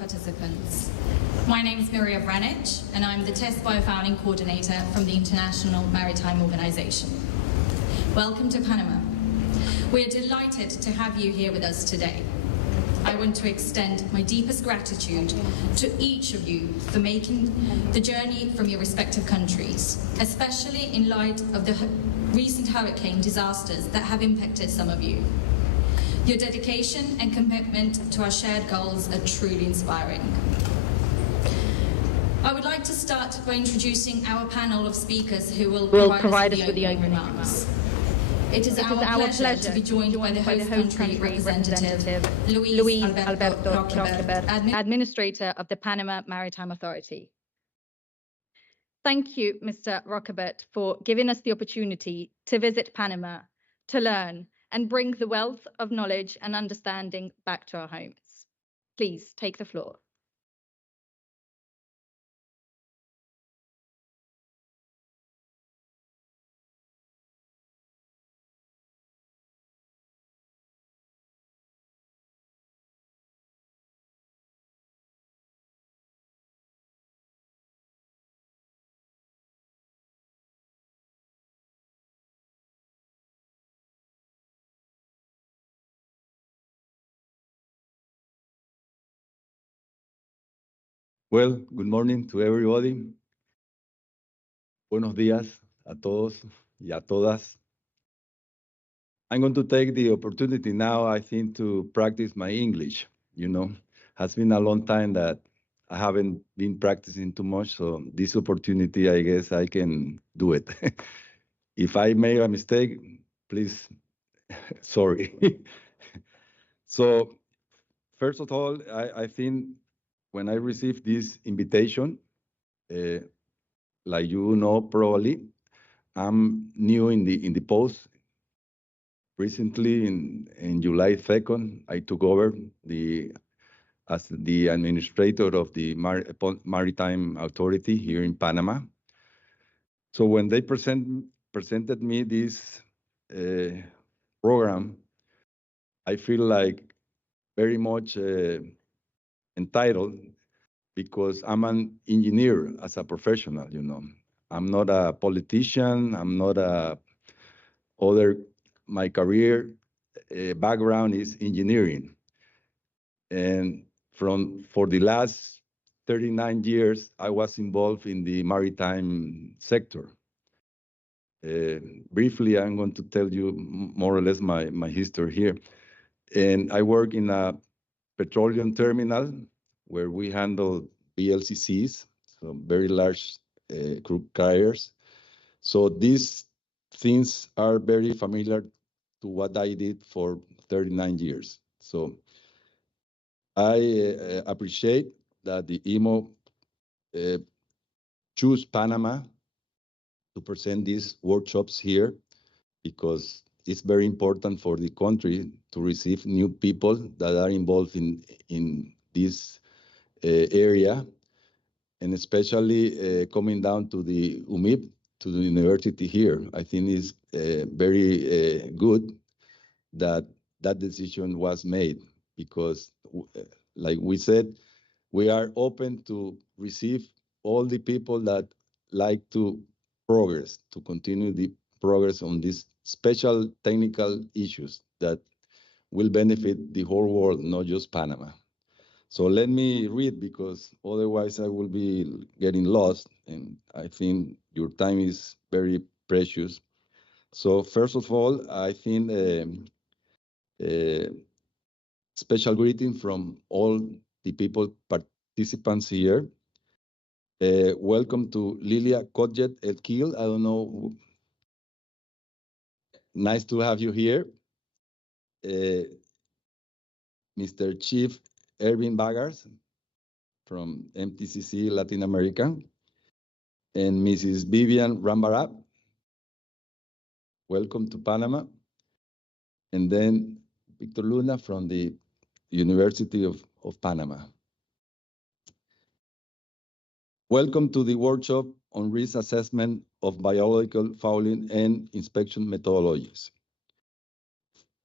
Participants. My name is Miriam Ranich, and I'm the Test Biofouling Coordinator from the International Maritime Organization. Welcome to Panama. We are delighted to have you here with us today. I want to extend my deepest gratitude to each of you for making the journey from your respective countries, especially in light of the recent hurricane disasters that have impacted some of you. Your dedication and commitment to our shared goals are truly inspiring. I would like to start by introducing our panel of speakers who will provide us with the opening remarks. It is our pleasure to be joined by the host country representative, Luis Alberto Roquebert, Administrator of the Panama Maritime Authority. Thank you, Mr. Roquebert, for giving us the opportunity to visit Panama, to learn, and bring the wealth of knowledge and understanding back to our homes. Please take the floor. Well, good morning to everybody. Buenos días a todos y a todas. I'm going to take the opportunity now, I think, to practice my English. You know, has been a long time that I haven't been practicing too much, so this opportunity, I guess I can do it. If I make a mistake, please, sorry. So, first of all, I think when I received this invitation, like you know probably, I'm new in the post. Recently, in July 2nd, I took over as the administrator of the Maritime Authority here in Panama. So when they presented me this program, I feel like very much entitled, because I'm an engineer as a professional, you know. I'm not a politician, I'm not my career background is engineering. And for the last 39 years, I was involved in the maritime sector. Briefly, I'm going to tell you more or less my history here. And I work in a petroleum terminal where we handle VLCCs, so very large crude carriers. So these things are very familiar to what I did for 39 years. So I appreciate that the IMO choose Panama to present these workshops here, because it's very important for the country to receive new people that are involved in this area, and especially coming down to the UMIP, to the university here. I think it's very good that that decision was made, because like we said, we are open to receive all the people that like to progress, to continue the progress on these special technical issues that will benefit the whole world, not just Panama. So let me read, because otherwise I will be getting lost, and I think your time is very precious. So first of all, I think special greeting from all the people participants here. Welcome to Lilia Kodjet Elkil. I don't know. Nice to have you here. Mr. Chief Erwin Bagars from MTCC Latin America, and Mrs. Vivian Rambarab. Welcome to Panama. And then Victor Luna from the University of Panama. Welcome to the workshop on risk assessment of biological fouling and inspection methodologies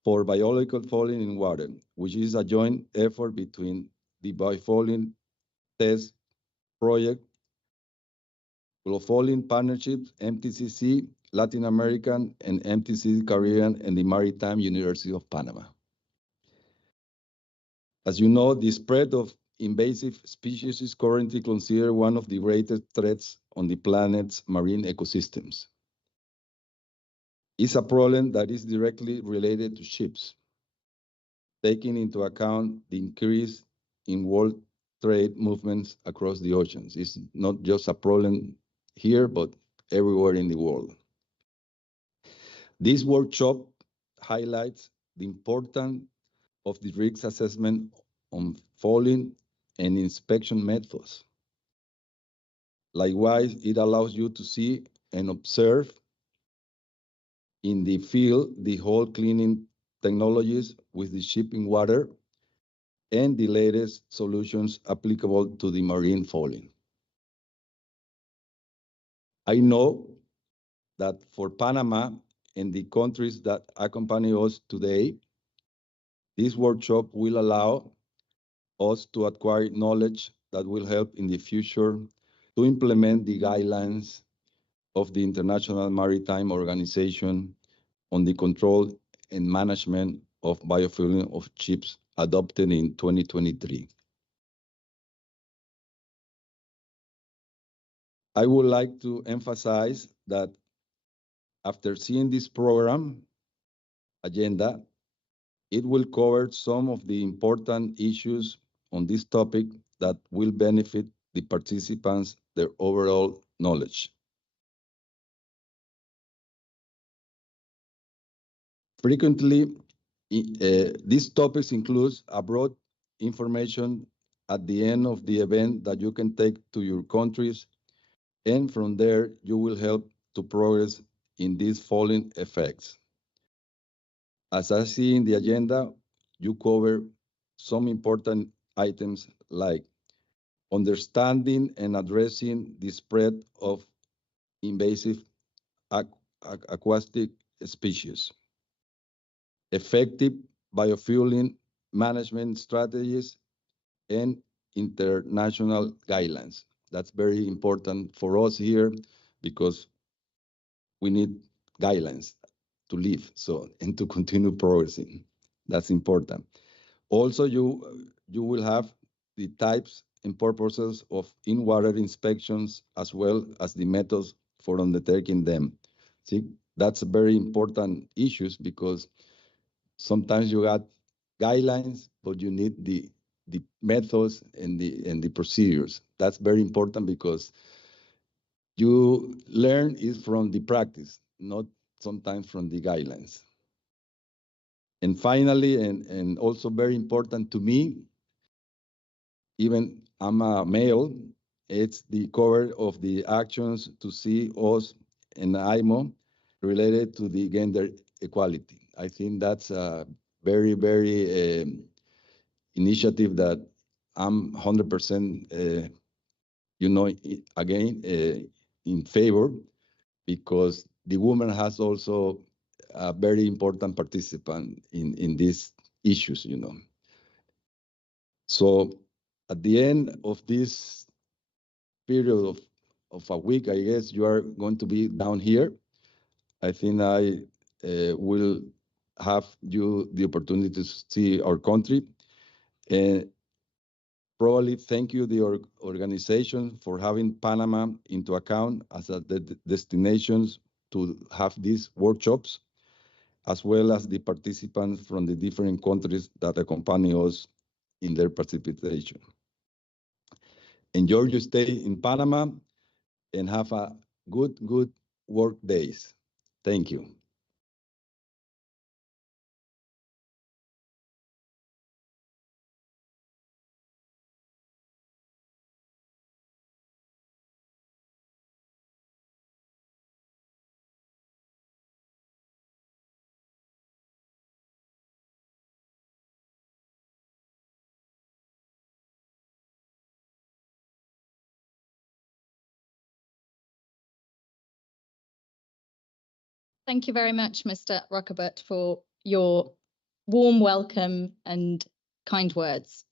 for biological fouling in water, which is a joint effort between the biofouling test project, biofouling partnerships, MTCC, Latin American, and MTCC Caribbean, and the Maritime University of Panama. As you know, the spread of invasive species is currently considered one of the greatest threats on the planet's marine ecosystems. It's a problem that is directly related to ships, taking into account the increase in world trade movements across the oceans. It's not just a problem here, but everywhere in the world. This workshop highlights the importance of the risk assessment on fouling and inspection methods. Likewise, it allows you to see and observe in the field the whole cleaning technologies with the shipping water and the latest solutions applicable to the marine fouling. I know that for Panama and the countries that accompany us today, this workshop will allow us to acquire knowledge that will help in the future to implement the guidelines of the International Maritime Organization on the control and management of biofouling of ships adopted in 2023. I would like to emphasize that after seeing this program agenda, it will cover some of the important issues on this topic that will benefit the participants, their overall knowledge. Frequently, these topics include a broad information at the end of the event that you can take to your countries, and from there, you will help to progress in these fouling effects. As I see in the agenda, you cover some important items like understanding and addressing the spread of invasive aquatic species, effective biofueling management strategies, and international guidelines. That's very important for us here because we need guidelines to live, and to continue progressing. That's important. Also, you will have the types and purposes of in-water inspections as well as the methods for undertaking them. See, that's a very important issues because sometimes you got guidelines, but you need the methods and the procedures. That's very important because you learn is from the practice, not sometimes from the guidelines. And finally, and also very important to me, even I'm a male, it's the cover of the actions to see us in IMO related to the gender equality. I think that's a very, very initiative that I'm 100%, again, in favor, because the woman has also a very important participant in these issues, So at the end of this period of a week, I guess you are going to be down here. I think I will have you the opportunity to see our country. And probably thank you, the organization, for having Panama into account as a destinations to have these workshops, as well as the participants from the different countries that accompany us in their participation. Enjoy your stay in Panama and have a good work days. Thank you. Thank you very much, Mr. Rockebert, for your warm welcome and kind words.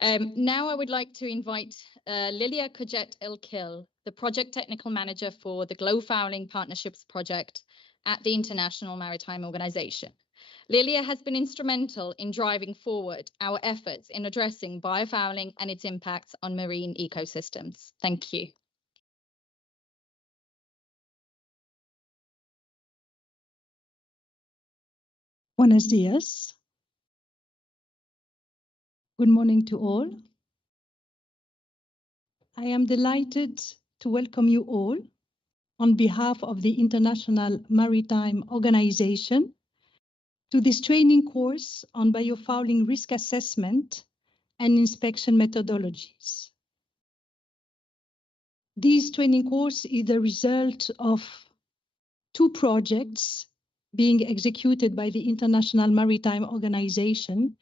Now I would like to invite Lilia Coget-Elkil, the Project Technical Manager for the Biofouling Partnerships Project at the International Maritime Organization. Lilia has been instrumental in driving forward our efforts in addressing biofouling and its impacts on marine ecosystems. Thank you. Buenos días. Good morning to all. I am delighted to welcome you all on behalf of the International Maritime Organization to this training course on biofouling risk assessment and inspection methodologies. This training course is the result of two projects being executed by the International Maritime Organization,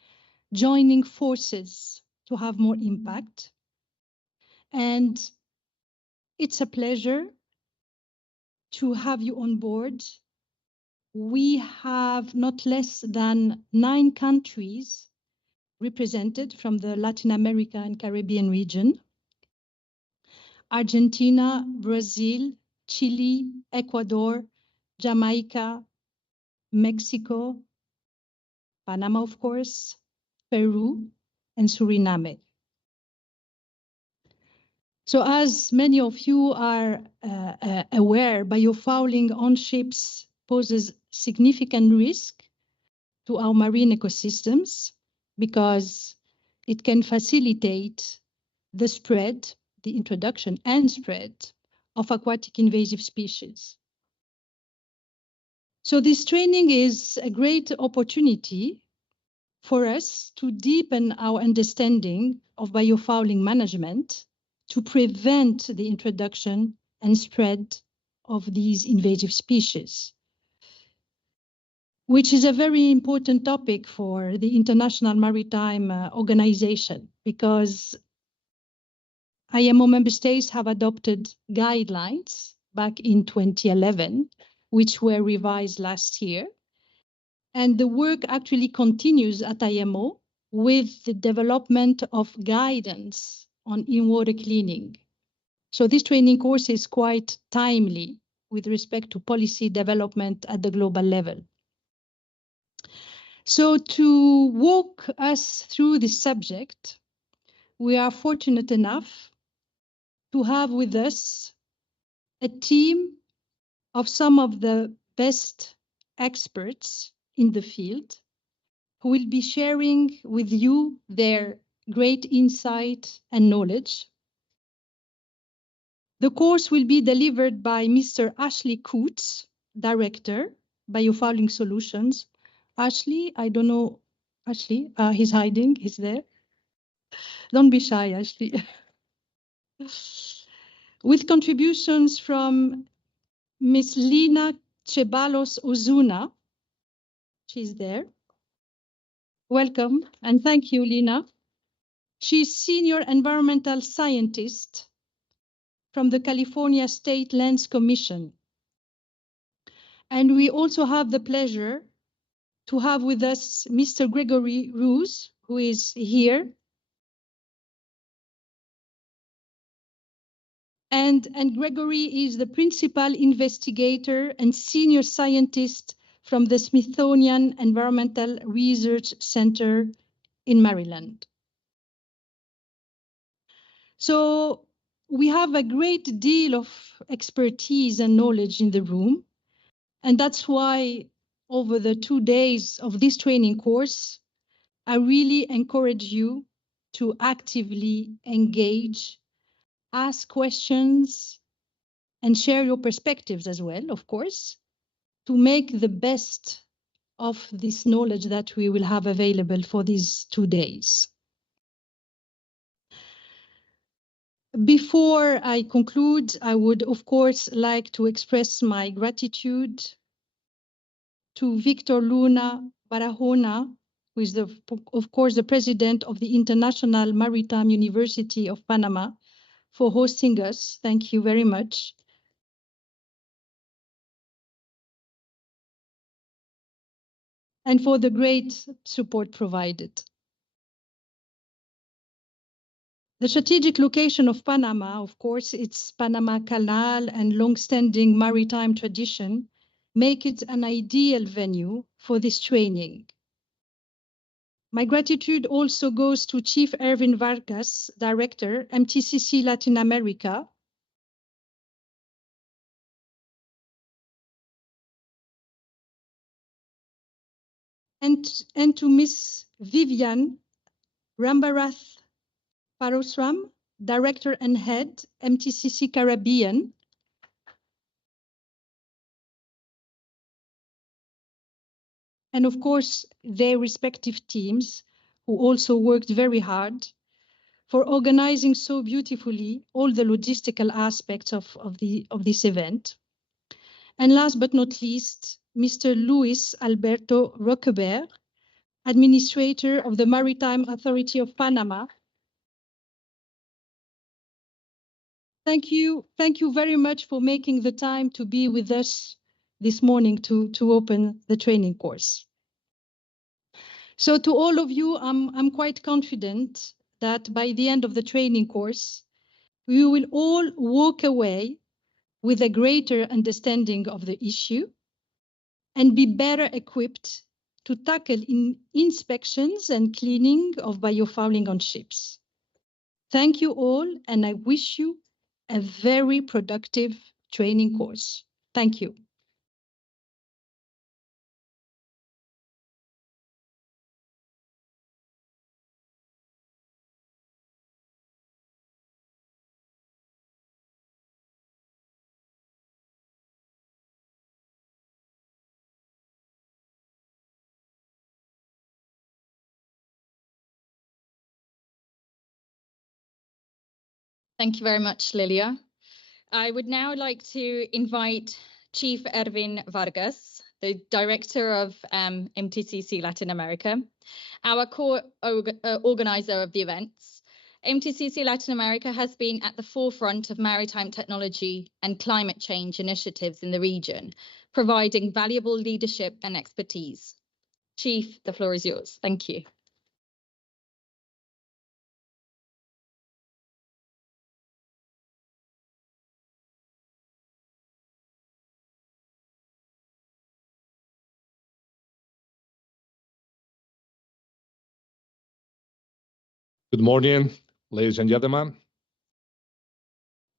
joining forces to have more impact. And it's a pleasure to have you on board. We have not less than 9 countries represented from the Latin America and Caribbean region: Argentina, Brazil, Chile, Ecuador, Jamaica, Mexico, Panama, of course, Peru, and Suriname. So as many of you are aware, biofouling on ships poses significant risk to our marine ecosystems because it can facilitate the spread, the introduction and spread of aquatic invasive species. So this training is a great opportunity for us to deepen our understanding of biofouling management to prevent the introduction and spread of these invasive species, which is a very important topic for the International Maritime Organization, because IMO member states have adopted guidelines back in 2011, which were revised last year. And the work actually continues at IMO with the development of guidance on in-water cleaning. So this training course is quite timely with respect to policy development at the global level. So to walk us through this subject, we are fortunate enough to have with us a team of some of the best experts in the field who will be sharing with you their great insight and knowledge. The course will be delivered by Mr. Ashley Coates, Director, Biofouling Solutions. Ashley, I don't know, Ashley, he's hiding, he's there. Don't be shy, Ashley. With contributions from Miss Lina Ceballos Ozuna. She's there. Welcome, and thank you, Lina. She's Senior Environmental Scientist from the California State Lands Commission. And we also have the pleasure to have with us Mr. Gregory Roos, who is here. And Gregory is the principal investigator and senior scientist from the Smithsonian Environmental Research Center in Maryland. So we have a great deal of expertise and knowledge in the room. And that's why over the 2 days of this training course, I really encourage you to actively engage, ask questions, and share your perspectives as well, of course, to make the best of this knowledge that we will have available for these 2 days. Before I conclude, I would, of course, like to express my gratitude to Victor Luna Barahona, who is, of course, the president of the International Maritime University of Panama, for hosting us. Thank you very much. And for the great support provided. The strategic location of Panama, of course, its Panama Canal and long-standing maritime tradition make it an ideal venue for this training. My gratitude also goes to Chief Erwin Vargas, Director, MTCC Latin America, and to Ms. Vivian Rambarath Parosram, Director and Head, MTCC Caribbean, and of course, their respective teams who also worked very hard for organizing so beautifully all the logistical aspects of this event. And last but not least, Mr. Luis Alberto Roquebert, Administrator of the Maritime Authority of Panama. Thank you very much for making the time to be with us this morning to open the training course. So to all of you, I'm quite confident that by the end of the training course, we will all walk away with a greater understanding of the issue and be better equipped to tackle inspections and cleaning of biofouling on ships. Thank you all, and I wish you a very productive training course. Thank you. Thank you very much, Lilia. I would now like to invite Chief Erwin Vargas, the Director of MTCC Latin America, our co-organizer of the events. MTCC Latin America has been at the forefront of maritime technology and climate change initiatives in the region, providing valuable leadership and expertise. Chief, the floor is yours. Thank you. Good morning, ladies and gentlemen.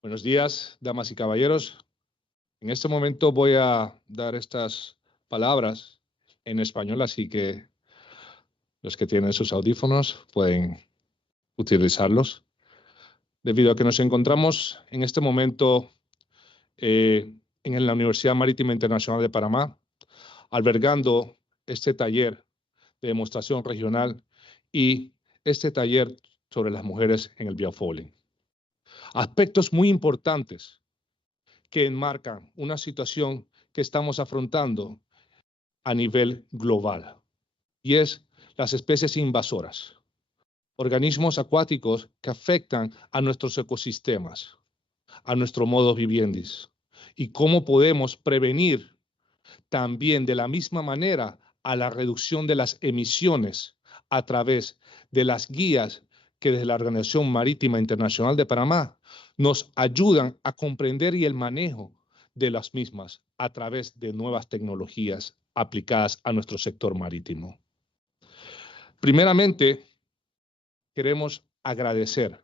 Buenos días, damas y caballeros. En este momento voy a dar estas palabras en español, así que los que tienen sus audífonos pueden utilizarlos. Debido a que nos encontramos en este momento en la Universidad Marítima Internacional de Panamá, albergando este taller de demostración regional y este taller sobre las mujeres en el biofouling. Aspectos muy importantes que enmarcan una situación que estamos afrontando a nivel global, y es las especies invasoras, organismos acuáticos que afectan a nuestros ecosistemas, a nuestro modo vivendi, y cómo podemos prevenir también de la misma manera a la reducción de las emisiones a través de las guías que desde la Organización Marítima Internacional de Panamá nos ayudan a comprender y el manejo de las mismas a través de nuevas tecnologías aplicadas a nuestro sector marítimo. Primeramente, queremos agradecer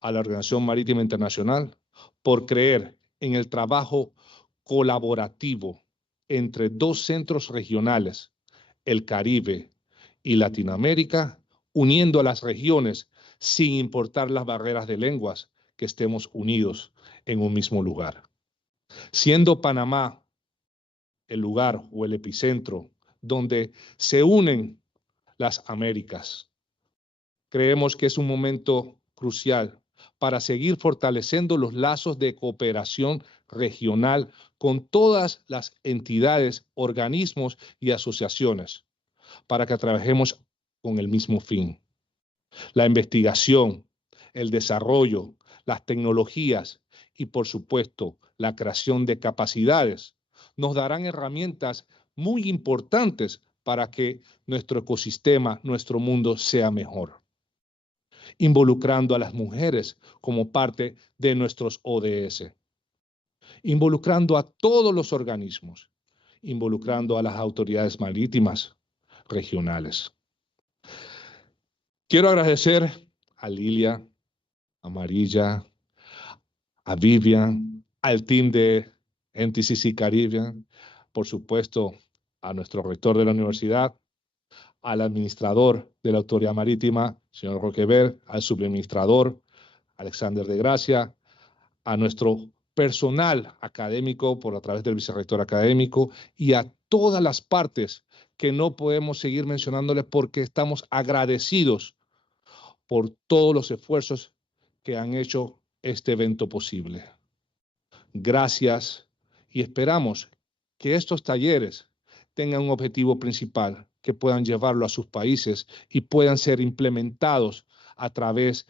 a la Organización Marítima Internacional por creer en el trabajo colaborativo entre dos centros regionales, el Caribe y Latinoamérica, uniendo a las regiones sin importar las barreras de lenguas, que estemos unidos en un mismo lugar. Siendo Panamá el lugar o el epicentro donde se unen las Américas, creemos que es un momento crucial para seguir fortaleciendo los lazos de cooperación regional con todas las entidades, organismos y asociaciones, para que trabajemos con el mismo fin. La investigación, el desarrollo, las tecnologías y, por supuesto, la creación de capacidades nos darán herramientas muy importantes para que nuestro ecosistema, nuestro mundo sea mejor, involucrando a las mujeres como parte de nuestros ODS, involucrando a todos los organismos, involucrando a las autoridades marítimas regionales. Quiero agradecer a Lilia, a Marilla, a Vivian, al team de MTCC Caribe, por supuesto a nuestro rector de la universidad, al administrador de la Autoridad Marítima, señor Roquever, al subadministrador, Alexander de Gracia, a nuestro personal académico a través del vicerrector académico y a todas las partes que no podemos seguir mencionándoles porque estamos agradecidos por todos los esfuerzos que han hecho este evento posible. Gracias y esperamos que estos talleres tengan un objetivo principal, que puedan llevarlo a sus países y puedan ser implementados a través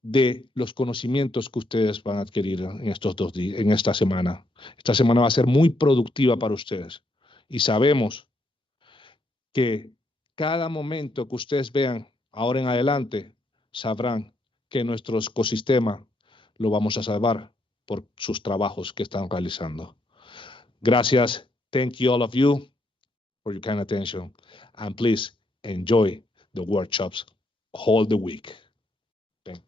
de los conocimientos que ustedes van a adquirir en estos 2 días, en esta semana. Esta semana va a ser muy productiva para ustedes y sabemos que cada momento que ustedes vean ahora en adelante sabrán que nuestro ecosistema lo vamos a salvar por sus trabajos que están realizando. Gracias. Thank you all of you for your kind attention. And please enjoy the workshops all the week. Thank you.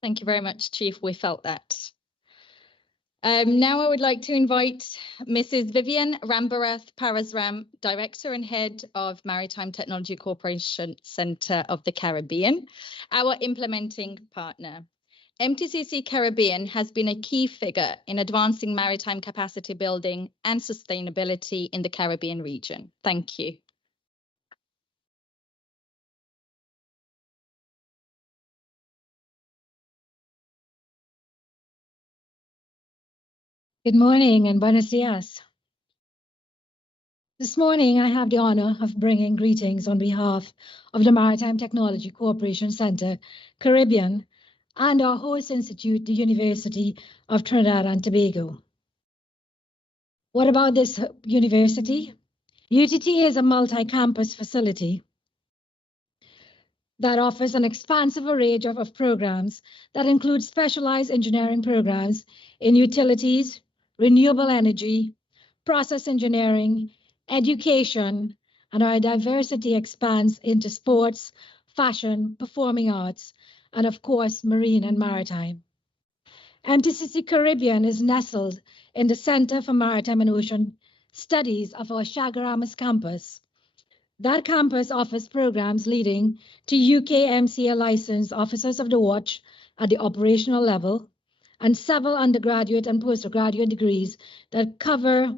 Thank you very much, Chief. We felt that. Now I would like to invite Mrs. Vivian Rambarath Parasram, Director and Head of Maritime Technology Corporation Center of the Caribbean, our implementing partner. MTCC Caribbean has been a key figure in advancing maritime capacity building and sustainability in the Caribbean region. Thank you. Good morning and buenos dias. This morning, I have the honor of bringing greetings on behalf of the Maritime Technology Corporation Center, Caribbean, and our host institute, the University of Trinidad and Tobago. What about this university? UTT is a multi-campus facility that offers an expansive array of programs that include specialized engineering programs in utilities, renewable energy, process engineering, education, and our diversity expands into sports, fashion, performing arts, and of course, marine and maritime. MTCC Caribbean is nestled in the Center for Maritime and Ocean Studies of our Chaguaramas campus. That campus offers programs leading to UK MCA licensed officers of the watch at the operational level and several undergraduate and postgraduate degrees that cover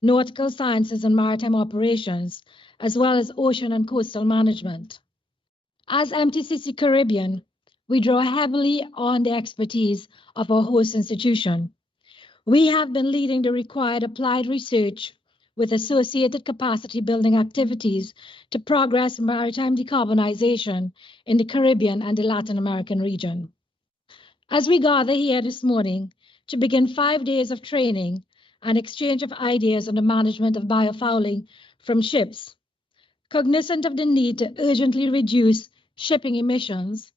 nautical sciences and maritime operations, as well as ocean and coastal management. As MTCC Caribbean, we draw heavily on the expertise of our host institution. We have been leading the required applied research with associated capacity building activities to progress maritime decarbonization in the Caribbean and the Latin American region. As we gather here this morning to begin 5 days of training and exchange of ideas on the management of biofouling from ships, cognizant of the need to urgently reduce shipping emissions,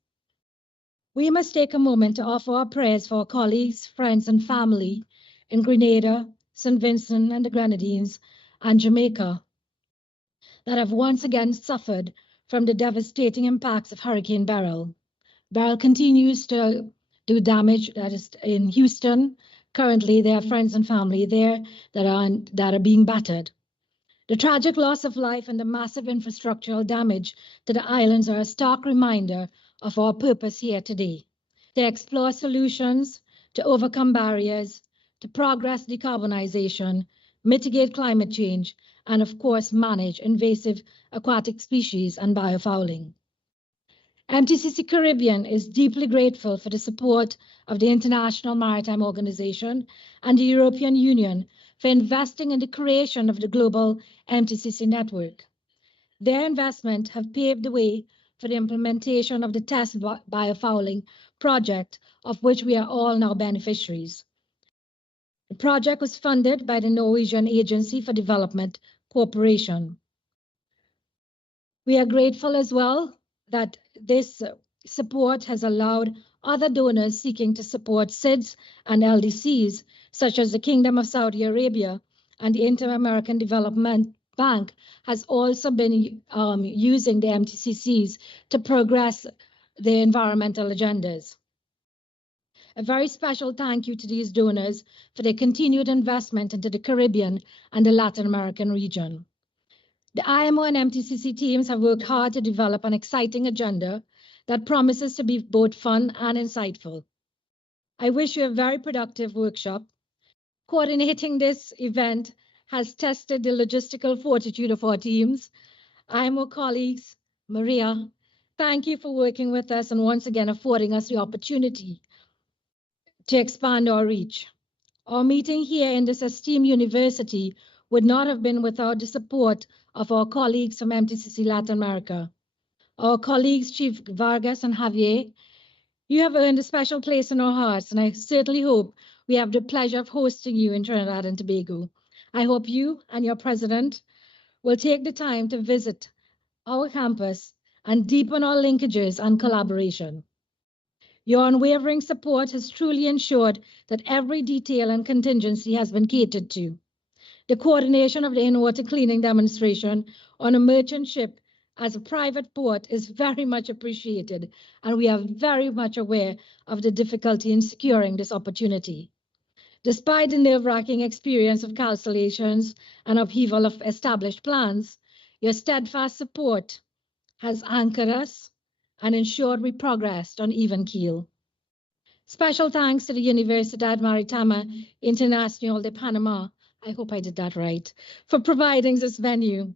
we must take a moment to offer our prayers for our colleagues, friends, and family in Grenada, St. Vincent and the Grenadines, and Jamaica that have once again suffered from the devastating impacts of Hurricane Beryl. Beryl continues to do damage. That is in Houston. Currently, there are friends and family there that are being battered. The tragic loss of life and the massive infrastructural damage to the islands are a stark reminder of our purpose here today, to explore solutions, to overcome barriers, to progress decarbonization, mitigate climate change, and of course, manage invasive aquatic species and biofouling. MTCC Caribbean is deeply grateful for the support of the International Maritime Organization and the European Union for investing in the creation of the global MTCC network. Their investment have paved the way for the implementation of the test biofouling project, of which we are all now beneficiaries. The project was funded by the Norwegian Agency for Development Cooperation. We are grateful as well that this support has allowed other donors seeking to support SIDS and LDCs, such as the Kingdom of Saudi Arabia and the Inter-American Development Bank, has also been using the MTCCs to progress their environmental agendas. A very special thank you to these donors for their continued investment into the Caribbean and the Latin American region. The IMO and MTCC teams have worked hard to develop an exciting agenda that promises to be both fun and insightful. I wish you a very productive workshop. Coordinating this event has tested the logistical fortitude of our teams. IMO colleagues, Maria, thank you for working with us and once again affording us the opportunity to expand our reach. Our meeting here in this esteemed university would not have been without the support of our colleagues from MTCC Latin America. Our colleagues, Chief Vargas and Javier, you have earned a special place in our hearts, and I certainly hope we have the pleasure of hosting you in Trinidad and Tobago. I hope you and your president will take the time to visit our campus and deepen our linkages and collaboration. Your unwavering support has truly ensured that every detail and contingency has been catered to. The coordination of the in-water cleaning demonstration on a merchant ship as a private port is very much appreciated, and we are very much aware of the difficulty in securing this opportunity. Despite the nerve-wracking experience of cancellations and upheaval of established plans, your steadfast support has anchored us and ensured we progressed on even keel. Special thanks to the Universidad Marítima Internacional de Panamá, I hope I did that right, for providing this venue.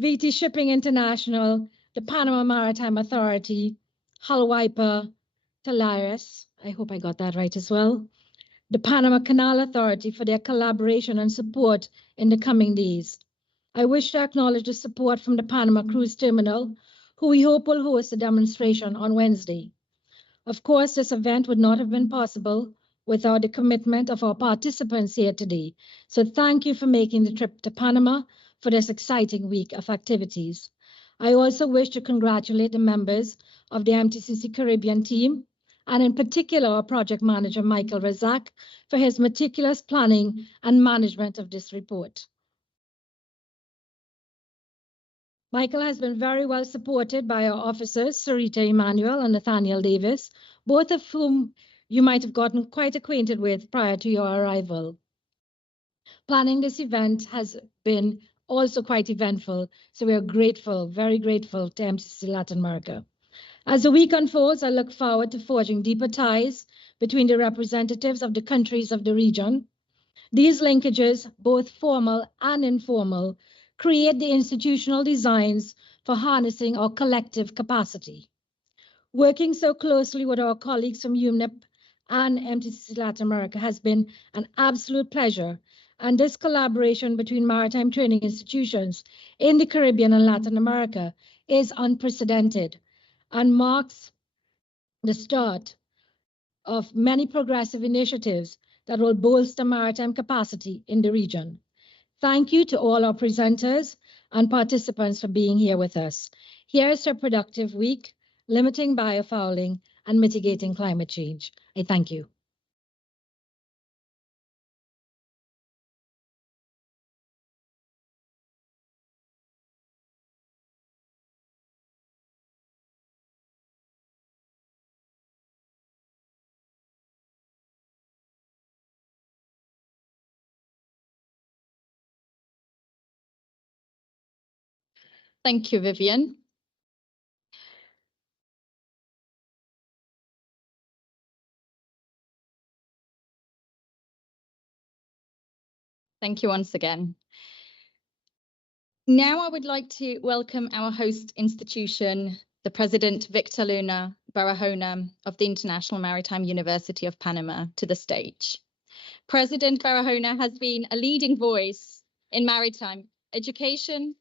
VT Shipping International, the Panama Maritime Authority, Halwaipa, Talares, I hope I got that right as well, the Panama Canal Authority for their collaboration and support in the coming days. I wish to acknowledge the support from the Panama Cruise Terminal, who we hope will host a demonstration on Wednesday. Of course, this event would not have been possible without the commitment of our participants here today. So thank you for making the trip to Panama for this exciting week of activities. I also wish to congratulate the members of the MTCC Caribbean team and in particular our project manager, Michael Razak, for his meticulous planning and management of this report. Michael has been very well supported by our officers, Sarita Emanuel and Nathaniel Davis, both of whom you might have gotten quite acquainted with prior to your arrival. Planning this event has been also quite eventful, so we are grateful, very grateful to MTCC Latin America. As the week unfolds, I look forward to forging deeper ties between the representatives of the countries of the region. These linkages, both formal and informal, create the institutional designs for harnessing our collective capacity. Working so closely with our colleagues from UNEP and MTCC Latin America has been an absolute pleasure, and this collaboration between maritime training institutions in the Caribbean and Latin America is unprecedented and marks the start of many progressive initiatives that will bolster maritime capacity in the region. Thank you to all our presenters and participants for being here with us. Here is our productive week, limiting biofouling and mitigating climate change. I thank you. Thank you, Vivian. Thank you once again. Now I would like to welcome our host institution, the President Victor Luna Barahona of the International Maritime University of Panama, to the stage. President Barahona has been a leading voice in maritime education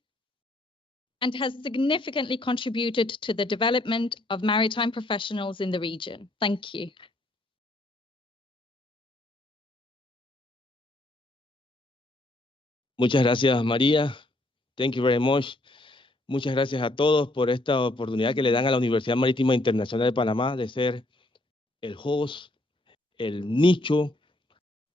and has significantly contributed to the development of maritime professionals in the region. Thank you. Muchas gracias, María. Thank you very much. Muchas gracias a todos por esta oportunidad que le dan a la Universidad Marítima Internacional de Panamá de ser el host, el nicho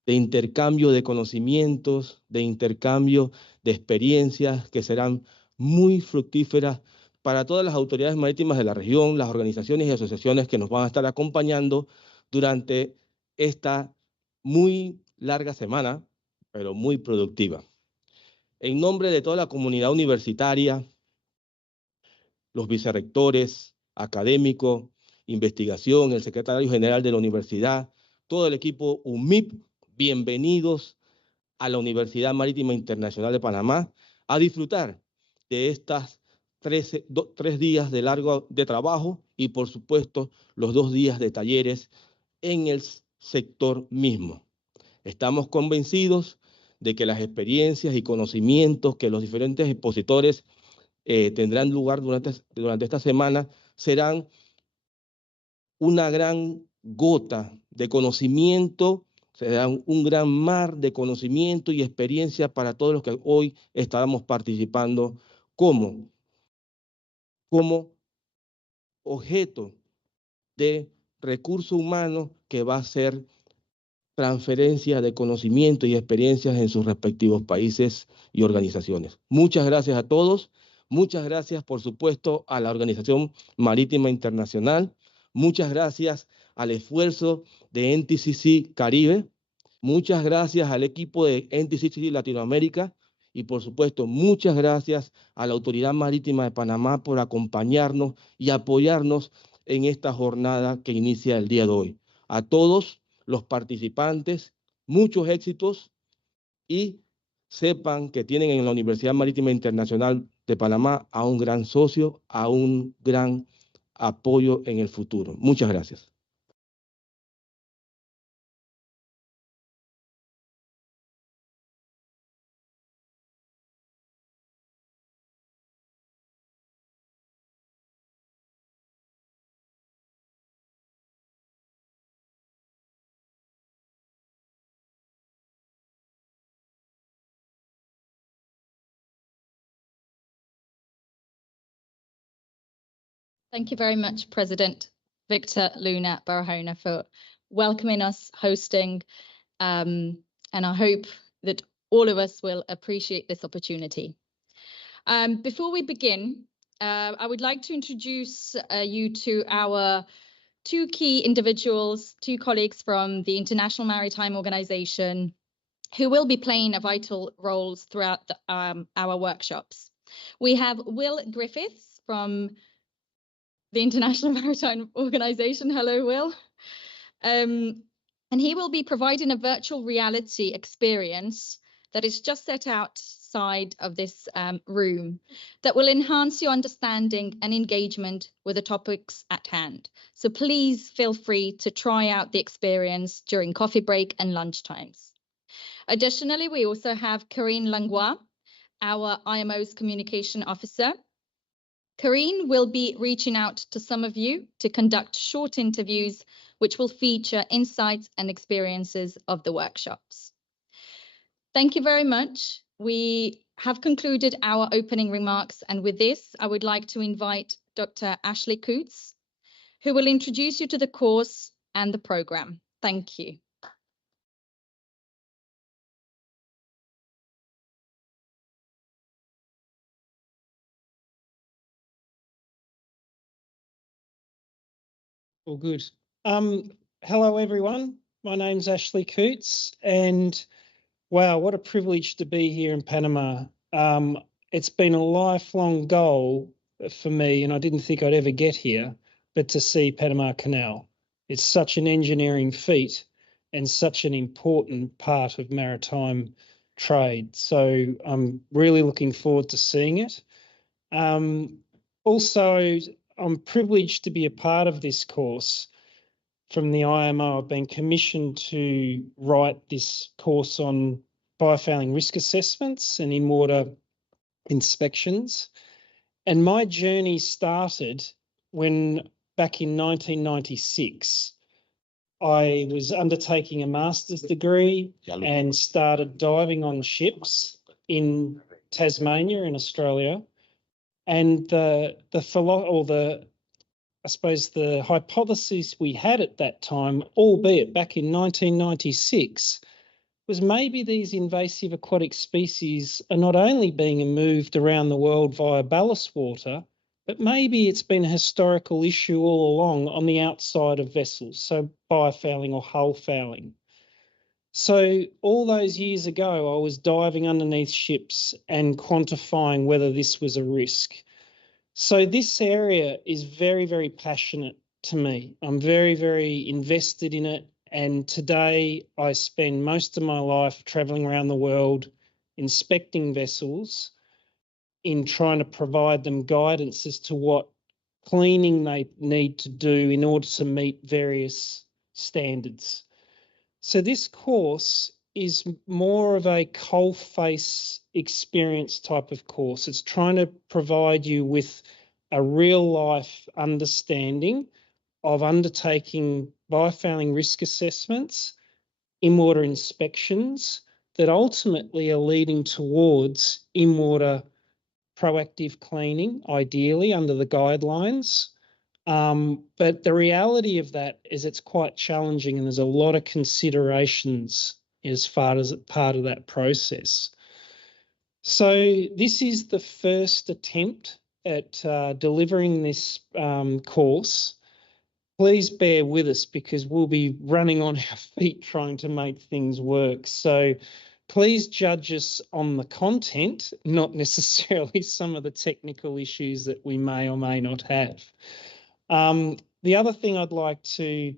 de intercambio de conocimientos, de intercambio de experiencias que serán muy fructíferas para todas las autoridades marítimas de la región, las organizaciones y asociaciones que nos van a estar acompañando durante esta muy larga semana, pero muy productiva. En nombre de toda la comunidad universitaria, los vicerrectores, académicos, investigación, el secretario general de la universidad, todo el equipo UMIP, bienvenidos a la Universidad Marítima Internacional de Panamá a disfrutar de estas 3 días de largo de trabajo y, por supuesto, los 2 días de talleres en el sector mismo. Estamos convencidos de que las experiencias y conocimientos que los diferentes expositores tendrán lugar durante esta semana serán una gran gota de conocimiento, serán un gran mar de conocimiento y experiencia para todos los que hoy estaremos participando como objeto de recurso humano que va a ser transferencia de conocimiento y experiencias en sus respectivos países y organizaciones. Muchas gracias a todos. Muchas gracias, por supuesto, a la Organización Marítima Internacional. Muchas gracias al esfuerzo de MTCC Caribe. Muchas gracias al equipo de MTCC Latinoamérica. Y, por supuesto, muchas gracias a la Autoridad Marítima de Panamá por acompañarnos y apoyarnos en esta jornada que inicia el día de hoy. A todos los participantes, muchos éxitos y sepan que tienen en la Universidad Marítima Internacional de Panamá a un gran socio, a un gran apoyo en el futuro. Muchas gracias. Thank you very much, President Victor, Luna, Barahona for welcoming us, hosting, and I hope that all of us will appreciate this opportunity. Before we begin, I would like to introduce you to our two key individuals, two colleagues from the International Maritime Organization, who will be playing a vital roles throughout our workshops. We have Will Griffiths from the International Maritime Organization. Hello, Will. And he will be providing a virtual reality experience that is just set outside of this room that will enhance your understanding and engagement with the topics at hand. So please feel free to try out the experience during coffee break and lunch times. Additionally, we also have Corinne Langlois, our IMO's communication officer. Corinne will be reaching out to some of you to conduct short interviews, which will feature insights and experiences of the workshops. Thank you very much. We have concluded our opening remarks, and with this, I would like to invite Dr. Ashley Coutts, who will introduce you to the course and the program. Thank you. All good. Hello, everyone. My name's Ashley Coutts, and wow, what a privilege to be here in Panama. It's been a lifelong goal for me, and I didn't think I'd ever get here, but to see Panama Canal. It's such an engineering feat and such an important part of maritime trade. So I'm really looking forward to seeing it. Also, I'm privileged to be a part of this course from the IMO. I've been commissioned to write this course on biofouling risk assessments and in-water inspections. And my journey started when, back in 1996, I was undertaking a master's degree and started diving on ships in Tasmania in Australia. And the hypothesis we had at that time, albeit back in 1996, was maybe these invasive aquatic species are not only being moved around the world via ballast water, but maybe it's been a historical issue all along on the outside of vessels, so biofouling or hull fouling. So all those years ago, I was diving underneath ships and quantifying whether this was a risk. So this area is very, very passionate to me. I'm very, very invested in it. And today I spend most of my life traveling around the world, inspecting vessels, in trying to provide them guidance as to what cleaning they need to do in order to meet various standards. So this course is more of a coalface experience type of course. It's trying to provide you with a real life understanding of undertaking biofouling risk assessments, in-water inspections that ultimately are leading towards in-water proactive cleaning, ideally under the guidelines. But the reality of that is it's quite challenging, and there's a lot of considerations as far as part of that process. So this is the first attempt at delivering this course. Please bear with us because we'll be running on our feet trying to make things work. So please judge us on the content, not necessarily some of the technical issues that we may or may not have. The other thing I'd like to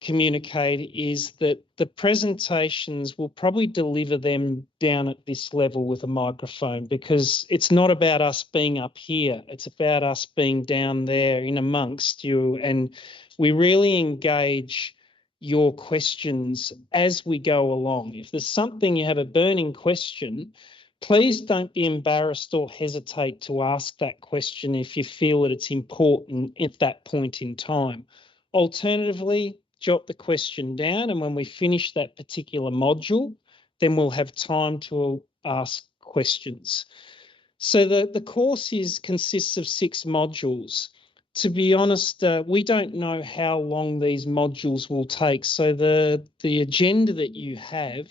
communicate is that the presentations will probably deliver them down at this level with a microphone, because it's not about us being up here. It's about us being down there in amongst you, and we really engage your questions as we go along. If there's something you have a burning question, please don't be embarrassed or hesitate to ask that question if you feel that it's important at that point in time. Alternatively, jot the question down, and when we finish that particular module, then we'll have time to ask questions. So the course consists of 6 modules. to be honest, we don't know how long these modules will take. So the agenda that you have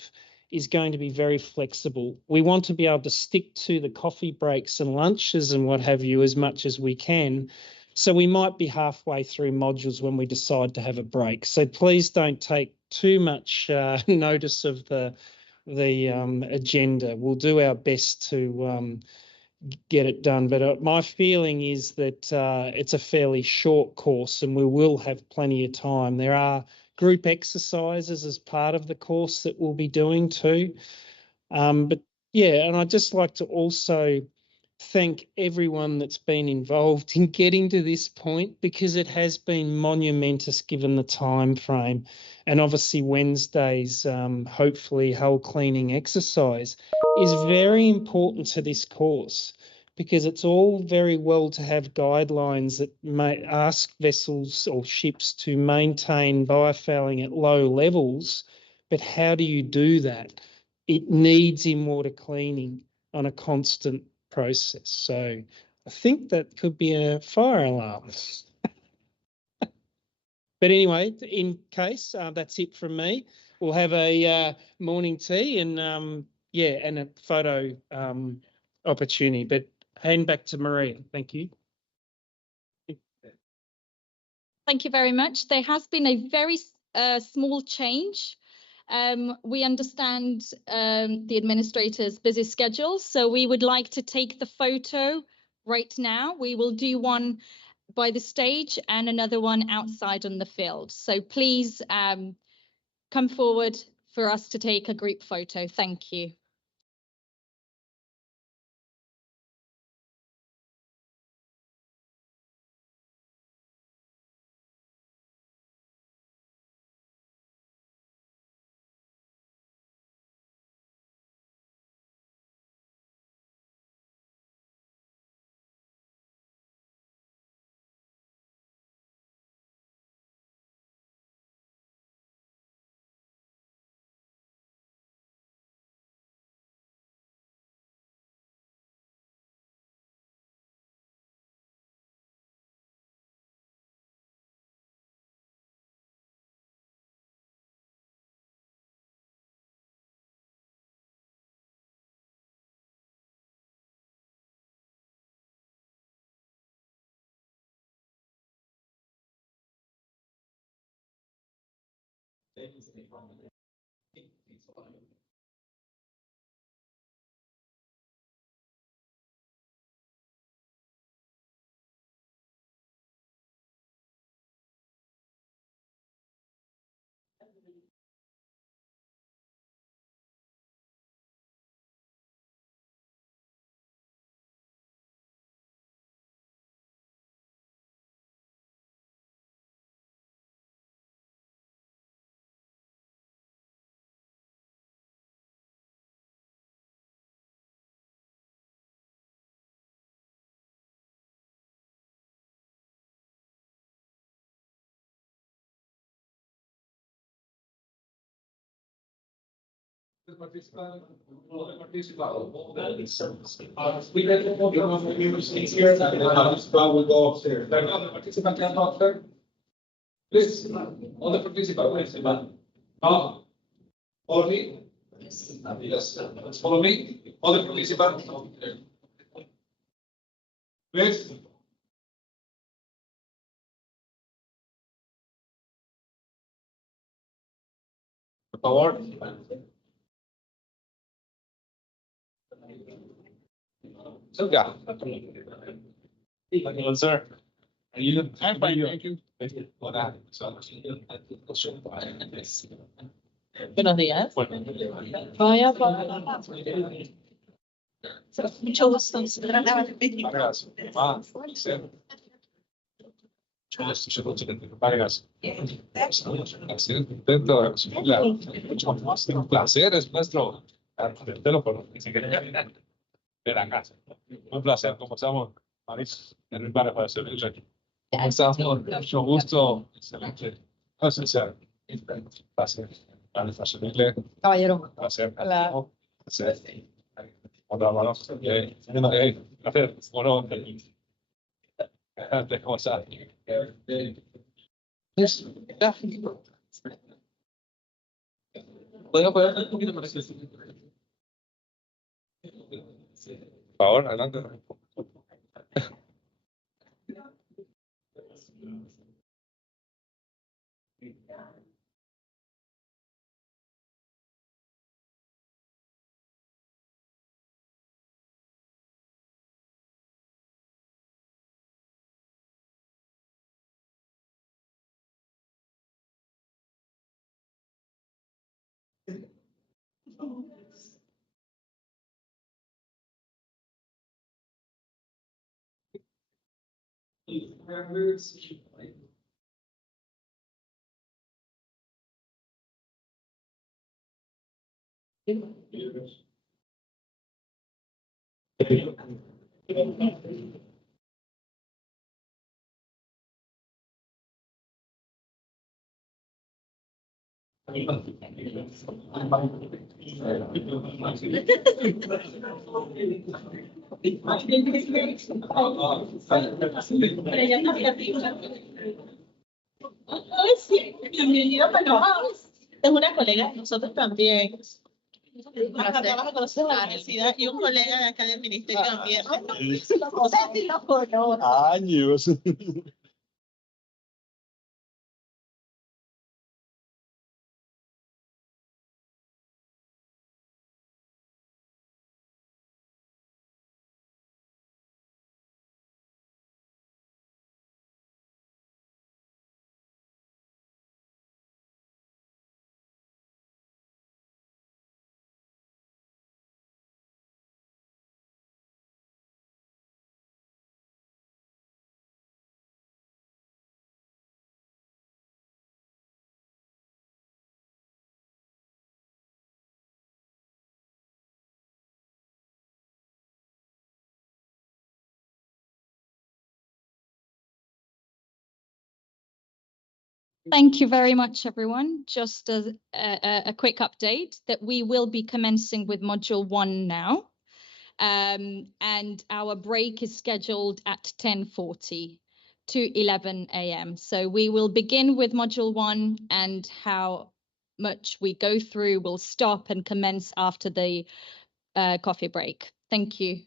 is going to be very flexible. We want to be able to stick to the coffee breaks and lunches and what have you as much as we can. So we might be halfway through modules when we decide to have a break. So please don't take too much notice of the agenda. We'll do our best to get it done. But my feeling is that it's a fairly short course and we will have plenty of time. There are group exercises as part of the course that we'll be doing too. But yeah, and I'd just like to also thank everyone that's been involved in getting to this point, because it has been monumentous given the time frame. And obviously Wednesday's hopefully hull cleaning exercise is very important to this course, because it's all very well to have guidelines that may ask vessels or ships to maintain biofouling at low levels, but how do you do that? It needs in-water cleaning on a constant process. So I think that could be a fire alarm. But anyway, in case, that's it from me. We'll have a morning tea and yeah, and a photo opportunity. But hand back to Maria. Thank you. Thank you very much. There has been a very small change. We understand the administrator's busy schedule, so we would like to take the photo right now. We will do one by the stage and another one outside on the field. So please come forward for us to take a group photo. Thank you. Will go upstairs. There are other participants can go upstairs. Please, all the participants. No. Follow me. Yes. Follow me. All the participants. Please. Por favor. Yeah. Hello, sir. Are you? I'm fine, thank you. Buenos días. Vaya, mucho gusto. Vargas. Un placer, es nuestro. De la casa. Un placer, ¿cómo estamos? Marinos, para servirle. ¿Cómo estamos? Mucho gusto. Excelente. Placer. Placer. Para servirle. Caballero. Placer. Hola. Placer. Hola, hermanos. Placer. Bueno. ¿Cómo estás? Pues, ya. ¿Podemos poner un poquito más? Por favor, adelante. Ay, sí, bienvenido a Panamá. Es una colega de nosotros también. Acabamos de conocer la universidad y un colega de acá del Ministerio de Ambiente. No sé si lo conozco. Años. Thank you very much, everyone. Just as a quick update that we will be commencing with module 1 now. And our break is scheduled at 10:40 to 11 a.m. So we will begin with module 1, and how much we go through will stop and commence after the coffee break. Thank you.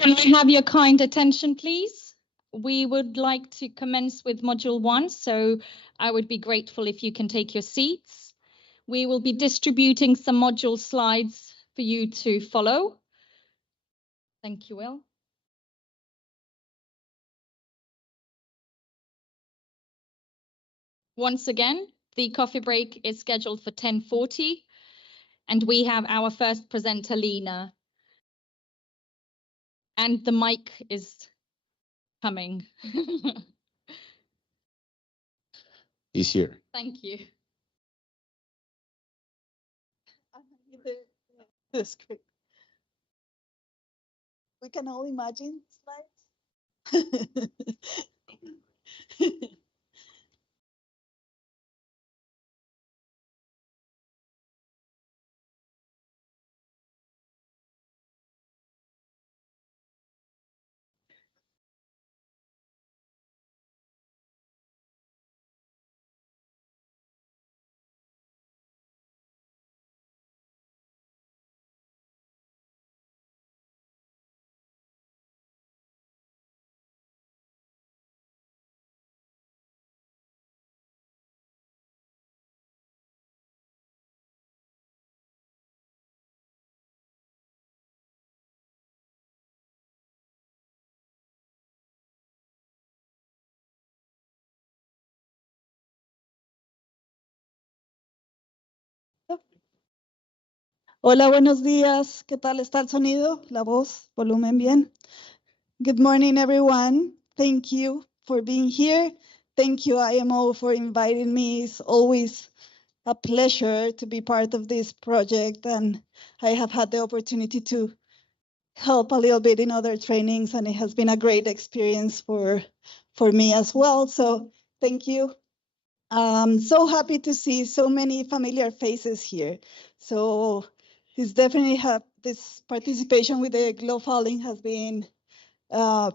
Can I have your kind attention, please? We would like to commence with Module 1, so I would be grateful if you can take your seats. We will be distributing some module slides for you to follow. Thank you, Will. Once again, the coffee break is scheduled for 10:40, and we have our first presenter, Lena. And the mic is coming. He's here. Thank you. The script. We can all imagine slides. Hola, buenos días. ¿Qué tal está el sonido? La voz, volumen bien. Good morning, everyone. Thank you for being here. Thank you, IMO, for inviting me. It's always a pleasure to be part of this project, and I have had the opportunity to help a little bit in other trainings, and it has been a great experience for me as well. So thank you. I'm so happy to see so many familiar faces here. So He's definitely this participation with the biofouling has been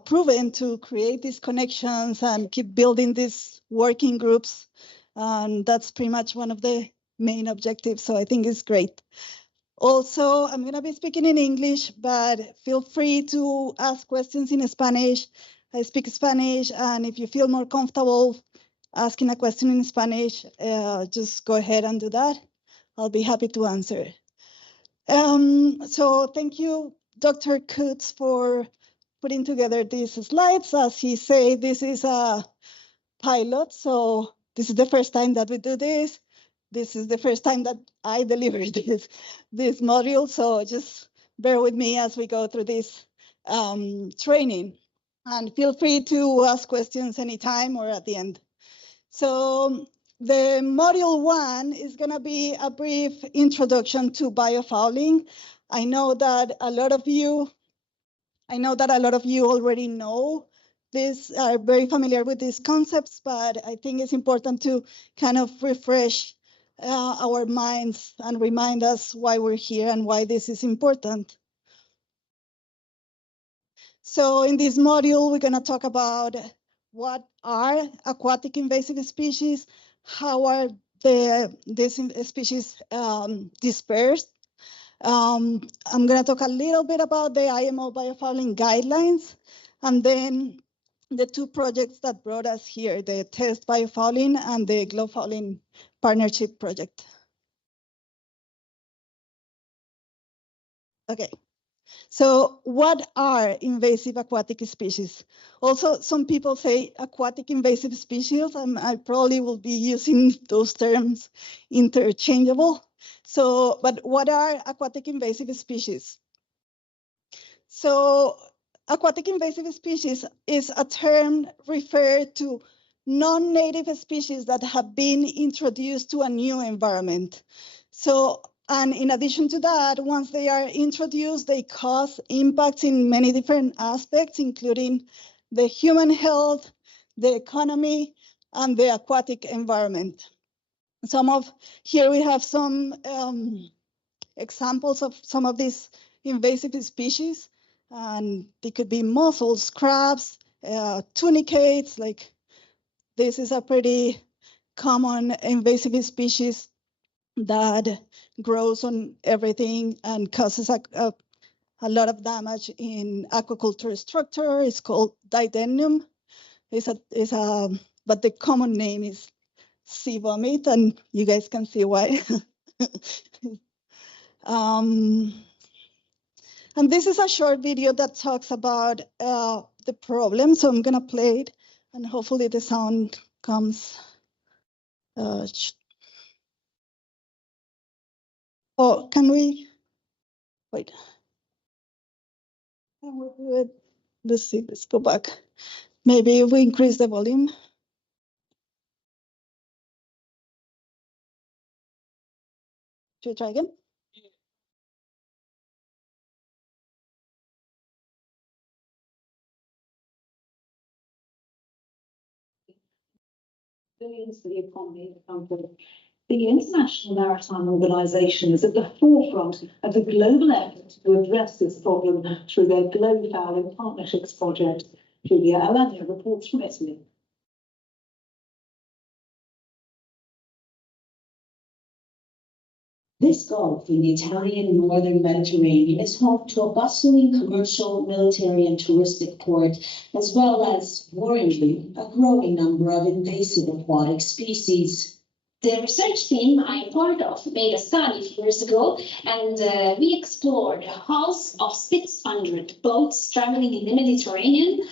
proven to create these connections and keep building these working groups. And that's pretty much one of the main objectives. So I think it's great. Also, I'm going to be speaking in English, but feel free to ask questions in Spanish. I speak Spanish, and if you feel more comfortable asking a question in Spanish, just go ahead and do that. I'll be happy to answer. So thank you, Dr. Kutz, for putting together these slides. As he said, this is a pilot, so this is the first time that we do this. This is the first time that I delivered this module, so just bear with me as we go through this training. And feel free to ask questions anytime or at the end. So the module 1 is going to be a brief introduction to biofouling. I know that a lot of you already know this, are very familiar with these concepts, but I think it's important to kind of refresh our minds and remind us why we're here and why this is important. So in this module, we're going to talk about what are aquatic invasive species, how are these species dispersed. I'm going to talk a little bit about the IMO biofouling guidelines, and then the 2 projects that brought us here, the test biofouling and the biofouling partnership project. Okay. So what are invasive aquatic species? Also, some people say aquatic invasive species, and I probably will be using those terms interchangeable. So, but what are aquatic invasive species? So aquatic invasive species is a term referred to non-native species that have been introduced to a new environment. So, and in addition to that, once they are introduced, they cause impacts in many different aspects, including the human health, the economy, and the aquatic environment. Here we have some examples of some of these invasive species, and they could be mussels, crabs, tunicates. Like this is a pretty common invasive species that grows on everything and causes a lot of damage in aquaculture structure. It's called Didenium. But the common name is sea vomit, and you guys can see why. And this is a short video that talks about the problem. So I'm going to play it, and hopefully the sound comes. Oh, can we? Wait. Can we do it? Let's see, let's go back. Maybe if we increase the volume. Should we try again? Billions for the economy of the country. The International Maritime Organization is at the forefront of the global effort to address this problem through their Biofouling Partnerships project. Julia Alagna reports from Italy. This Gulf in the Italian northern Mediterranean is home to a bustling commercial, military, and touristic port, as well as, worryingly, a growing number of invasive aquatic species. The research team I'm part of made a study a few years ago, and we explored hulls of 600 boats traveling in the Mediterranean,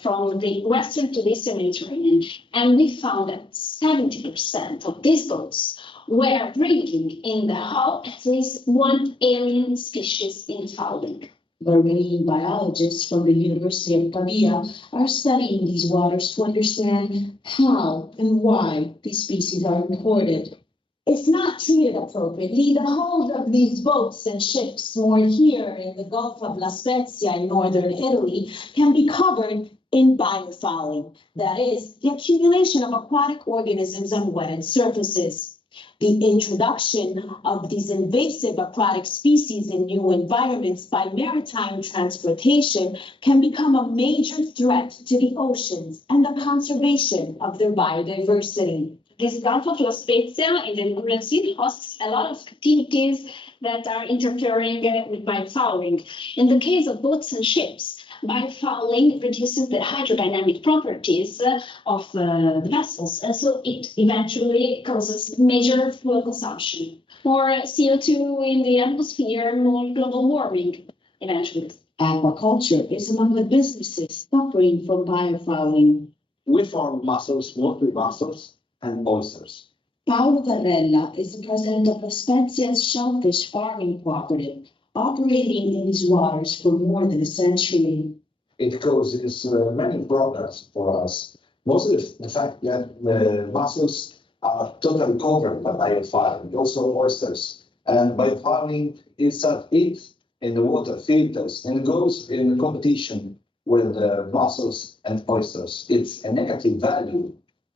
from the western to the eastern Mediterranean, and we found that 70% of these boats were bringing in the hull at least one alien species in fouling. Marine biologists from the University of Pavia are studying these waters to understand how and why these species are imported. It's not treated appropriately. The hulls of these boats and ships moored here in the Gulf of La Spezia in northern Italy can be covered in biofouling, that is, the accumulation of aquatic organisms on wetted surfaces. The introduction of these invasive aquatic species in new environments by maritime transportation can become a major threat to the oceans and the conservation of their biodiversity. This Gulf of La Spezia in the Adriatic Sea hosts a lot of activities that are interfering with biofouling. In the case of boats and ships, biofouling reduces the hydrodynamic properties of the vessels, and so it eventually causes major fuel consumption, more CO2 in the atmosphere, more global warming eventually. Aquaculture is among the businesses suffering from biofouling. We farm mussels, mostly mussels, and oysters. Paolo Varela is the president of the Spezia's Shellfish Farming Cooperative, operating in these waters for more than a century. It causes many problems for us. Mostly the fact that the mussels are totally covered by biofouling, also oysters. And biofouling is that it in the water filters and goes in competition with the mussels and oysters. It's a negative value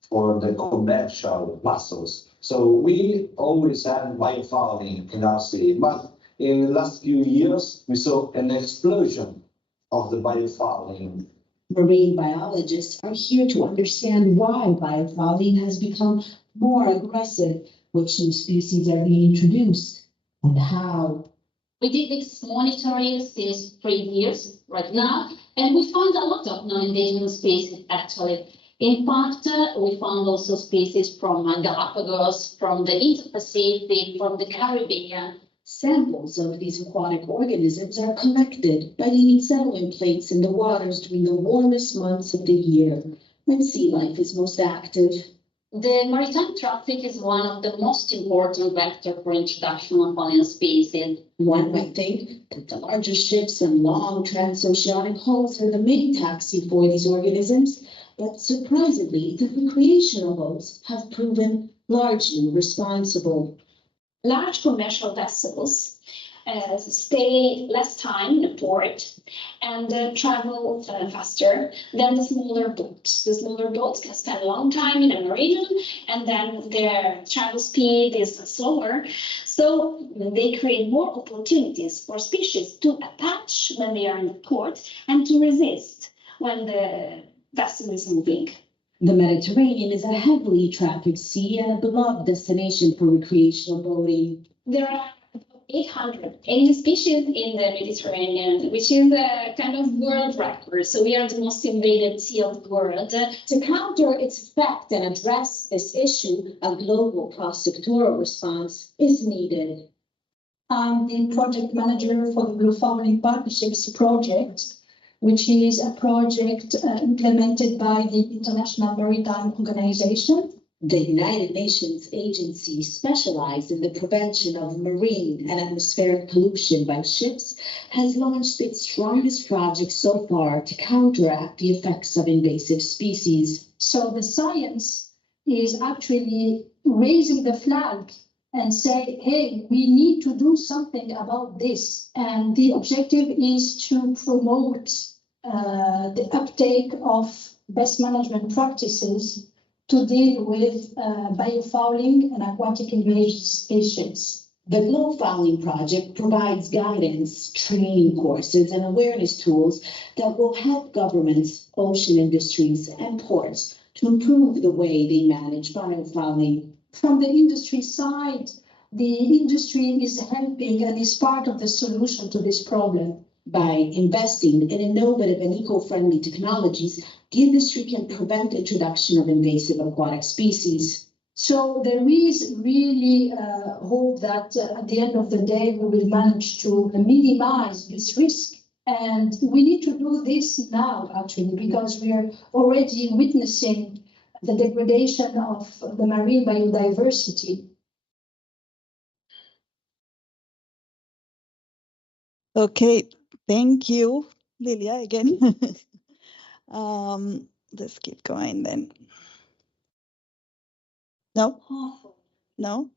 for the commercial mussels. So we always had biofouling in our sea, but in the last few years, we saw an explosion of the biofouling. Marine biologists are here to understand why biofouling has become more aggressive, which new species are being introduced, and how. We did this monitoring since 3 years right now, and we found a lot of non-endangered species actually. In fact, we found also species from Galapagos, from the Indo-Pacific, from the Caribbean. Samples of these aquatic organisms are collected by leaving settlement plates in the waters during the warmest months of the year, when sea life is most active. The maritime traffic is one of the most important vectors for introduction of alien species. One might think that the larger ships and long transoceanic hulls are the main taxi for these organisms, but surprisingly, the recreational boats have proven largely responsible. Large commercial vessels stay less time in port and travel faster than the smaller boats. The smaller boats can spend a long time in a marina, and then their travel speed is slower. So they create more opportunities for species to attach when they are in the port and to resist when the vessel is moving. The Mediterranean is a heavily trafficked sea and a beloved destination for recreational boating. There are 800 alien species in the Mediterranean, which is a kind of world record. So we are the most invaded sea of the world. To counter its effect and address this issue, a global cross-sectoral response is needed. I'm the project manager for the Biofouling Partnerships project, which is a project implemented by the International Maritime Organization. The United Nations agency specialized in the prevention of marine and atmospheric pollution by ships has launched its strongest project so far to counteract the effects of invasive species. So the science is actually raising the flag and say, hey, we need to do something about this. And the objective is to promote the uptake of best management practices to deal with biofouling and aquatic invasive species. The Biofouling project provides guidance, training courses, and awareness tools that will help governments, ocean industries, and ports to improve the way they manage biofouling. From the industry side, the industry is helping and is part of the solution to this problem. By investing in innovative and eco-friendly technologies, the industry can prevent the introduction of invasive aquatic species. So there is really hope that at the end of the day, we will manage to minimize this risk. And we need to do this now, actually, because we are already witnessing the degradation of the marine biodiversity. Okay, thank you, Lilia, again. Let's keep going then. No? No?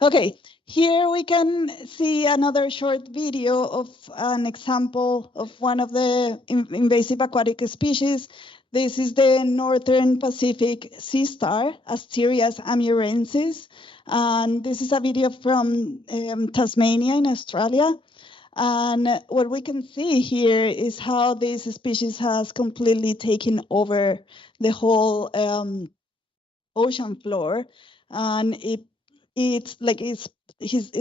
Okay, here we can see another short video of an example of one of the invasive aquatic species. This is the Northern Pacific sea star, Asterias amurensis. And this is a video from Tasmania in Australia. And what we can see here is how this species has completely taken over the whole ocean floor. And his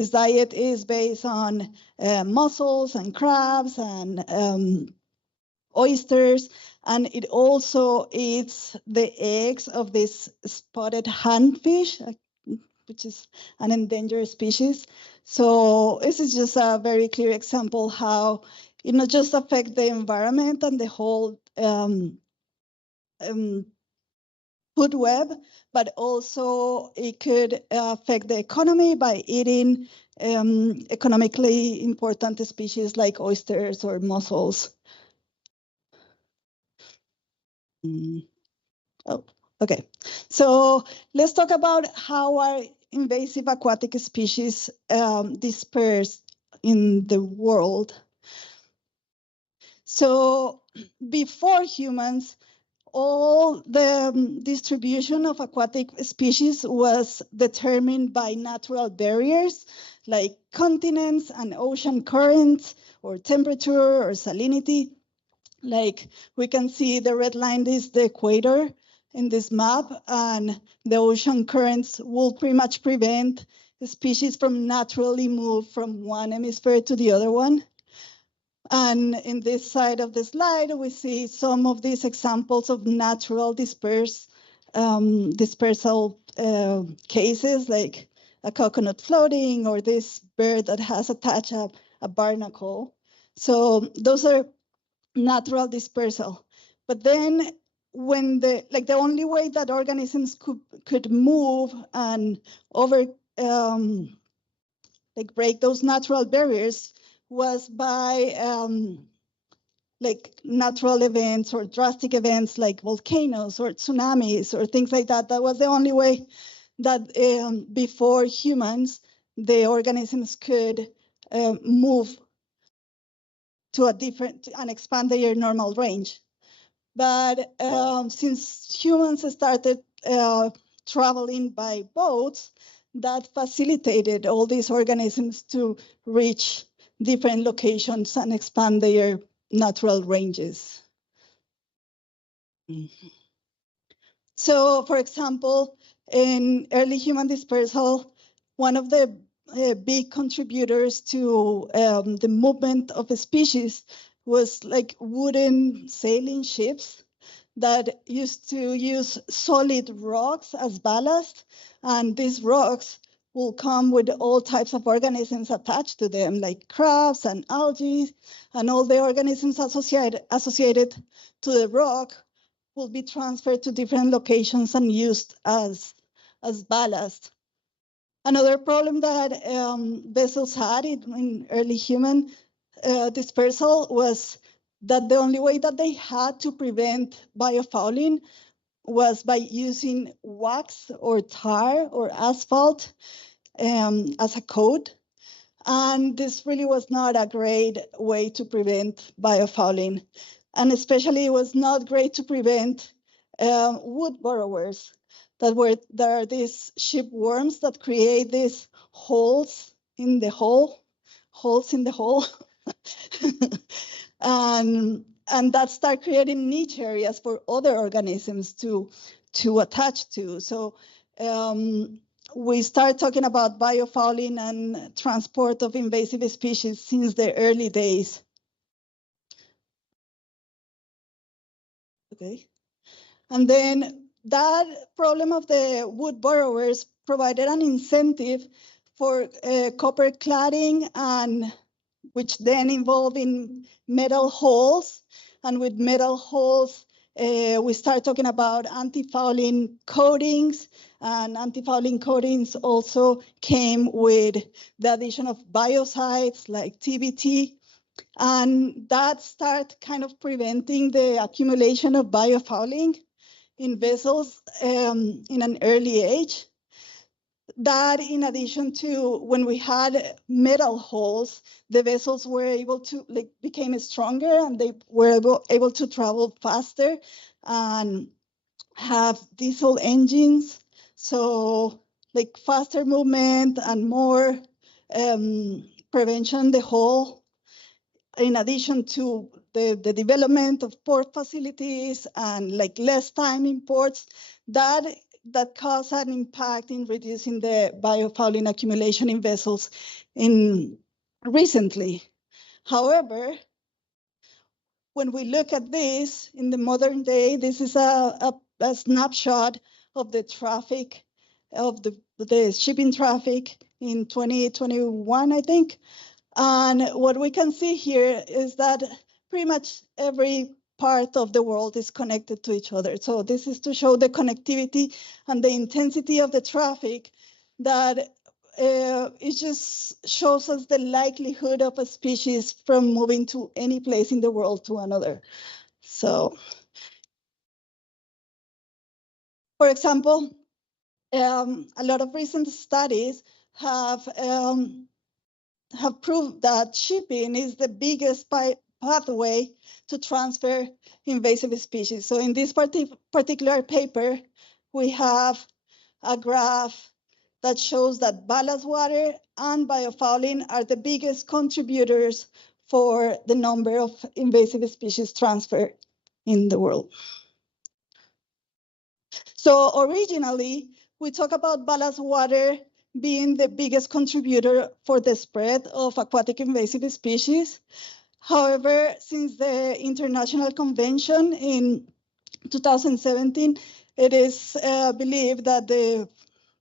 diet is based on mussels and crabs and oysters, and it also eats the eggs of this spotted handfish, which is an endangered species. So this is just a very clear example how it not just affects the environment and the whole food web, but also it could affect the economy by eating economically important species like oysters or mussels. Oh, okay. So let's talk about how our invasive aquatic species disperse in the world. So before humans, all the distribution of aquatic species was determined by natural barriers like continents and ocean currents or temperature or salinity. Like we can see the red line is the equator in this map, and the ocean currents will pretty much prevent the species from naturally move from one hemisphere to the other one. And in this side of the slide, we see some of these examples of natural dispersal cases, like a coconut floating or this bird that has attached a barnacle. So those are natural dispersal. But then when the only way that organisms could move and break those natural barriers was by natural events or drastic events like volcanoes or tsunamis or things like that. That was the only way that before humans, the organisms could move to a different and expand their normal range. But since humans started traveling by boats, that facilitated all these organisms to reach different locations and expand their natural ranges. So, for example, in early human dispersal, one of the big contributors to the movement of a species was like wooden sailing ships that used to use solid rocks as ballast, and these rocks will come with all types of organisms attached to them, like crabs and algae, and all the organisms associated to the rock will be transferred to different locations and used as ballast. Another problem that vessels had in early human dispersal was that the only way that they had to prevent biofouling was by using wax or tar or asphalt as a coat. And this really was not a great way to prevent biofouling. And especially it was not great to prevent wood borrowers. There are these ship worms that create these holes in the hole, and that start creating niche areas for other organisms to attach to. So we start talking about biofouling and transport of invasive species since the early days. Okay, and then that problem of the wood borrowers provided an incentive for copper cladding, and which then involved in metal hulls. And with metal hulls, we start talking about anti-fouling coatings, and anti-fouling coatings also came with the addition of biocides like TBT, and that start kind of preventing the accumulation of biofouling in vessels in an early age. that in addition to when we had metal hulls, the vessels were able to became stronger and they were able to travel faster and have diesel engines. So like faster movement and more prevention the hull. In addition to the development of port facilities and like less time in ports, that caused an impact in reducing the biofouling accumulation in vessels recently. However, when we look at this in the modern day, this is a snapshot of the traffic, of the shipping traffic in 2021, I think. And what we can see here is that pretty much every part of the world is connected to each other. So this is to show the connectivity and the intensity of the traffic, that it just shows us the likelihood of a species from moving to any place in the world to another. So, for example, a lot of recent studies have proved that shipping is the biggest pathway to transfer invasive species. So in this particular paper, we have a graph that shows that ballast water and biofouling are the biggest contributors for the number of invasive species transferred in the world. So originally, we talk about ballast water being the biggest contributor for the spread of aquatic invasive species. However, since the International Convention in 2017, it is believed that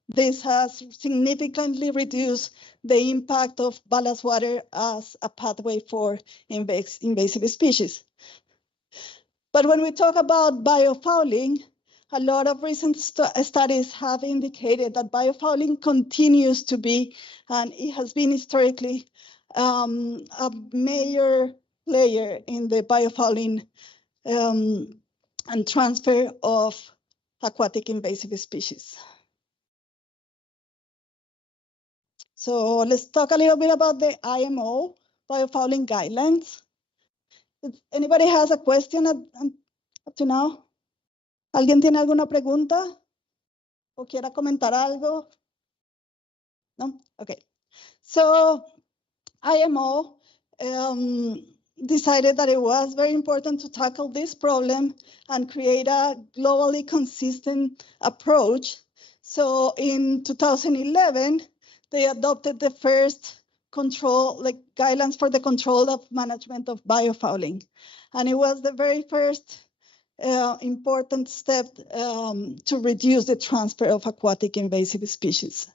this has significantly reduced the impact of ballast water as a pathway for invasive species. But when we talk about biofouling, a lot of recent studies have indicated that biofouling continues to be, and it has been historically, a major player in the biofouling and transfer of aquatic invasive species. So let's talk a little bit about the IMO biofouling guidelines. If anybody has a question up to now? ¿Alguien tiene alguna pregunta? ¿O quiera comentar algo? No? Okay. So IMO decided that it was very important to tackle this problem and create a globally consistent approach. So in 2011, they adopted the first guidelines for the control of management of biofouling. And it was the very first important step to reduce the transfer of aquatic invasive species.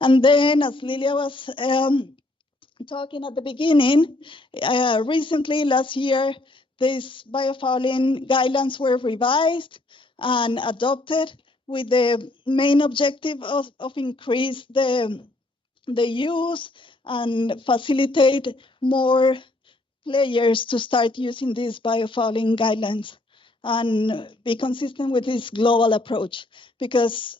And then, as Lilia was talking at the beginning, recently, last year, these biofouling guidelines were revised and adopted with the main objective of increase the use and facilitate more players to start using these biofouling guidelines and be consistent with this global approach. Because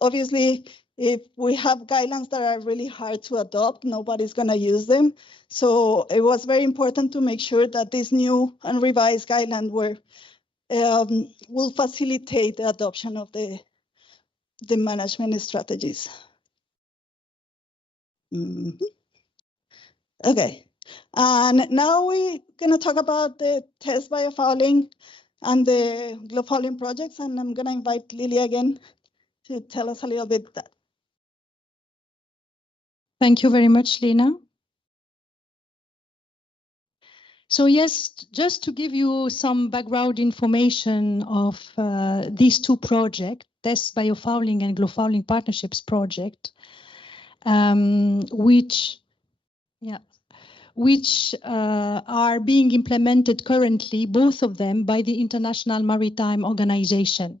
obviously, if we have guidelines that are really hard to adopt, nobody's going to use them. So it was very important to make sure that this new and revised guideline will facilitate the adoption of the management strategies. Okay, and now we're going to talk about the test biofouling and the glofouling projects, and I'm going to invite Lily again to tell us a little bit that. Thank you very much, Lena. So yes, just to give you some background information of these two projects, Test Biofouling and Glofouling Partnerships project, which are being implemented currently, both of them, by the International Maritime Organization.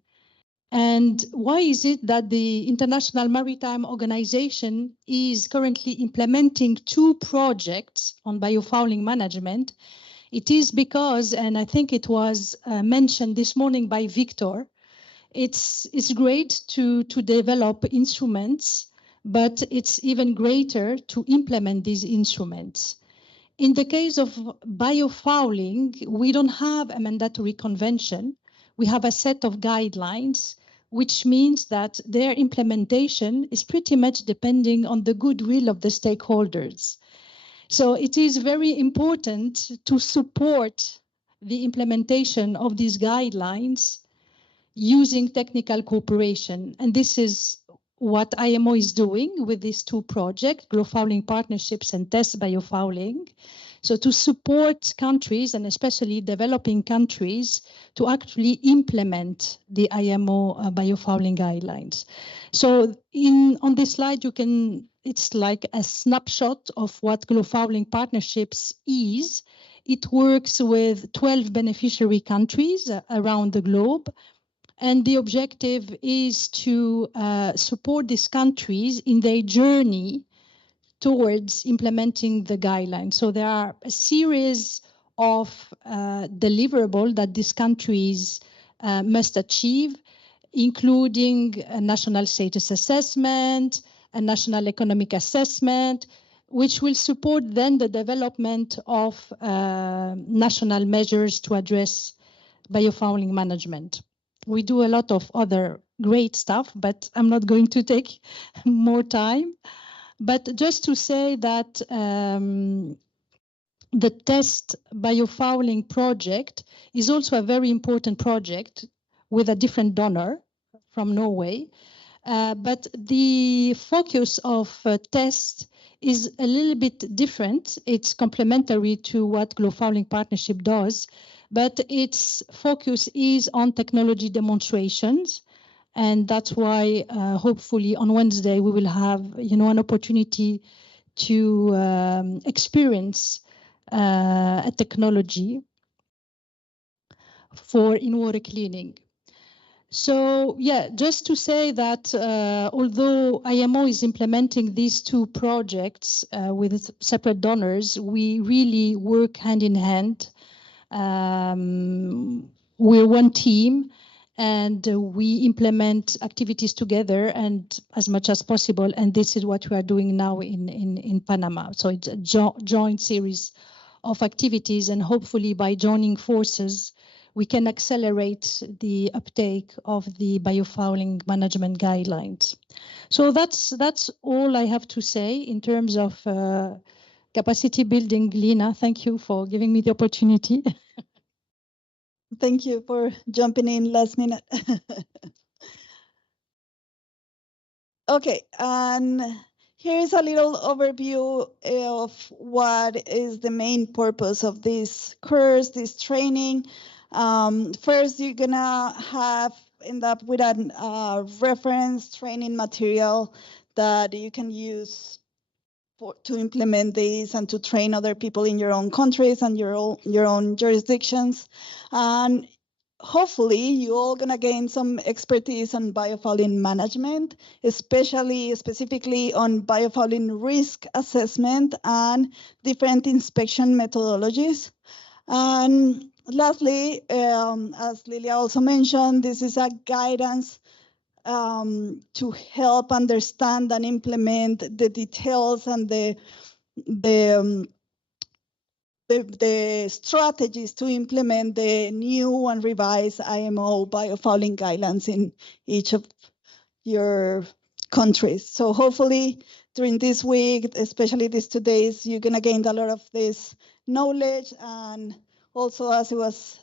And why is it that the International Maritime Organization is currently implementing two projects on biofouling management? It is because, and I think it was mentioned this morning by Victor, it's great to develop instruments, but it's even greater to implement these instruments. In the case of biofouling, we don't have a mandatory convention. We have a set of guidelines, which means that their implementation is pretty much depending on the goodwill of the stakeholders. So it is very important to support the implementation of these guidelines using technical cooperation. And this is what IMO is doing with these two projects, Glofouling Partnerships and Test Biofouling. So to support countries, and especially developing countries, to actually implement the IMO biofouling guidelines. So on this slide, it's like a snapshot of what Glofouling Partnerships is. It works with 12 beneficiary countries around the globe. And the objective is to support these countries in their journey towards implementing the guidelines. So there are a series of deliverables that these countries must achieve, including a national status assessment, a national economic assessment, which will support then the development of national measures to address biofouling management. We do a lot of other great stuff, but I'm not going to take more time. But just to say that the test biofouling project is also a very important project with a different donor from Norway. But the focus of test is a little bit different. It's complementary to what Glofouling Partnership does, but its focus is on technology demonstrations. And that's why hopefully on Wednesday we will have an opportunity to experience a technology for in-water cleaning. So yeah, just to say that although IMO is implementing these two projects with separate donors, we really work hand in hand. We're one team, and we implement activities together and as much as possible. And this is what we are doing now in Panama. So it's a joint series of activities, and hopefully by joining forces, we can accelerate the uptake of the biofouling management guidelines. So that's all I have to say in terms of capacity building. Lina, thank you for giving me the opportunity. Thank you for jumping in last minute. Okay, and here's a little overview of what is the main purpose of this course, this training. First, you're gonna end up with a reference training material that you can use to implement this and to train other people in your own countries and your own jurisdictions. And hopefully you're all gonna gain some expertise on biofouling management, specifically on biofouling risk assessment and different inspection methodologies. And lastly, as Lilia also mentioned, this is a guidance to help understand and implement the details and the strategies to implement the new and revised IMO biofouling guidelines in each of your countries. So hopefully during this week, especially these 2 days, you're gonna gain a lot of this knowledge. And also, as it was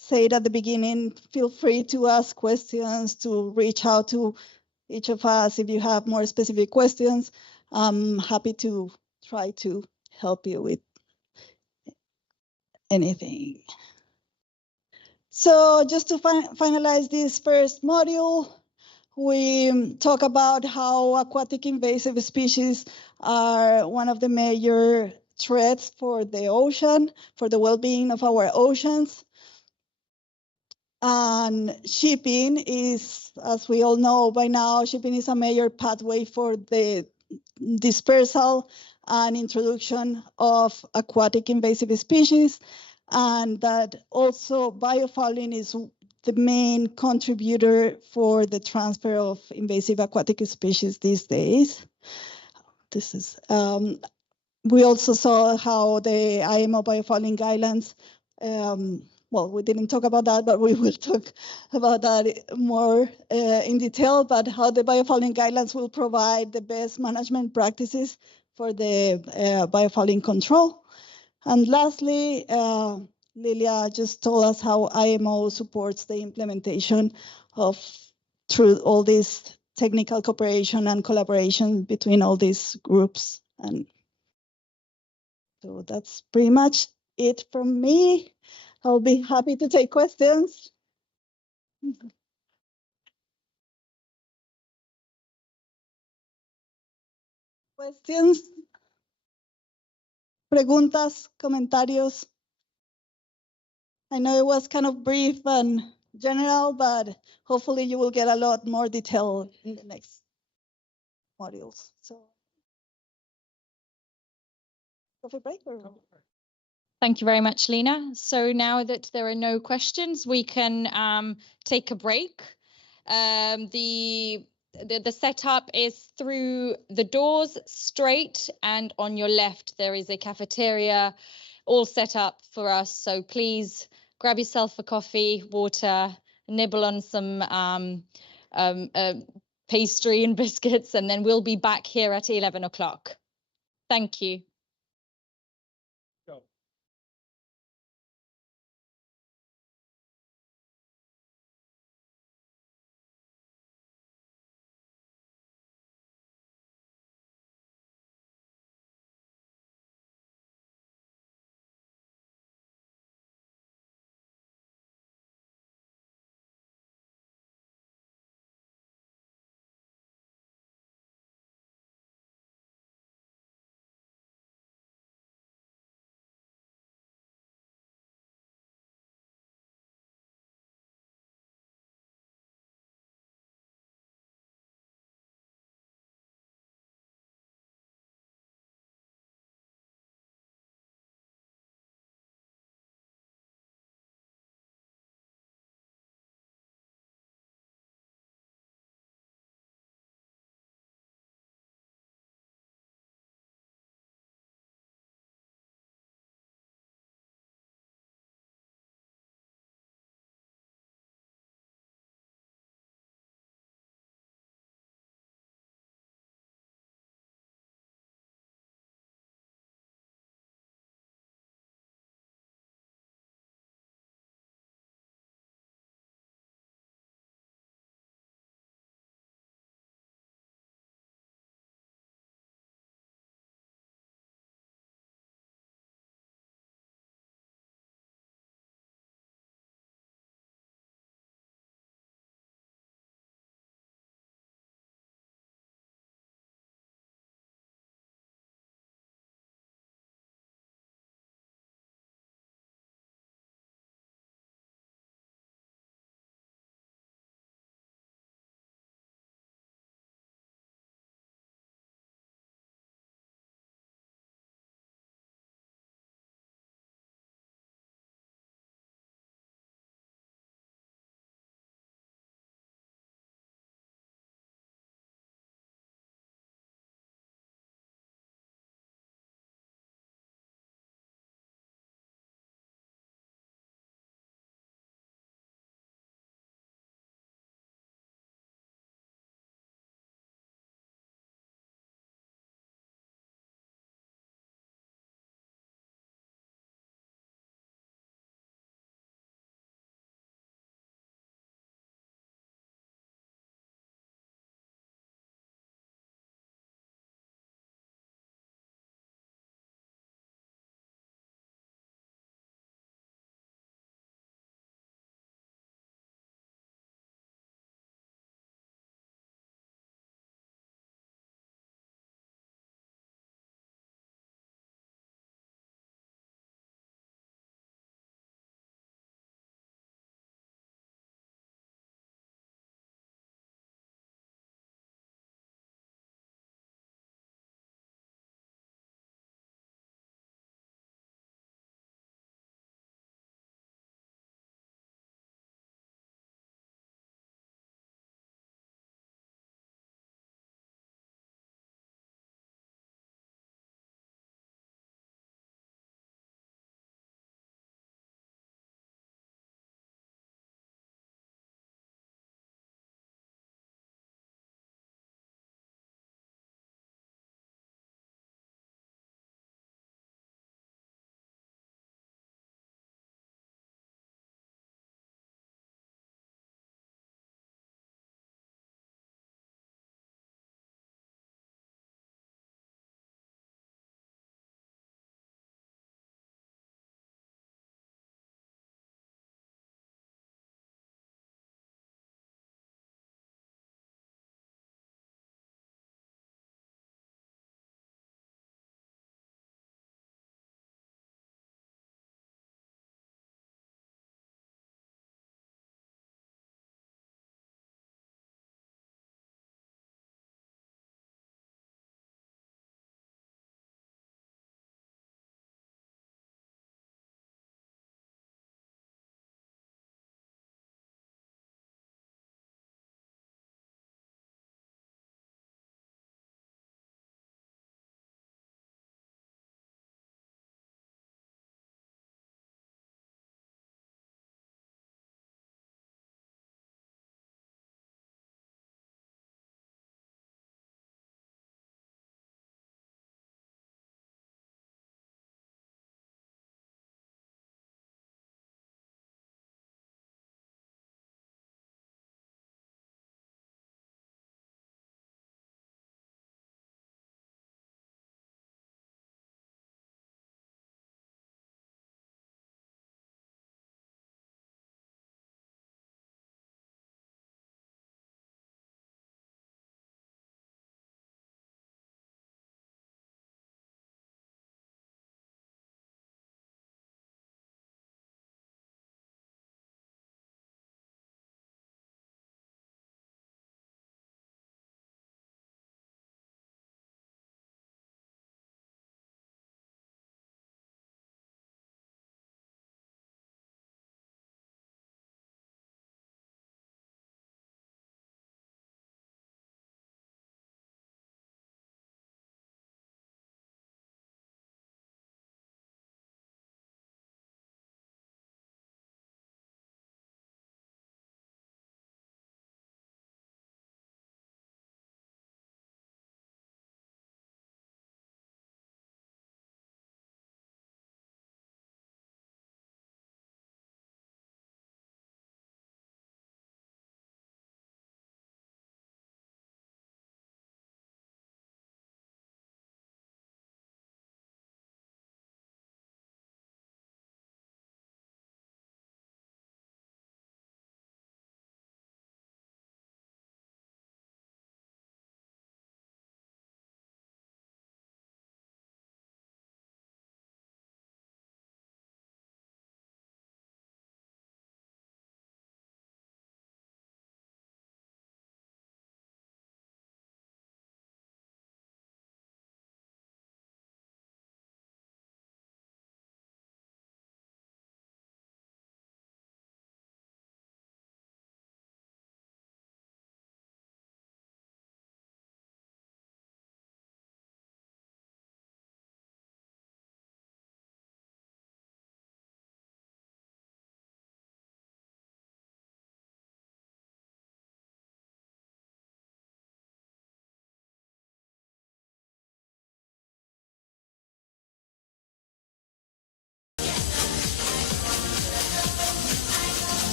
said at the beginning, feel free to ask questions, to reach out to each of us if you have more specific questions. I'm happy to try to help you with anything. So just to finalize this first module, we talk about how aquatic invasive species are one of the major threats for the ocean, for the well-being of our oceans. And shipping is, as we all know by now, shipping is a major pathway for the dispersal and introduction of aquatic invasive species. And that also biofouling is the main contributor for the transfer of invasive aquatic species these days. This is, we also saw how the IMO biofouling guidelines, well, we didn't talk about that, but we will talk about that more in detail, but how the biofouling guidelines will provide the best management practices for the biofouling control. And lastly, Lilia just told us how IMO supports the implementation of through all this technical cooperation and collaboration between all these groups. And so that's pretty much it from me. I'll be happy to take questions. Questions? Preguntas, comentarios? I know it was kind of brief and general, but hopefully you will get a lot more detail in the next modules. So, coffee break or? Thank you very much, Lena. So now that there are no questions, we can take a break. The setup is through the doors straight, and on your left there is a cafeteria all set up for us. So please grab yourself a coffee, water, nibble on some pastry and biscuits, and then we'll be back here at 11 o'clock. Thank you.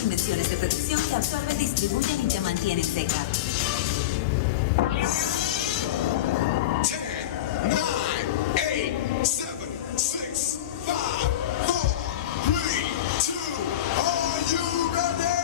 dimensiones de protección que absorben, distribuyen y te mantienen seca. 10, 9, 8, 7, 6, 5, 4, 3, 2, are you ready?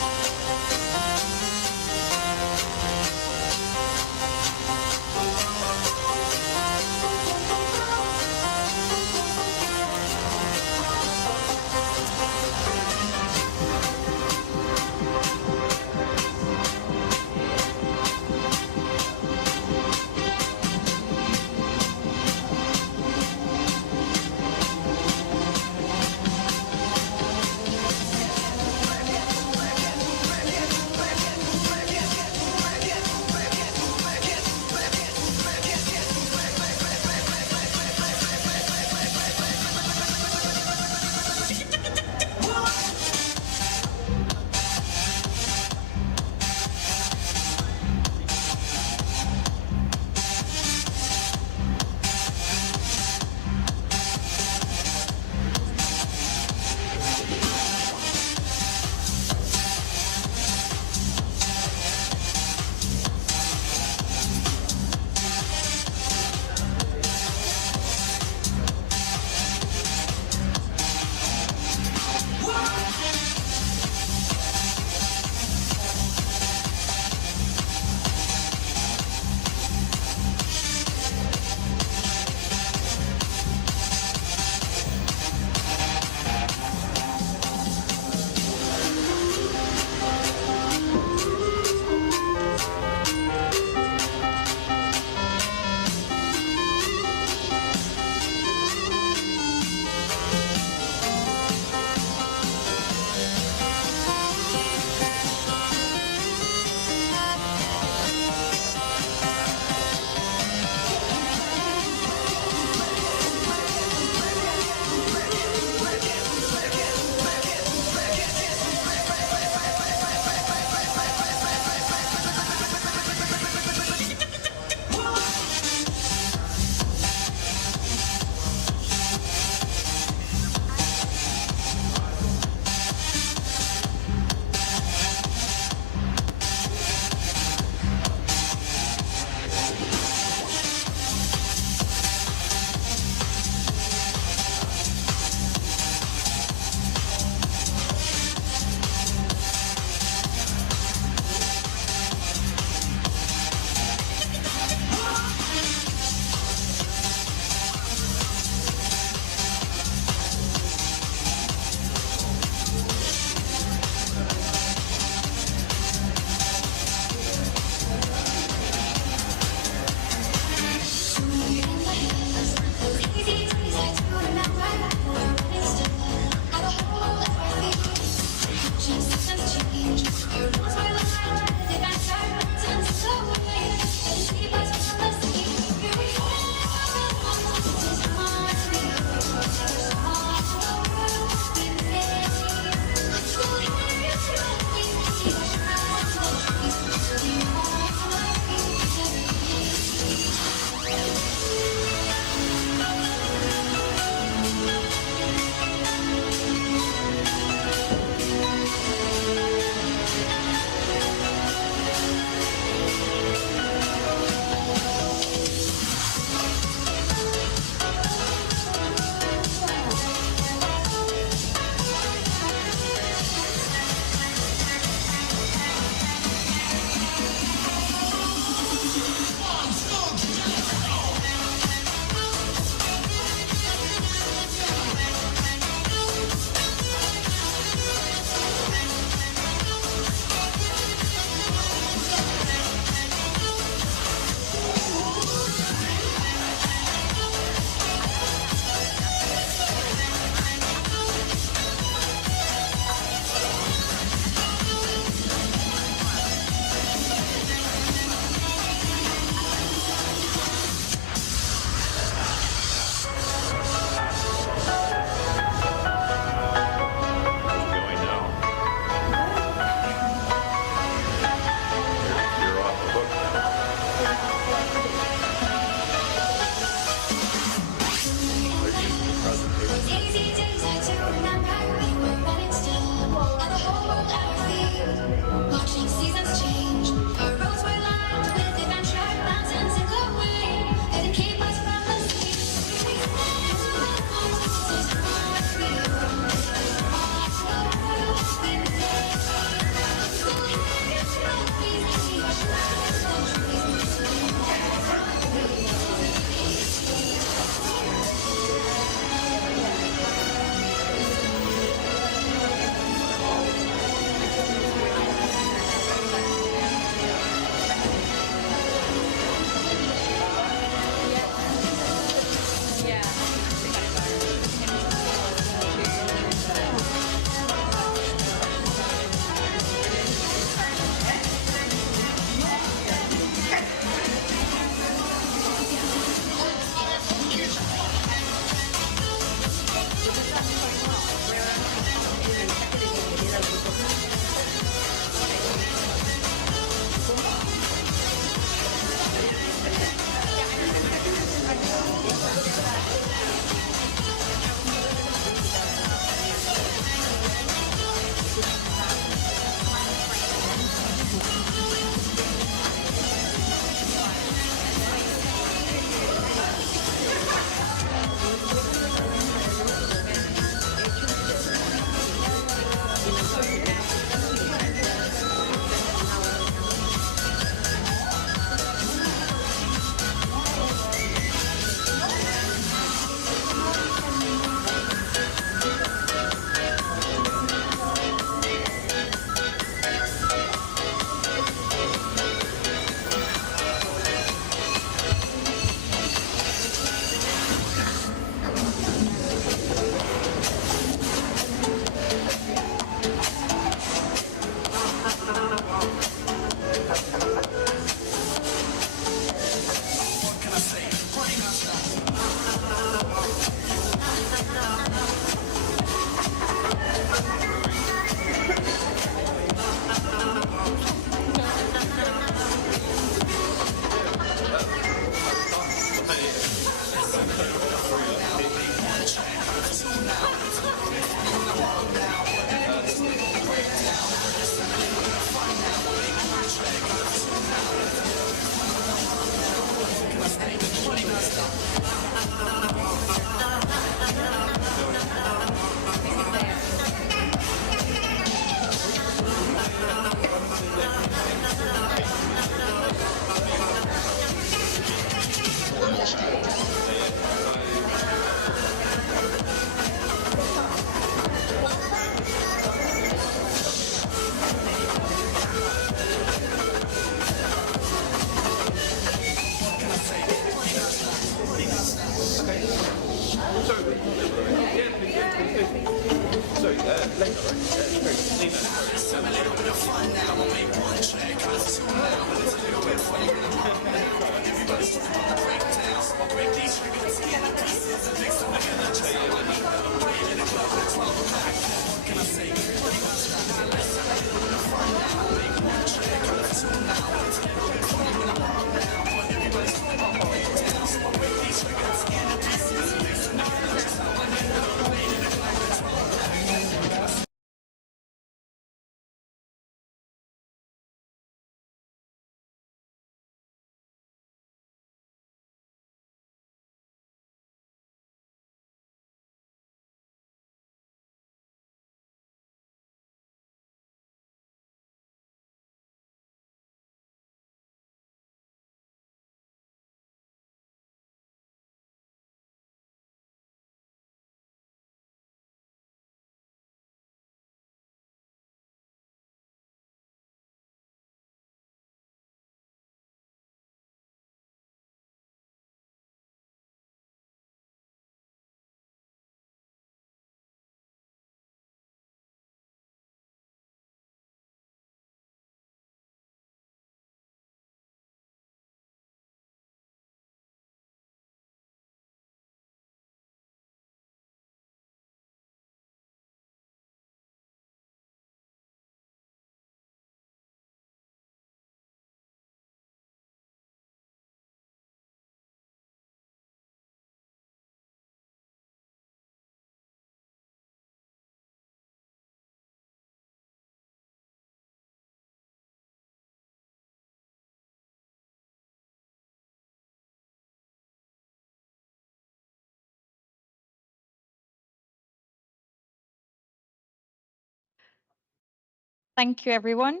Thank you, everyone.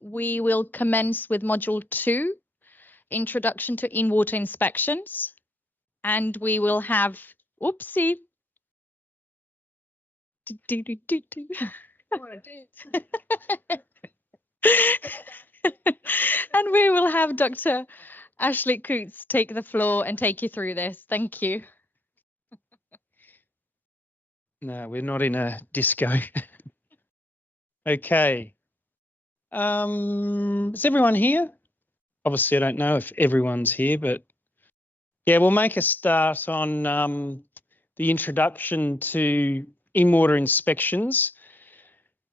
We will commence with Module 2, Introduction to In-Water Inspections. And we will have, oopsie. And we will have Dr. Ashley Coates take the floor and take you through this. Thank you. No, we're not in a disco. Okay. Is everyone here? Obviously, I don't know if everyone's here, but yeah, we'll make a start on the introduction to in-water inspections.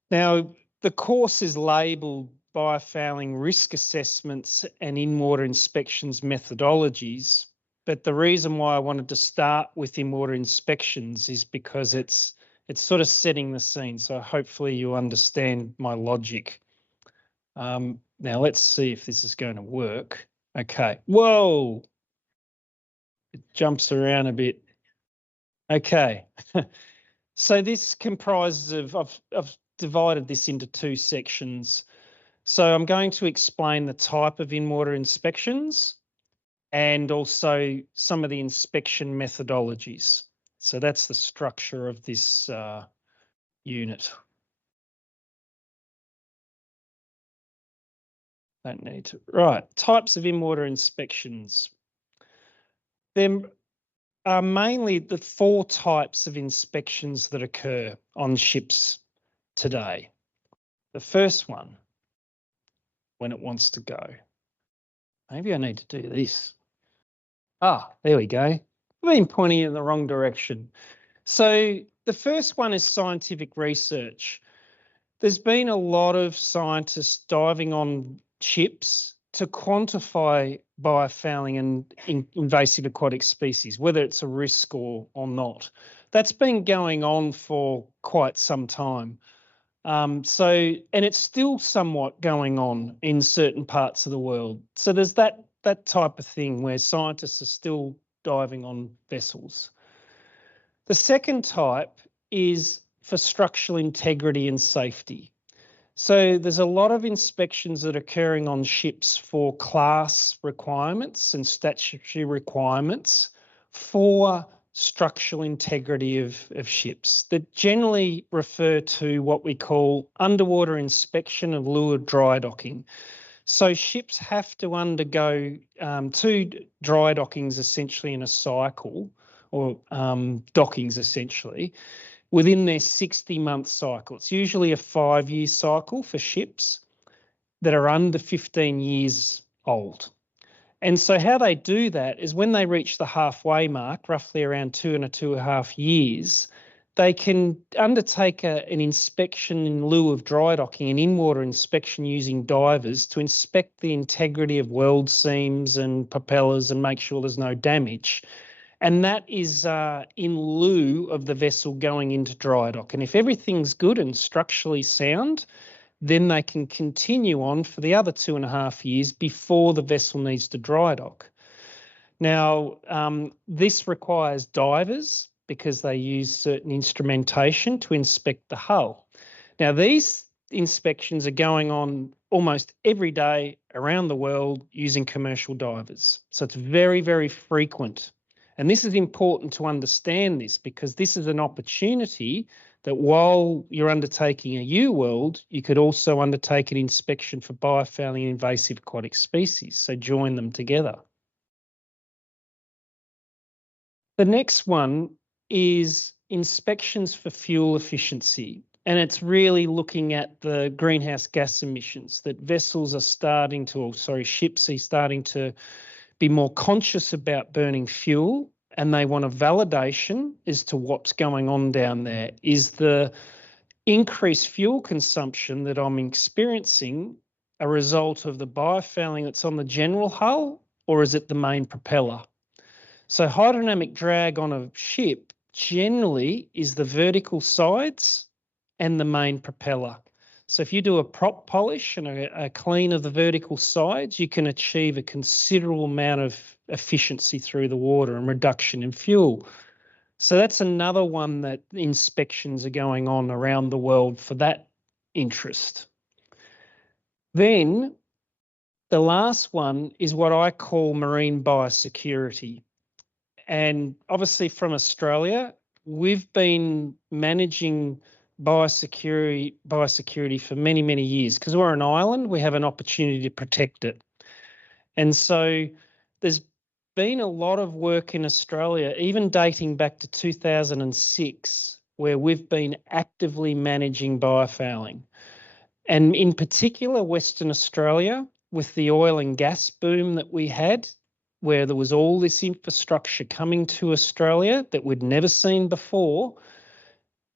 Now, the course is labelled Biofouling Risk Assessments and In-Water Inspections Methodologies, but the reason why I wanted to start with in-water inspections is because it's sort of setting the scene, so hopefully you understand my logic. Now, let's see if this is going to work. Okay. Whoa! It jumps around a bit. Okay. So this comprises of, I've divided this into two sections. So I'm going to explain the type of in-water inspections and also some of the inspection methodologies. So that's the structure of this unit. Don't need to. Right, types of in-water inspections. There are mainly the 4 types of inspections that occur on ships today. The first one, when it wants to go. Maybe I need to do this. Ah, there we go. I've been pointing in the wrong direction. So the first one is scientific research. There's been a lot of scientists diving on ships to quantify biofouling and invasive aquatic species, whether it's a risk or not. That's been going on for quite some time. And it's still somewhat going on in certain parts of the world. So there's that type of thing where scientists are still diving on vessels. The second type is for structural integrity and safety. So there's a lot of inspections that are occurring on ships for class requirements and statutory requirements for structural integrity of ships that generally refer to what we call underwater inspection of leeward dry docking. So ships have to undergo 2 dry dockings essentially in a cycle or dockings essentially, within their 60-month cycle. It's usually a 5-year cycle for ships that are under 15 years old. And so how they do that is when they reach the halfway mark, roughly around 2.5 years, they can undertake an inspection in lieu of dry docking, an in-water inspection using divers to inspect the integrity of weld seams and propellers and make sure there's no damage. And that is in lieu of the vessel going into dry dock. And if everything's good and structurally sound, then they can continue on for the other 2.5 years before the vessel needs to dry dock. Now, this requires divers because they use certain instrumentation to inspect the hull. Now, these inspections are going on almost every day around the world using commercial divers. So it's very, very frequent. And this is important to understand this because this is an opportunity that while you're undertaking a UWorld, you could also undertake an inspection for biofouling and invasive aquatic species. So join them together. The next one is inspections for fuel efficiency. And it's really looking at the greenhouse gas emissions that vessels are starting to, or sorry, ships are starting to be more conscious about burning fuel, and they want a validation as to what's going on down there. Is the increased fuel consumption that I'm experiencing a result of the biofouling that's on the general hull, or is it the main propeller? So hydrodynamic drag on a ship generally is the vertical sides and the main propeller. So if you do a prop polish and a clean of the vertical sides, you can achieve a considerable amount of efficiency through the water and reduction in fuel. So that's another one that inspections are going on around the world for that interest. Then the last one is what I call marine biosecurity. And obviously from Australia, we've been managing biosecurity for many, many years. Because we're an island, we have an opportunity to protect it. And so there's been a lot of work in Australia, even dating back to 2006, where we've been actively managing biofouling. And in particular, Western Australia, with the oil and gas boom that we had, where there was all this infrastructure coming to Australia that we'd never seen before,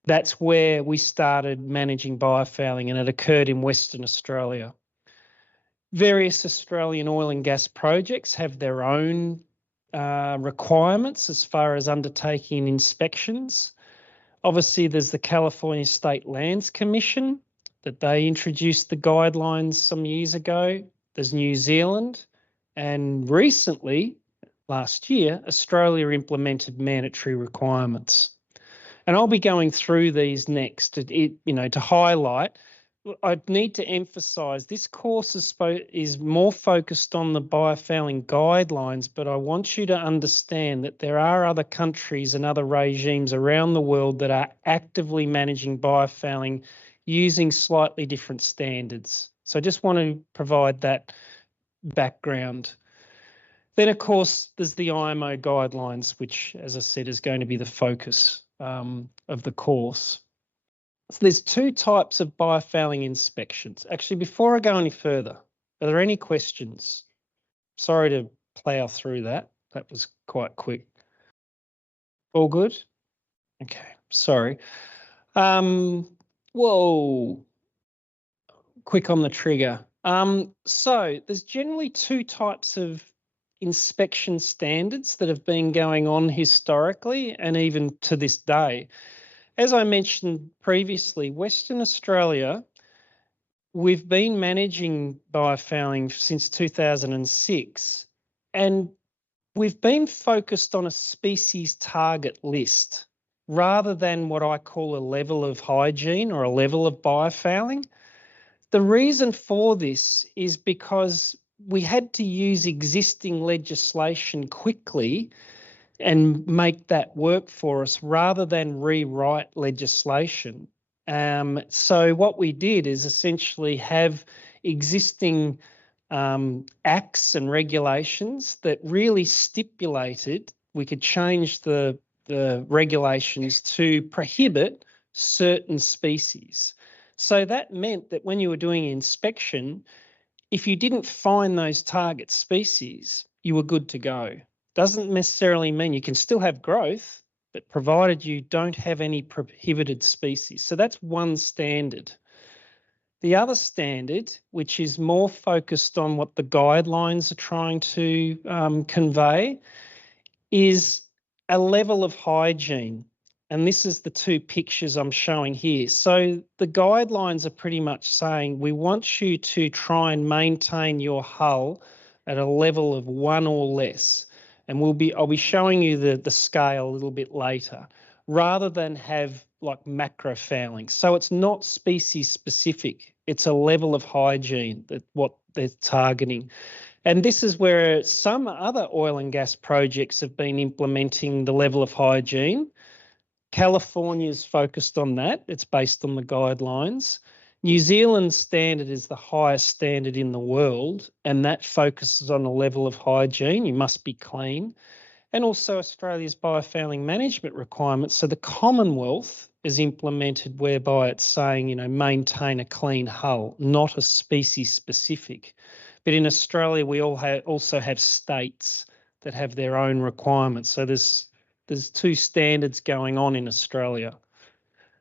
that's where we started managing biofouling, and it occurred in Western Australia. Various Australian oil and gas projects have their own requirements as far as undertaking inspections. Obviously, there's the California State Lands Commission that they introduced the guidelines some years ago. There's New Zealand. And recently, last year, Australia implemented mandatory requirements. And I'll be going through these next to highlight. I need to emphasise this course is more focused on the biofouling guidelines, but I want you to understand that there are other countries and other regimes around the world that are actively managing biofouling using slightly different standards. So I just want to provide that background. Then, of course, there's the IMO guidelines, which, as I said, is going to be the focus of the course. So there's two types of biofouling inspections. Actually, before I go any further, are there any questions? Sorry to plough through that. That was quite quick. All good? Okay, sorry. Whoa, quick on the trigger. So there's generally two types of inspection standards that have been going on historically and even to this day. As I mentioned previously, Western Australia, we've been managing biofouling since 2006, and we've been focused on a species target list rather than what I call a level of hygiene or a level of biofouling. The reason for this is because we had to use existing legislation quickly and make that work for us rather than rewrite legislation. So what we did is essentially have existing acts and regulations that really stipulated we could change the the regulations to prohibit certain species. So that meant that when you were doing inspection, if you didn't find those target species, you were good to go. Doesn't necessarily mean you can still have growth, but provided you don't have any prohibited species. So that's one standard. The other standard, which is more focused on what the guidelines are trying to convey, is a level of hygiene. And this is the two pictures I'm showing here. So the guidelines are pretty much saying we want you to try and maintain your hull at a level of 1 or less. And I'll be showing you the scale a little bit later, rather than have like macro fouling. So it's not species specific. It's a level of hygiene that what they're targeting. And this is where some other oil and gas projects have been implementing the level of hygiene. California's focused on that. It's based on the guidelines. New Zealand's standard is the highest standard in the world, and that focuses on a level of hygiene. You must be clean. And also Australia's biofouling management requirements. So the Commonwealth is implemented whereby it's saying, you know, maintain a clean hull, not a species specific. But in Australia, we also have states that have their own requirements. So there's two standards going on in Australia.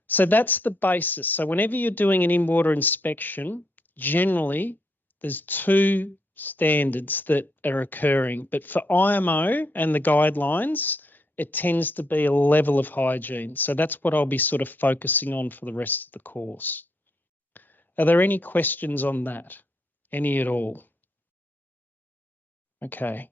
So that's the basis. So whenever you're doing an in-water inspection, generally there's two standards that are occurring. But for IMO and the guidelines, it tends to be a level of hygiene. So that's what I'll be sort of focusing on for the rest of the course. Are there any questions on that? Any at all? Okay.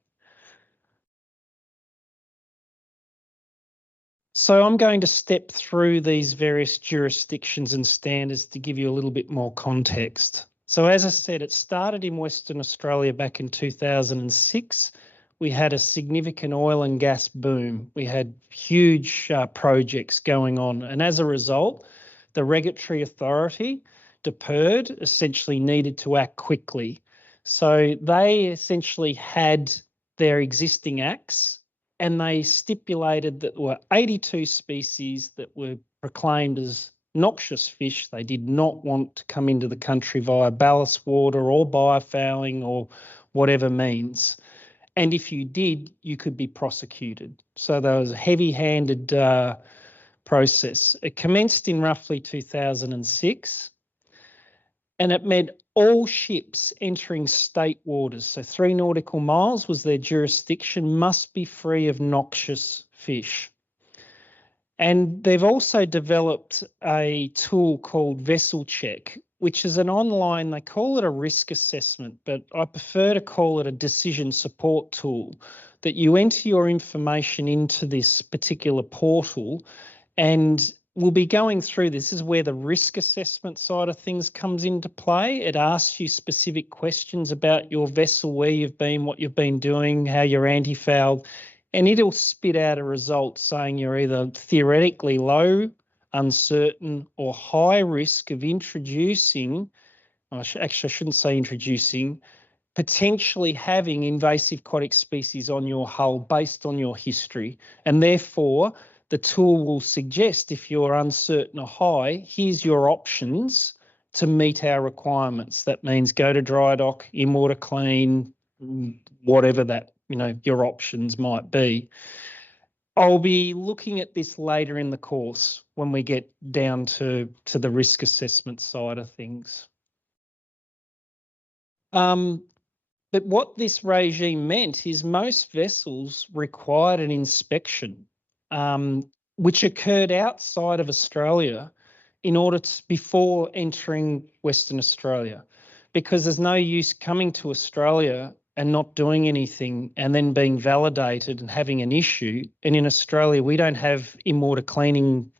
So I'm going to step through these various jurisdictions and standards to give you a little bit more context. So as I said, it started in Western Australia back in 2006. We had a significant oil and gas boom. We had huge projects going on. And as a result, the regulatory authority, DPIRD, essentially needed to act quickly. So they essentially had their existing acts, and they stipulated that there were 82 species that were proclaimed as noxious fish. They did not want to come into the country via ballast water or biofouling or whatever means. And if you did, you could be prosecuted. So there was a heavy-handed process. It commenced in roughly 2006, and it meant all ships entering state waters, so 3 nautical miles was their jurisdiction, must be free of noxious fish. And they've also developed a tool called Vessel Check, which is an online, they call it a risk assessment, but I prefer to call it a decision support tool, that you enter your information into this particular portal, and we'll be going through this. This is where the risk assessment side of things comes into play. It asks you specific questions about your vessel, where you've been, what you've been doing, how you're anti-fouled, and it'll spit out a result saying you're either theoretically low, uncertain, or high risk of introducing, actually I shouldn't say introducing, potentially having invasive aquatic species on your hull based on your history. And therefore, the tool will suggest if you're uncertain or high, here's your options to meet our requirements. That means go to dry dock, in-water clean, whatever that, you know, your options might be. I'll be looking at this later in the course when we get down to the risk assessment side of things. But what this regime meant is most vessels required an inspection, which occurred outside of Australia in order to, before entering Western Australia, because there's no use coming to Australia and not doing anything and then being validated and having an issue. And in Australia, we don't have in-water cleaning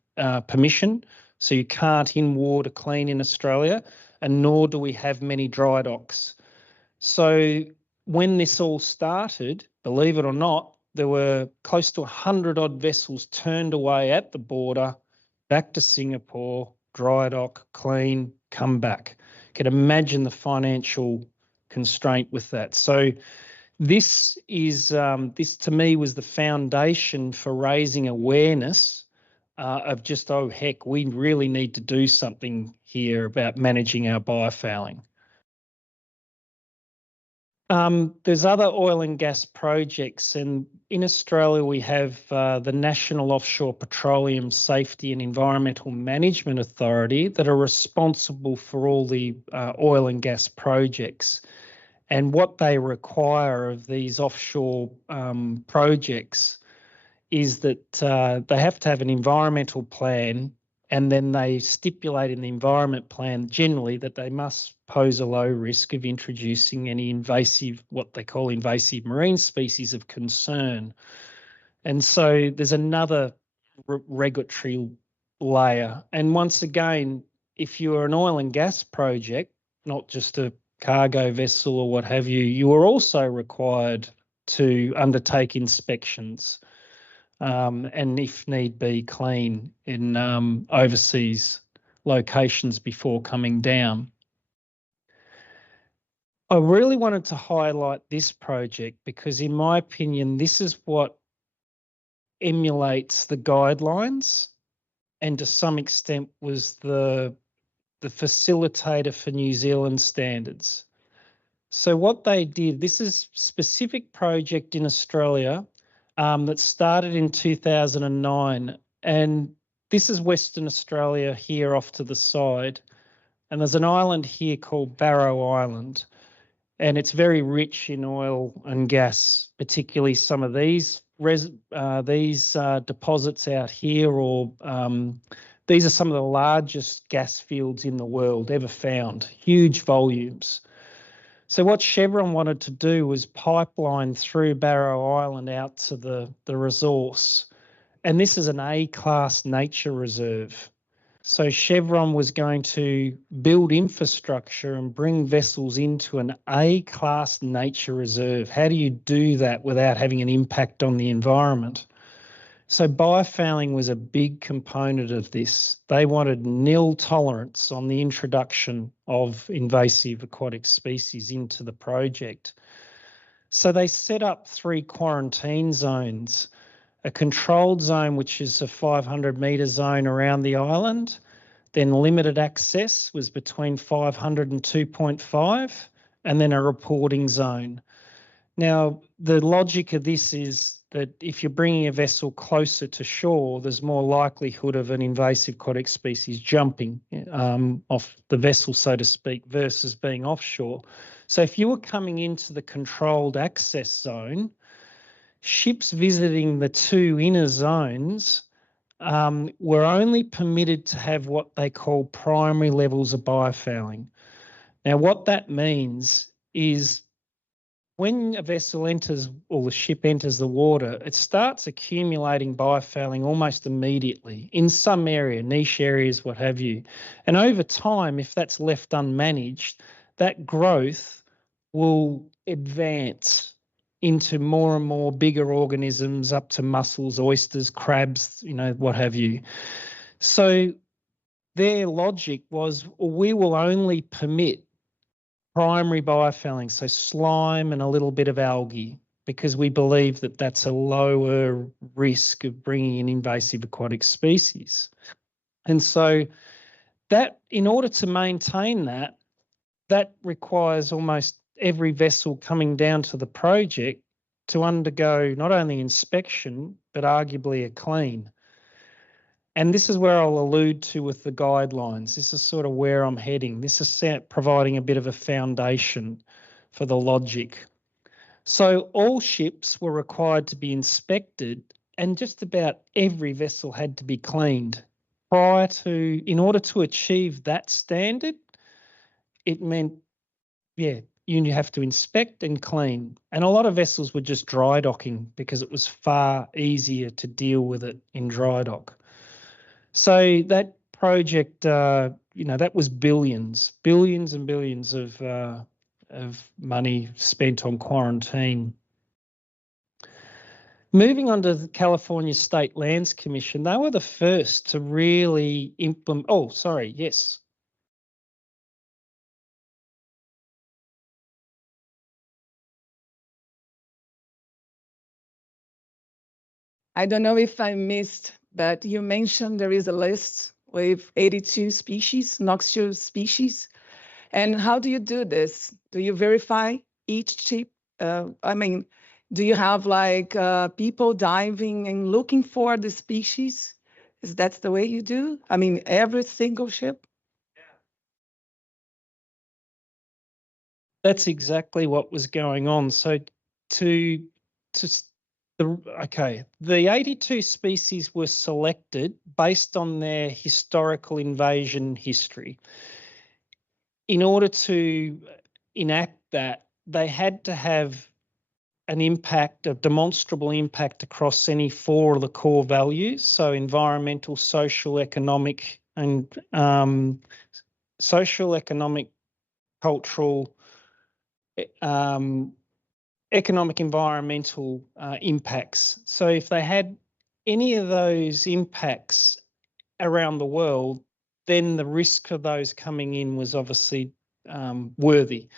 permission, so you can't in-water clean in Australia, and nor do we have many dry docks. So when this all started, believe it or not, there were close to 100 odd vessels turned away at the border, back to Singapore, dry dock, clean, come back. You can imagine the financial constraint with that. So This to me was the foundation for raising awareness of just, oh heck, we really need to do something here about managing our biofouling. There's other oil and gas projects, and in Australia we have the National Offshore Petroleum Safety and Environmental Management Authority that are responsible for all the oil and gas projects. And what they require of these offshore projects is that they have to have an environmental plan, and then they stipulate in the environment plan generally that they must pose a low risk of introducing any invasive, what they call invasive marine species of concern. And so there's another regulatory layer. And once again, if you're an oil and gas project, not just a cargo vessel or what have you, you are also required to undertake inspections and if need be clean in overseas locations before coming down. I really wanted to highlight this project because in my opinion, this is what emulates the guidelines and to some extent was the facilitator for New Zealand standards. So what they did, this is a specific project in Australia that started in 2009, and this is Western Australia here off to the side, and there's an island here called Barrow Island, and it's very rich in oil and gas, particularly some of these deposits out here, or these are some of the largest gas fields in the world ever found, huge volumes. So what Chevron wanted to do was pipeline through Barrow Island out to the resource. And this is an A-class nature reserve. So Chevron was going to build infrastructure and bring vessels into an A-class nature reserve. How do you do that without having an impact on the environment? So biofouling was a big component of this. They wanted nil tolerance on the introduction of invasive aquatic species into the project. So they set up 3 quarantine zones, a controlled zone, which is a 500-metre zone around the island, then limited access was between 500 and 2.5, and then a reporting zone. Now, the logic of this is that if you're bringing a vessel closer to shore, there's more likelihood of an invasive aquatic species jumping off the vessel, so to speak, versus being offshore. So if you were coming into the controlled access zone, ships visiting the 2 inner zones were only permitted to have what they call primary levels of biofouling. Now, what that means is when a vessel enters or the ship enters the water, it starts accumulating biofouling almost immediately in some area, niche areas, what have you. And over time, if that's left unmanaged, that growth will advance into more and more bigger organisms up to mussels, oysters, crabs, what have you. So their logic was, well, we will only permit primary biofouling, so slime and a little bit of algae, because we believe that that's a lower risk of bringing in invasive aquatic species. And so that, in order to maintain that, that requires almost every vessel coming down to the project to undergo not only inspection, but arguably a clean. And this is where I'll allude to with the guidelines. This is sort of where I'm heading. This is providing a bit of a foundation for the logic. So all ships were required to be inspected, and just about every vessel had to be cleaned. In order to achieve that standard, it meant, you have to inspect and clean. And a lot of vessels were just dry docking because it was far easier to deal with it in dry dock. So that project, that was billions and billions of money spent on quarantine. Moving on to the California State Lands Commission, they were the first to really implement. Oh, sorry, yes. I don't know if I missed, but you mentioned there is a list with 82 species, noxious species. And how do you do this? Do you verify each ship? Do you have like people diving and looking for the species? Is that the way you do? I mean, every single ship? That's exactly what was going on. So the 82 species were selected based on their historical invasion history. In order to enact that, they had to have an impact, a demonstrable impact across any four of the core values. So environmental, social, economic, and cultural, economic, environmental impacts. So if they had any of those impacts around the world, then the risk of those coming in was obviously worthy.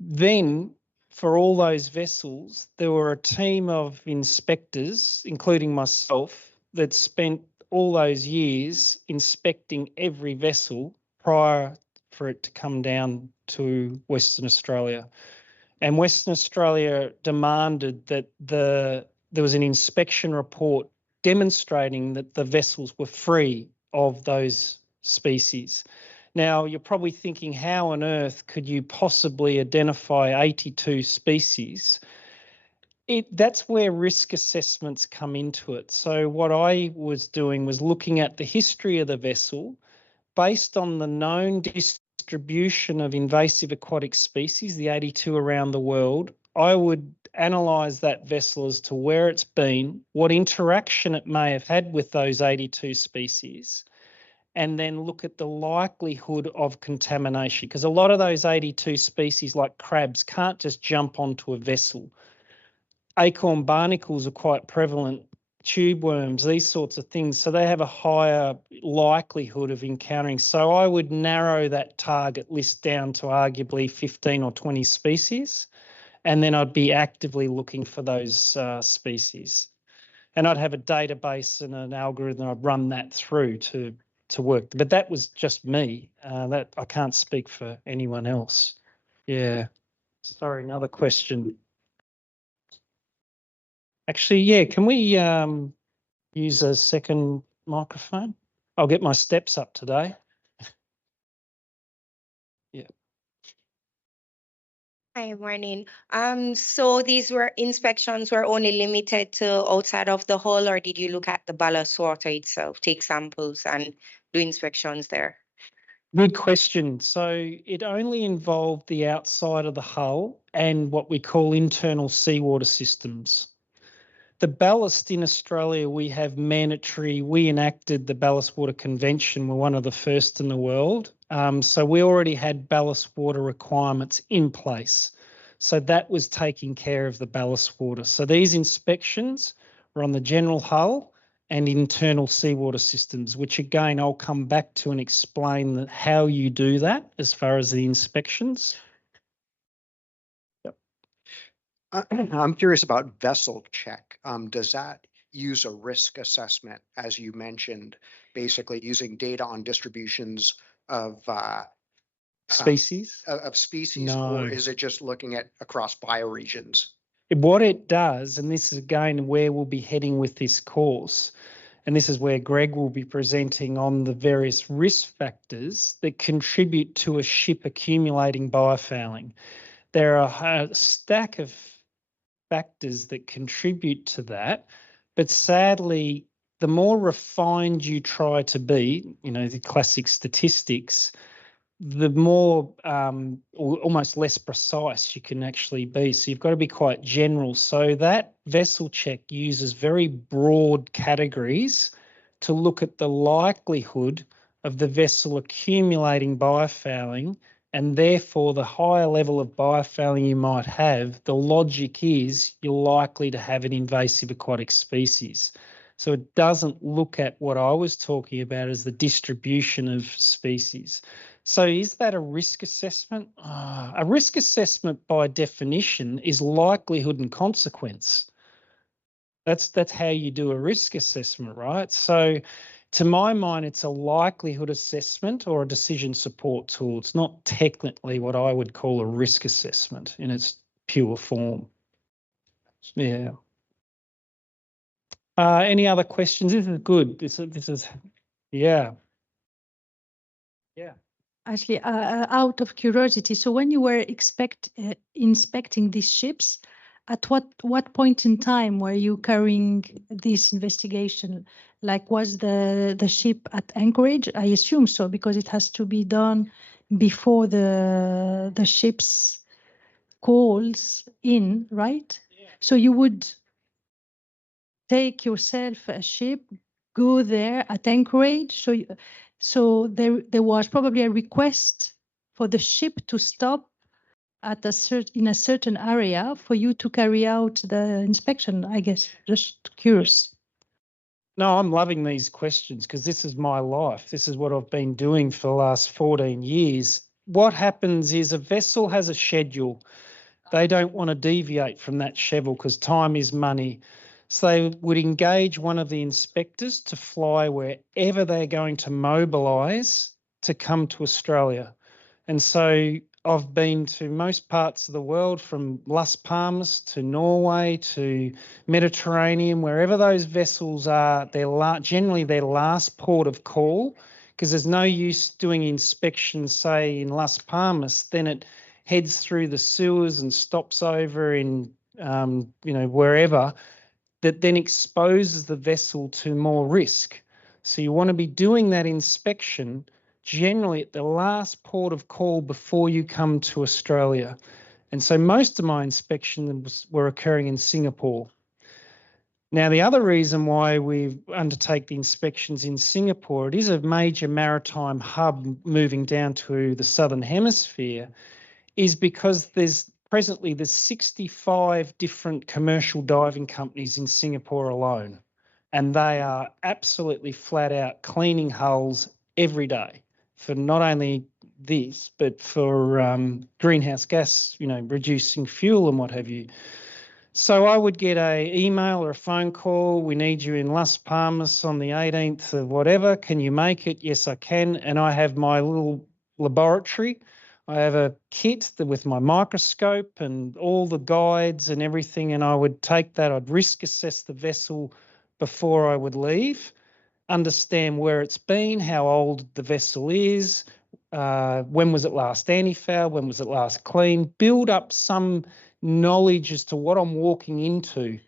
Then, for all those vessels, there were a team of inspectors, including myself, that spent all those years inspecting every vessel prior for it to come down to Western Australia. And Western Australia demanded that there was an inspection report demonstrating that the vessels were free of those species. Now, you're probably thinking, how on earth could you possibly identify 82 species? That's where risk assessments come into it. So what I was doing was looking at the history of the vessel based on the known distribution of invasive aquatic species, the 82 around the world. I would analyse that vessel as to where it's been, what interaction it may have had with those 82 species, and then look at the likelihood of contamination, because a lot of those 82 species, like crabs, can't just jump onto a vessel. Acorn barnacles are quite prevalent, tube worms, these sorts of things, so they have a higher likelihood of encountering. So I would narrow that target list down to arguably 15 or 20 species, and then I'd be actively looking for those species. And I'd have a database and an algorithm, I'd run that through to work. But that was just me. That I can't speak for anyone else. Yeah. Sorry, another question. Actually, yeah, can we use a second microphone? I'll get my steps up today. Yeah. Hi, morning. So these inspections were only limited to outside of the hull, or did you look at the ballast water itself, take samples and do inspections there? Good question. So it only involved the outside of the hull and what we call internal seawater systems. The ballast in Australia, we enacted the Ballast Water Convention. We're one of the first in the world. So we already had ballast water requirements in place. So that was taking care of the ballast water. So these inspections were on the general hull and internal seawater systems, which again, I'll come back to and explain how you do that as far as the inspections. I'm curious about vessel check. Does that use a risk assessment, as you mentioned, basically using data on distributions of species? No. Or is it just looking at across bioregions? What it does, and this is again where we'll be heading with this course, and this is where Greg will be presenting on the various risk factors that contribute to a ship accumulating biofouling. There are a stack of factors that contribute to that, but sadly, the more refined you try to be, the classic statistics, the more or almost less precise you can actually be. So you've got to be quite general. So that vessel check uses very broad categories to look at the likelihood of the vessel accumulating biofouling, and therefore the higher level of biofouling you might have, the logic is you're likely to have an invasive aquatic species. So it doesn't look at what I was talking about as the distribution of species. So is that a risk assessment? A risk assessment by definition is likelihood and consequence. That's how you do a risk assessment, right? So to my mind, it's a likelihood assessment or a decision support tool. It's not technically what I would call a risk assessment in its pure form. Yeah. Any other questions? This is good. This is, yeah. Yeah. Actually, out of curiosity, so when you were inspecting these ships, at what point in time were you carrying this investigation? Like, was the ship at anchorage? I assume so, because it has to be done before the ship's calls in, right? Yeah. So you would take yourself a ship, go there at anchorage. So there was probably a request for the ship to stop at in a certain area for you to carry out the inspection, I guess. Just curious. No, I'm loving these questions because this is my life. This is what I've been doing for the last 14 years. What happens is a vessel has a schedule. They don't want to deviate from that schedule because time is money. So they would engage one of the inspectors to fly wherever they're going to mobilise to come to Australia. And so I've been to most parts of the world, from Las Palmas to Norway to Mediterranean, wherever those vessels are, they're generally their last port of call, because there's no use doing inspections, say, in Las Palmas, then it heads through the sewers and stops over in, wherever, that then exposes the vessel to more risk. So you want to be doing that inspection generally at the last port of call before you come to Australia. And so most of my inspections were occurring in Singapore. Now, the other reason why we undertake the inspections in Singapore, it is a major maritime hub moving down to the Southern Hemisphere, is because there's 65 different commercial diving companies in Singapore alone, and they are absolutely flat out cleaning hulls every day for not only this, but for greenhouse gas, reducing fuel and what have you. So I would get an email or a phone call. We need you in Las Palmas on the 18th of whatever. Can you make it? Yes, I can. And I have my little laboratory. I have a kit with my microscope and all the guides and everything, and I would take that. I'd risk assess the vessel before I would leave, understand where it's been, how old the vessel is, when was it last anti-foul, when was it last clean, build up some knowledge as to what I'm walking into.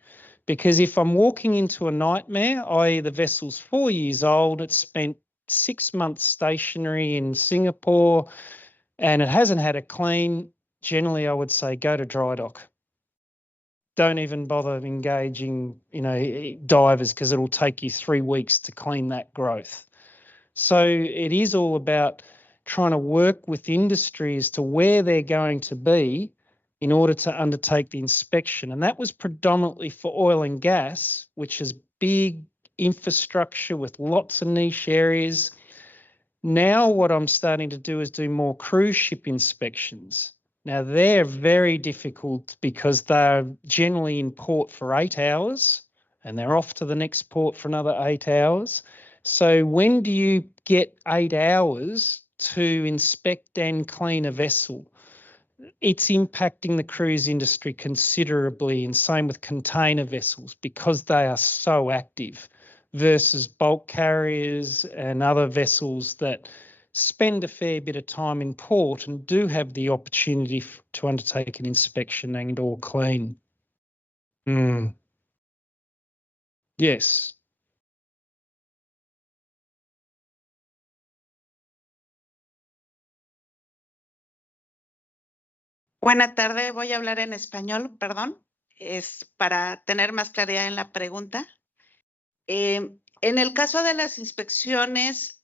Because if I'm walking into a nightmare, i.e. the vessel's 4 years old, it's spent 6 months stationary in Singapore, and it hasn't had a clean, generally I would say go to dry dock. Don't even bother engaging, divers, because it'll take you 3 weeks to clean that growth. So it is all about trying to work with industry as to where they're going to be in order to undertake the inspection. And that was predominantly for oil and gas, which is big infrastructure with lots of niche areas. Now what I'm starting to do is do more cruise ship inspections. Now they're very difficult because they're generally in port for 8 hours and they're off to the next port for another 8 hours. So when do you get 8 hours to inspect and clean a vessel? It's impacting the cruise industry considerably, and same with container vessels because they are so active, versus bulk carriers and other vessels that spend a fair bit of time in port and do have the opportunity to undertake an inspection and or clean. Yes. Buenas tardes, voy a hablar en español, perdón, es para tener más claridad en la pregunta. En el caso de las inspecciones,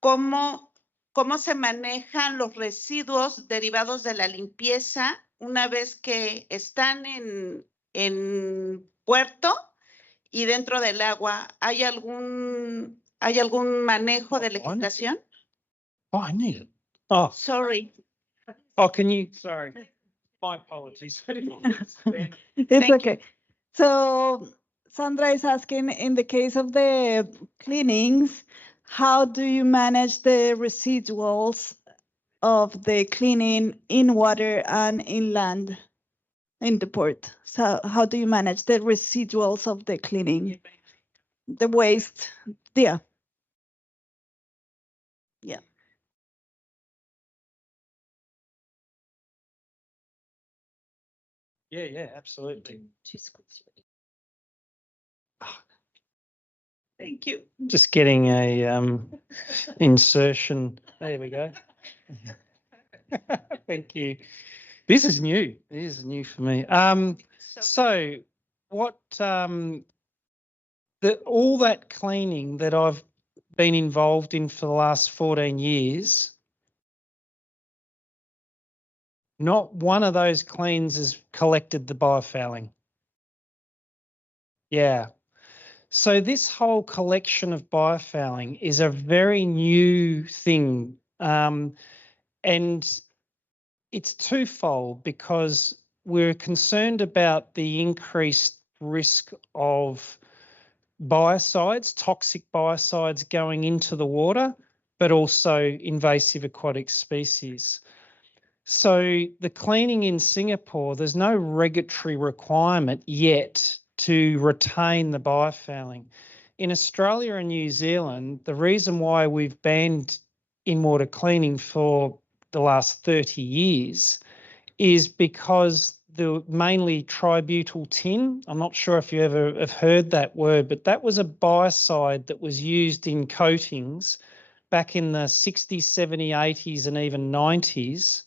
¿cómo se manejan los residuos derivados de la limpieza una vez que están en puerto y dentro del agua? ¿Hay algún manejo de legislación? Oh, I need it. Oh, sorry. Oh, can you? Sorry, my apologies. It's okay. So Sandra is asking, in the case of the cleanings, how do you manage the residuals of the cleaning in water and inland in the port? So how do you manage the residuals of the cleaning? The waste, yeah. Yeah. Yeah, absolutely. Thank you. Just getting a insertion. There we go. Thank you. This is new. This is new for me. So what all that cleaning that I've been involved in for the last 14 years, not one of those cleans has collected the biofouling. Yeah. So this whole collection of biofouling is a very new thing. And it's twofold, because we're concerned about the increased risk of biocides, toxic biocides going into the water, but also invasive aquatic species. So the cleaning in Singapore, there's no regulatory requirement yet to retain the biofouling. In Australia and New Zealand, the reason why we've banned in-water cleaning for the last 30 years is because the mainly tributyl tin, I'm not sure if you ever have heard that word, but that was a biocide that was used in coatings back in the 60s, 70s, 80s and even 90s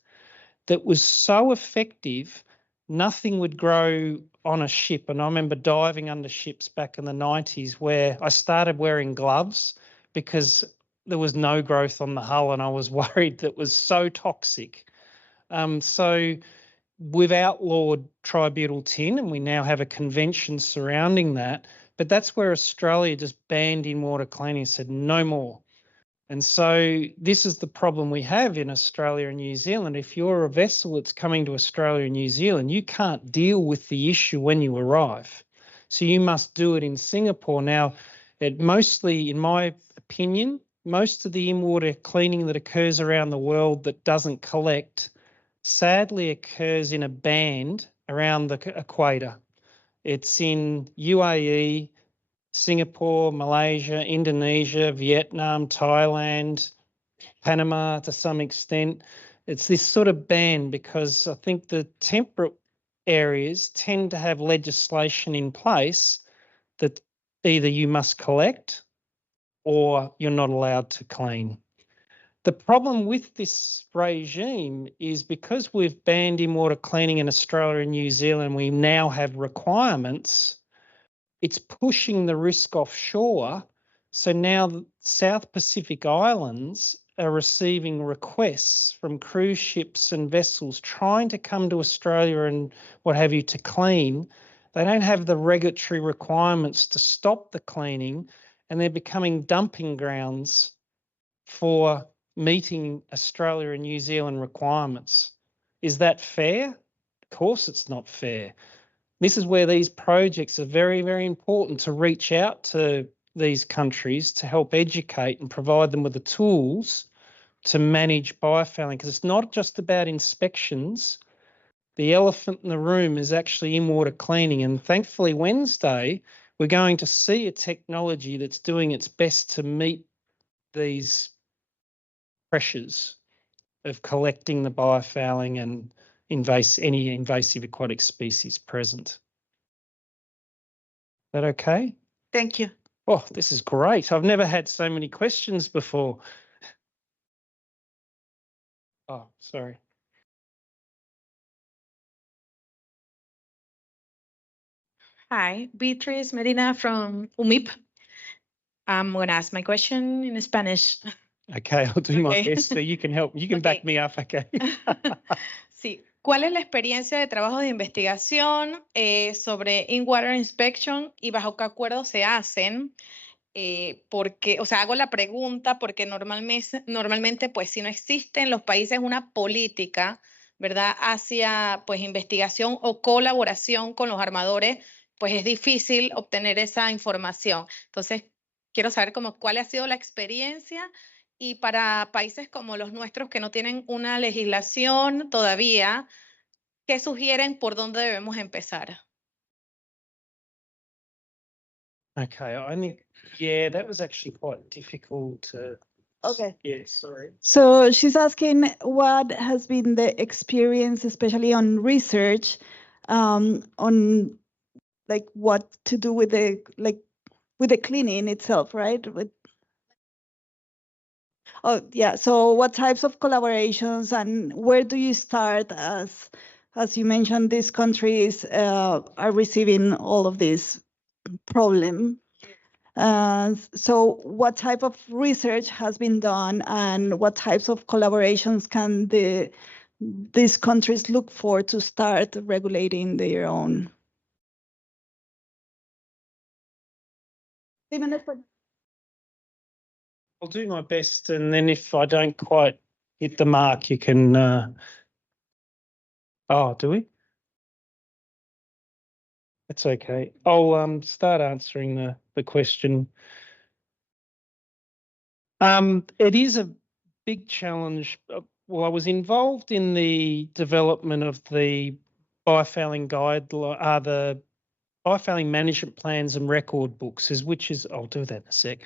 that was so effective, nothing would grow on a ship. And I remember diving under ships back in the 90s where I started wearing gloves because there was no growth on the hull and I was worried that it was so toxic. So we've outlawed tributyl tin and we now have a convention surrounding that. But that's where Australia just banned in-water cleaning and said no more. And so this is the problem we have in Australia and New Zealand. If you're a vessel that's coming to Australia and New Zealand, you can't deal with the issue when you arrive. So you must do it in Singapore. Now, it mostly, in my opinion, most of the in-water cleaning that occurs around the world that doesn't collect sadly occurs in a band around the equator. It's in UAE, Singapore, Malaysia, Indonesia, Vietnam, Thailand, Panama to some extent. It's this sort of band because I think the temperate areas tend to have legislation in place that either you must collect or you're not allowed to clean. The problem with this regime is because we've banned in-water cleaning in Australia and New Zealand, we now have requirements. It's pushing the risk offshore. So now the South Pacific Islands are receiving requests from cruise ships and vessels trying to come to Australia and what have you to clean. They don't have the regulatory requirements to stop the cleaning, and they're becoming dumping grounds for meeting Australia and New Zealand requirements. Is that fair? Of course it's not fair. This is where these projects are very, very important, to reach out to these countries to help educate and provide them with the tools to manage biofouling, because it's not just about inspections. The elephant in the room is actually in-water cleaning. And thankfully, Wednesday, we're going to see a technology that's doing its best to meet these pressures of collecting the biofouling and any invasive aquatic species present. Is that okay? Thank you. Oh, this is great. I've never had so many questions before. Oh, sorry. Hi, Beatriz Medina from UMIP. I'm going to ask my question in Spanish. Okay, I'll do my Okay. best so you can help. You can back me up, okay? Sí. ¿Cuál es la experiencia de trabajo de investigación sobre in-water inspection y bajo qué acuerdos se hacen? Porque, o sea, hago la pregunta porque normalmente, pues, si no existe en los países una política, ¿verdad?, hacia, pues, investigación o colaboración con los armadores pues es difícil obtener esa información. Entonces, quiero saber como cuál ha sido la experiencia y para países como los nuestros que no tienen una legislación todavía, ¿qué sugieren por dónde debemos empezar? Okay, I think, yeah, that was actually quite difficult to. Okay. Yeah, sorry. So she's asking what has been the experience, especially on research, on like what to do with the cleaning itself, right? Oh yeah. So what types of collaborations and where do you start as you mentioned, these countries are receiving all of this problem. So what type of research has been done and what types of collaborations can these countries look for to start regulating their own? I'll do my best, and then if I don't quite hit the mark, you can. Oh, do we? That's okay. I'll start answering the question. It is a big challenge. Well, I was involved in the development of the biofouling the biofouling management plans and record books, which is I'll do that in a sec.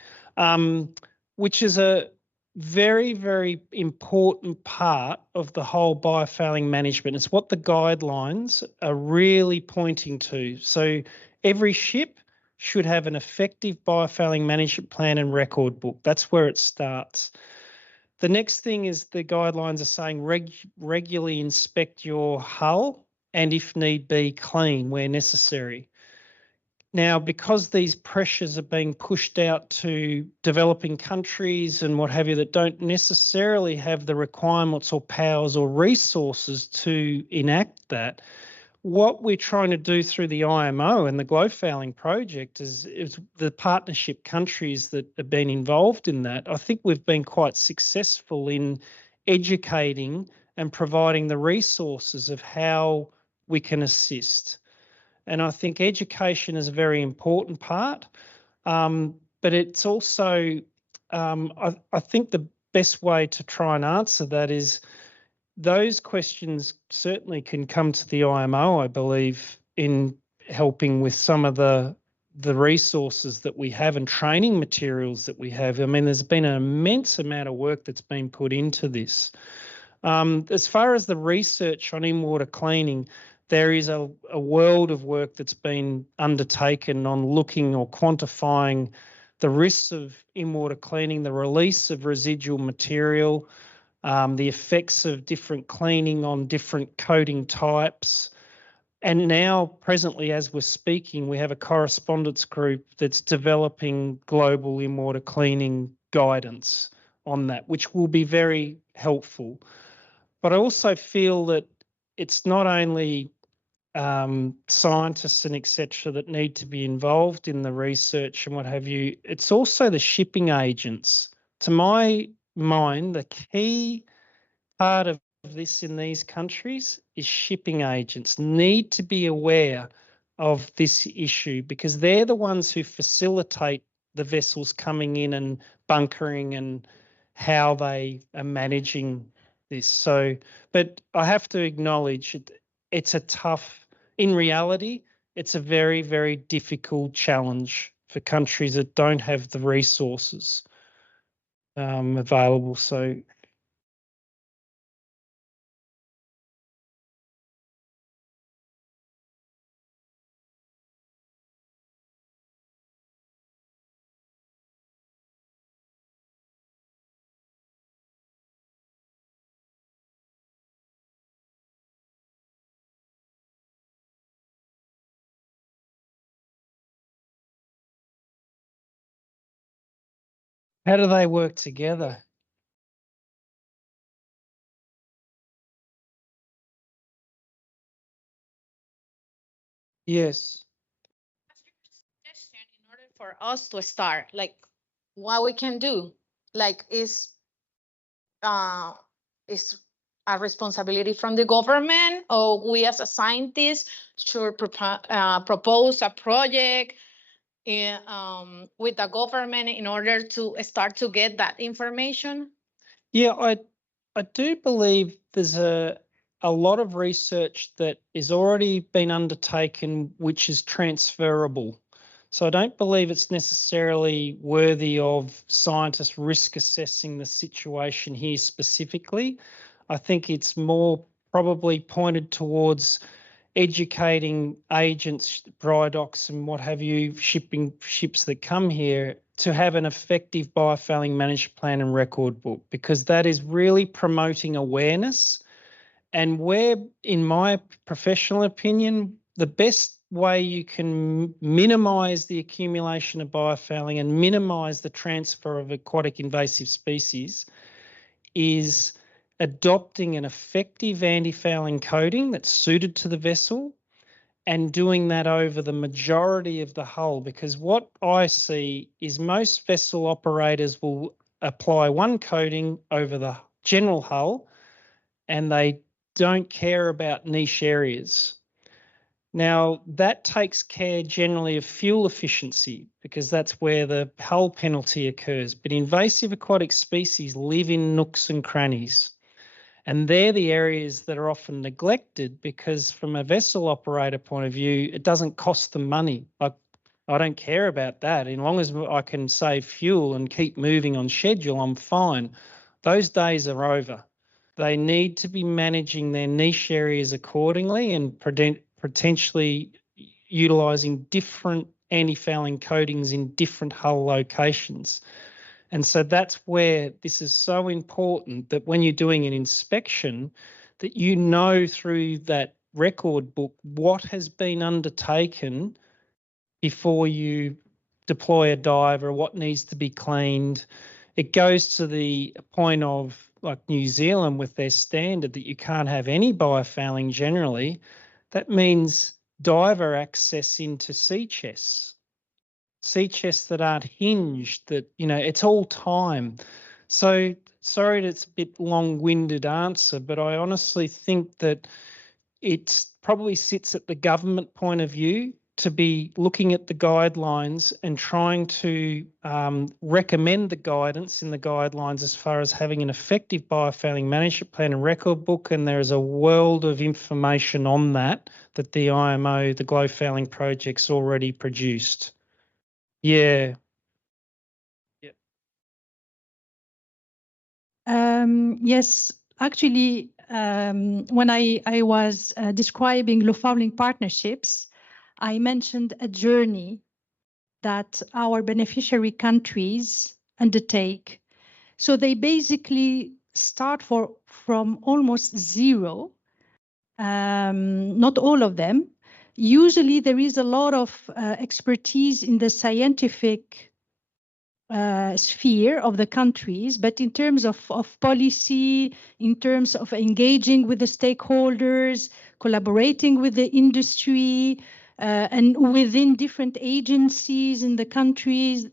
Which is a very, very important part of the whole biofouling management. It's what the guidelines are really pointing to. So every ship should have an effective biofouling management plan and record book. That's where it starts. The next thing is the guidelines are saying regularly inspect your hull and if need be, clean where necessary. Now, because these pressures are being pushed out to developing countries and what have you that don't necessarily have the requirements or powers or resources to enact that, what we're trying to do through the IMO and the Globefouling project is the partnership countries that have been involved in that. I think we've been quite successful in educating and providing the resources of how we can assist. And I think education is a very important part, but it's also, I think the best way to try and answer that is those questions certainly can come to the IMO, I believe, in helping with some of the resources that we have and training materials that we have. I mean, there's been an immense amount of work that's been put into this. As far as the research on in-water cleaning, there is a world of work that's been undertaken on looking or quantifying the risks of in-water cleaning, the release of residual material, the effects of different cleaning on different coating types. And now, presently, as we're speaking, we have a correspondence group that's developing global in-water cleaning guidance on that, which will be very helpful. But I also feel that it's not only scientists and etc. that need to be involved in the research and what have you, it's also the shipping agents. To my mind, the key part of this in these countries is shipping agents need to be aware of this issue because they're the ones who facilitate the vessels coming in and bunkering and how they are managing this. So, but I have to acknowledge it's a tough, in reality, it's a very, very difficult challenge for countries that don't have the resources available. So, how do they work together? Yes. In order for us to start, like what we can do, like is a responsibility from the government, or we as a scientist should propose a project with the government in order to start to get that information? Yeah, I do believe there's a lot of research that is already been undertaken which is transferable. So I don't believe it's necessarily worthy of scientists risk assessing the situation here specifically. I think it's more probably pointed towards educating agents, dry docks and what have you, shipping ships that come here to have an effective biofouling management plan and record book, because that is really promoting awareness. And where, in my professional opinion, the best way you can minimise the accumulation of biofouling and minimise the transfer of aquatic invasive species is adopting an effective anti-fouling coating that's suited to the vessel and doing that over the majority of the hull. Because what I see is most vessel operators will apply one coating over the general hull and they don't care about niche areas. Now, that takes care generally of fuel efficiency because that's where the hull penalty occurs. But invasive aquatic species live in nooks and crannies. And they're the areas that are often neglected because from a vessel operator point of view, it doesn't cost them money. I don't care about that. As long as I can save fuel and keep moving on schedule, I'm fine. Those days are over. They need to be managing their niche areas accordingly and potentially utilising different anti-fouling coatings in different hull locations. And so that's where this is so important, that when you're doing an inspection, that you know through that record book what has been undertaken before you deploy a diver, what needs to be cleaned. It goes to the point of, like New Zealand with their standard that you can't have any biofouling generally. That means diver access into sea chests that aren't hinged, that, you know, it's all time. So sorry, it's a bit long-winded answer, but I honestly think that it probably sits at the government point of view to be looking at the guidelines and trying to recommend the guidance in the guidelines as far as having an effective biofouling management plan and record book. And there is a world of information on that the IMO, the Glow Fouling Project's already produced. Yeah. Yes, actually, when I was describing low fouling partnerships, I mentioned a journey that our beneficiary countries undertake. So they basically start from almost zero, not all of them. Usually there is a lot of expertise in the scientific sphere of the countries, but in terms of policy, in terms of engaging with the stakeholders, collaborating with the industry, and within different agencies in the countries,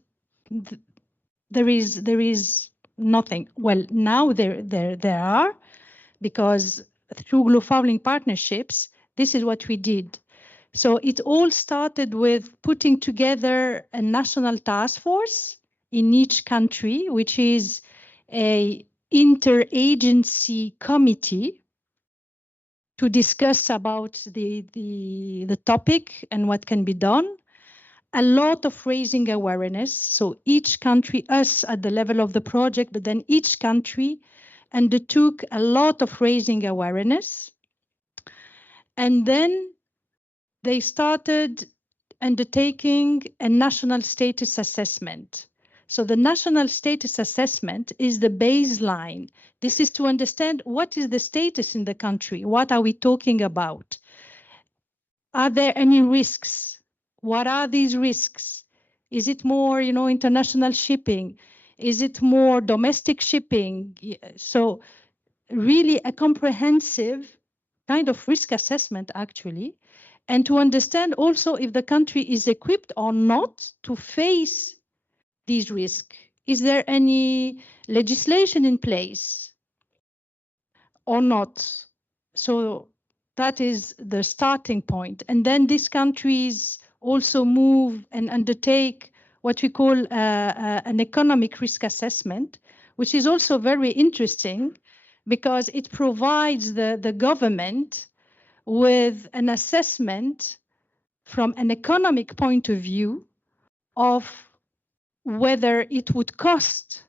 there is nothing. Well, now there are, because through Glow Fouling partnerships, this is what we did. So it all started with putting together a national task force in each country, which is a interagency committee to discuss about the topic and what can be done. A lot of raising awareness. So each country, us at the level of the project, but then each country undertook a lot of raising awareness. And then they started undertaking a national status assessment. So the national status assessment is the baseline. This is to understand what is the status in the country. What are we talking about? Are there any risks? What are these risks? Is it more, international shipping? Is it more domestic shipping? So really a comprehensive kind of risk assessment, actually, and to understand also if the country is equipped or not to face these risks. Is there any legislation in place? or not. So that is the starting point. And then these countries also move and undertake what we call an economic risk assessment, which is also very interesting because it provides the government with an assessment from an economic point of view of whether it would cost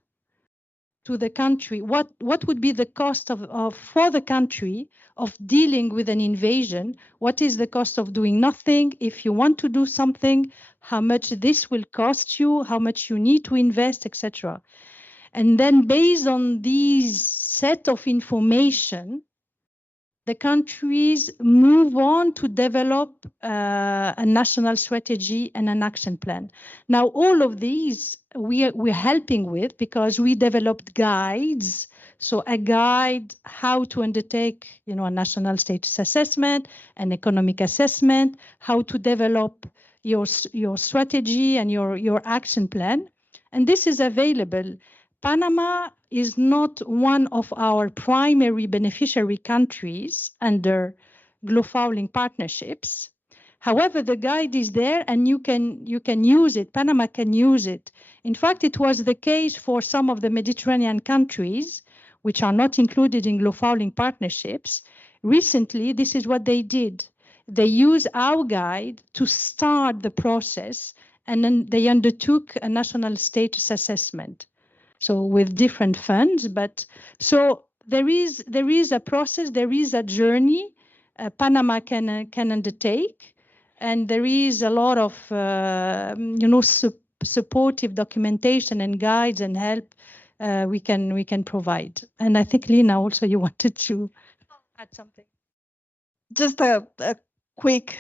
to the country, what would be the cost for the country of dealing with an invasion, what is the cost of doing nothing, if you want to do something, how much this will cost you, how much you need to invest, etc. And then based on these set of information, the countries move on to develop a national strategy and an action plan. Now, all of these we're helping with because we developed guides. So a guide how to undertake, a national status assessment, an economic assessment, how to develop your strategy and your action plan. And this is available. Panama is not one of our primary beneficiary countries under global partnerships. However, the guide is there and you can use it. Panama can use it. In fact, it was the case for some of the Mediterranean countries, which are not included in global partnerships. Recently, this is what they did. They used our guide to start the process, and then they undertook a national status assessment. So with different funds, but so there is a process, there is a journey Panama can undertake, and there is a lot of supportive documentation and guides and help we can provide. And I think Lina also you wanted to add something. Just a quick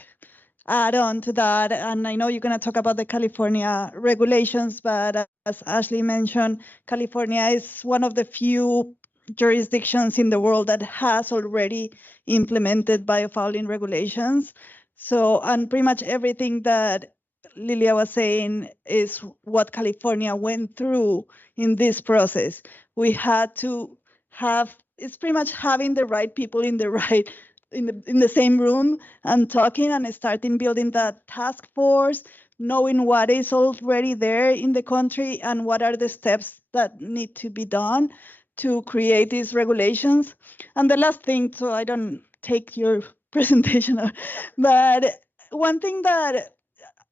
add on to that, and I know you're going to talk about the California regulations, but as Ashley mentioned, California is one of the few jurisdictions in the world that has already implemented biofouling regulations. So, and pretty much everything that Lilia was saying is what California went through in this process. We had to have, it's pretty much having the right people in the right in the same room and talking and starting building that task force, knowing what is already there in the country and what are the steps that need to be done to create these regulations. And the last thing, so I don't take your presentation, but one thing that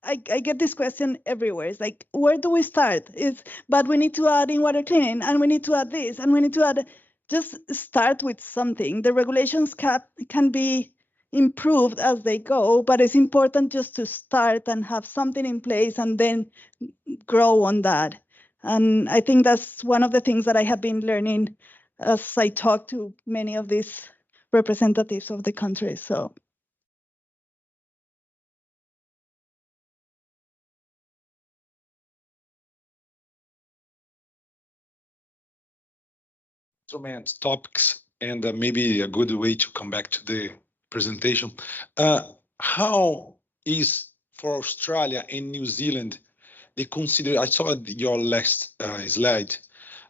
I get this question everywhere. It's like, where do we start? But we need to add in water cleaning, and we need to add this, and we need to add. Just start with something. The regulations can be improved as they go, but it's important just to start and have something in place and then grow on that. And I think that's one of the things that I have been learning as I talk to many of these representatives of the country. So. Instruments, topics, and maybe a good way to come back to the presentation. How is for Australia and New Zealand, I saw your last slide,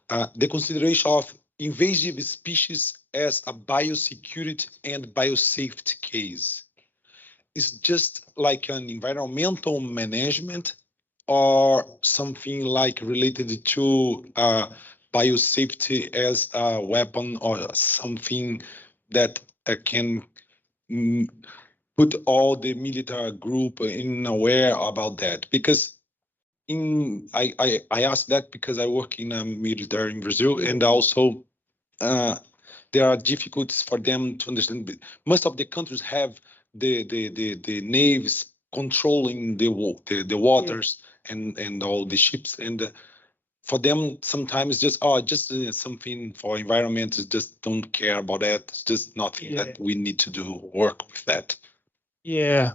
the consideration of invasive species as a biosecurity and biosafety case. Is just like an environmental management or something like related to biosafety as a weapon or something that can put all the military group in aware about that? Because I ask that because I work in a military in Brazil, and also there are difficulties for them to understand. Most of the countries have the navies controlling the waters and all the ships, and for them sometimes just something for environment, just don't care about that. It's just nothing that we need to do work with that. Yeah.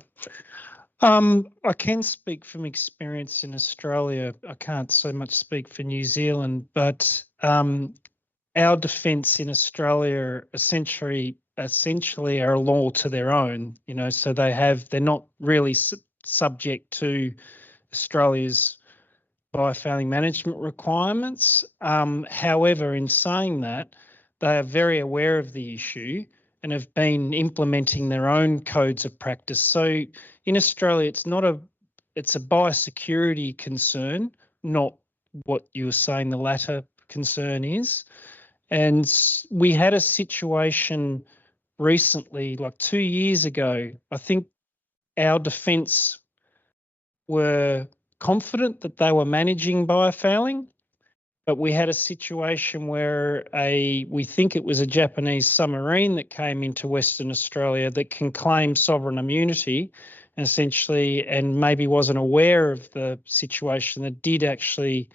I can speak from experience in Australia. I can't so much speak for New Zealand, but our defence in Australia essentially are a law to their own. So they're not really subject to Australia's biofouling management requirements. However, in saying that, They are very aware of the issue and have been implementing their own codes of practice. So in Australia, it's a biosecurity concern, not what you were saying the latter concern is. And we had a situation recently, like 2 years ago. I think our defence were confident that they were managing biofouling, but we had a situation where we think it was a Japanese submarine that came into Western Australia that can claim sovereign immunity, essentially, and maybe wasn't aware of the situation that did actually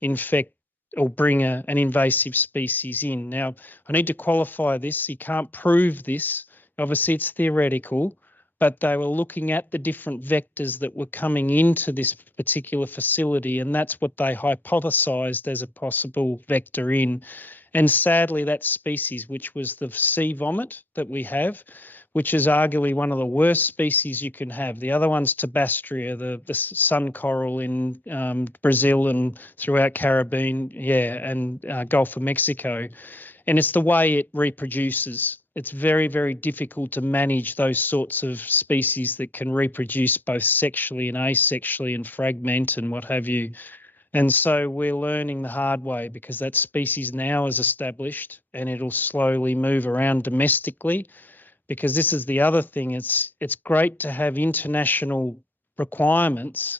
infect or bring an invasive species in. Now, I need to qualify this. You can't prove this. Obviously, it's theoretical, but they were looking at the different vectors that were coming into this particular facility, and that's what they hypothesised as a possible vector in. And sadly, that species, which was the sea vomit that we have, which is arguably one of the worst species you can have. The other one's Tabastria, the sun coral in Brazil and throughout Caribbean, and Gulf of Mexico. And it's the way it reproduces. It's very, very difficult to manage those sorts of species that can reproduce both sexually and asexually and fragment and what have you. And so we're learning the hard way, because that species now is established and it'll slowly move around domestically. Because this is the other thing, it's great to have international requirements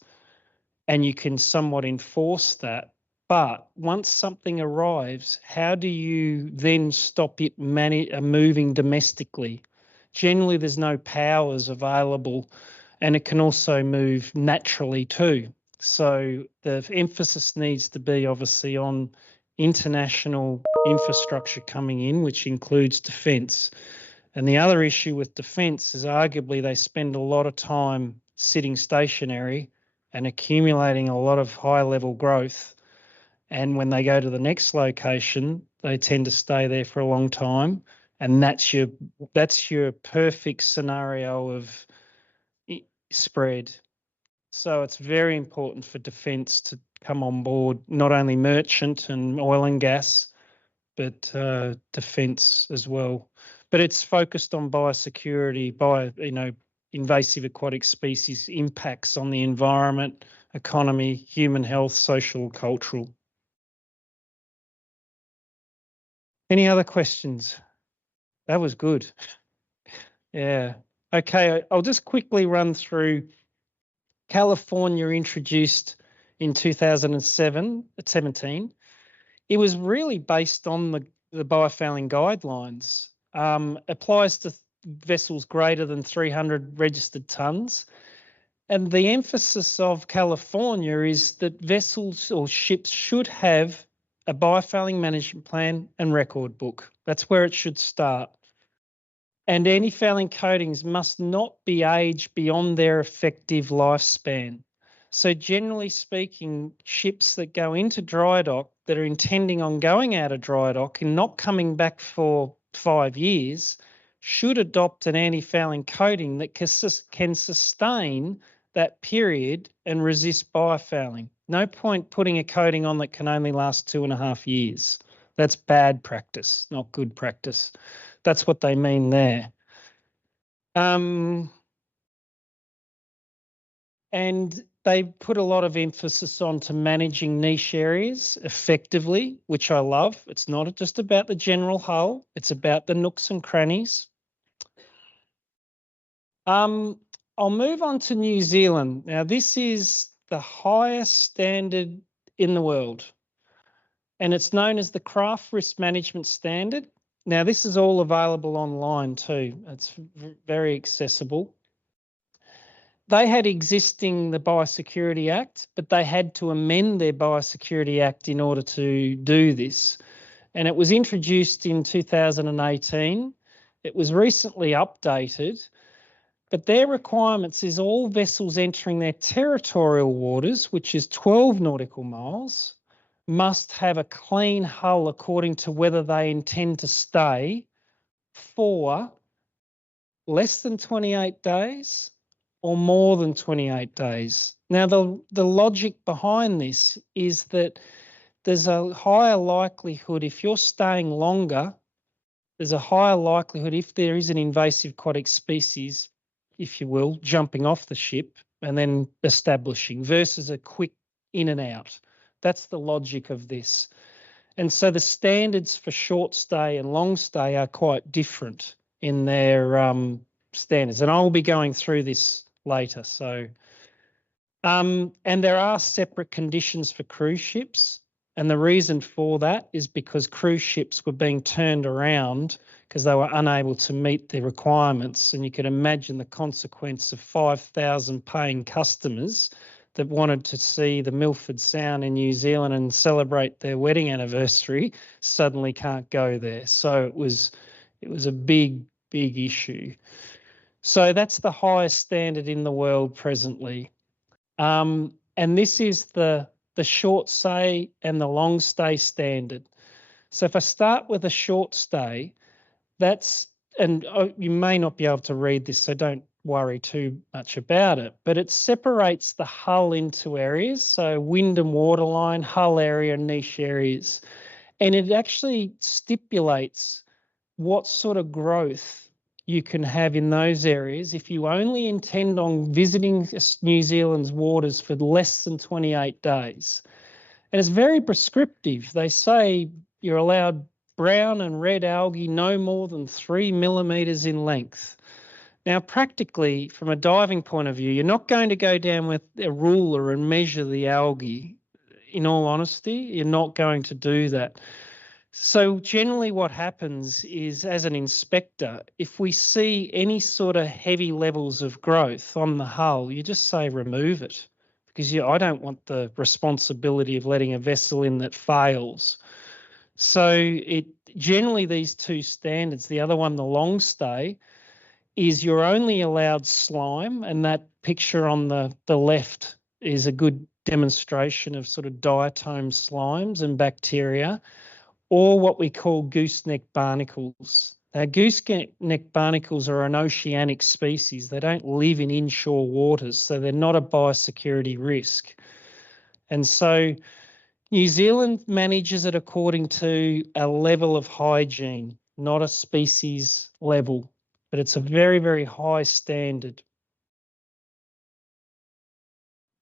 and you can somewhat enforce that. But once something arrives, how do you then stop it moving domestically? Generally, there's no powers available, and it can also move naturally too. So the emphasis needs to be obviously on international infrastructure coming in, which includes defence. And the other issue with defence is arguably they spend a lot of time sitting stationary and accumulating a lot of high-level growth. And when they go to the next location, they tend to stay there for a long time. And that's your perfect scenario of spread. So it's very important for defence to come on board, not only merchant and oil and gas, but defence as well. But it's focused on biosecurity, invasive aquatic species impacts on the environment, economy, human health, social, cultural. Any other questions? That was good. Yeah. Okay, I'll just quickly run through. California introduced in 2017. It was really based on the biofouling guidelines. Applies to vessels greater than 300 registered tonnes. And the emphasis of California is that vessels or ships should have a biofouling management plan and record book. That's where it should start. And anti-fouling coatings must not be aged beyond their effective lifespan. So generally speaking, ships that go into dry dock that are intending on going out of dry dock and not coming back for 5 years should adopt an anti-fouling coating that can sustain that period and resist biofouling. No point putting a coating on that can only last 2.5 years. That's bad practice, not good practice. That's what they mean there. And they put a lot of emphasis on to managing niche areas effectively, which I love. It's not just about the general hull, it's about the nooks and crannies. I'll move on to New Zealand. Now, this is the highest standard in the world, and it's known as the Craft Risk Management Standard. Now, this is all available online too. It's very accessible. They had existing the Biosecurity Act, but they had to amend their Biosecurity Act in order to do this. And it was introduced in 2018. It was recently updated, but their requirements is all vessels entering their territorial waters, which is 12 nautical miles, must have a clean hull according to whether they intend to stay for less than 28 days or more than 28 days. Now, the logic behind this is that there's a higher likelihood if you're staying longer there's a higher likelihood if there is an invasive aquatic species, if you will, jumping off the ship and then establishing versus a quick in and out. That's the logic of this. And so the standards for short stay and long stay are quite different in their standards. And I'll be going through this later. So, and there are separate conditions for cruise ships. And the reason for that is because cruise ships were being turned around because they were unable to meet the requirements. And you can imagine the consequence of 5,000 paying customers that wanted to see the Milford Sound in New Zealand and celebrate their wedding anniversary suddenly can't go there. So it was a big, big issue. So that's the highest standard in the world presently. And this is the short stay and the long stay standard. So if I start with a short stay, that's, and you may not be able to read this, so don't worry too much about it, but it separates the hull into areas, so wind and waterline, hull area, niche areas, and it actually stipulates what sort of growth you can have in those areas if you only intend on visiting New Zealand's waters for less than 28 days. And it's very prescriptive. They say you're allowed brown and red algae no more than 3 millimetres in length. Now, practically, from a diving point of view, you're not going to go down with a ruler and measure the algae. In all honesty, you're not going to do that. So generally what happens is, as an inspector, if we see any sort of heavy levels of growth on the hull, you just say remove it, because I don't want the responsibility of letting a vessel in that fails. So generally these two standards, the other one, the long stay, is you're only allowed slime, and that picture on the left is a good demonstration of sort of diatom slimes and bacteria, or what we call gooseneck barnacles. Now, gooseneck barnacles are an oceanic species. They don't live in inshore waters, so they're not a biosecurity risk. And so New Zealand manages it according to a level of hygiene, not a species level, but it's a very, very high standard.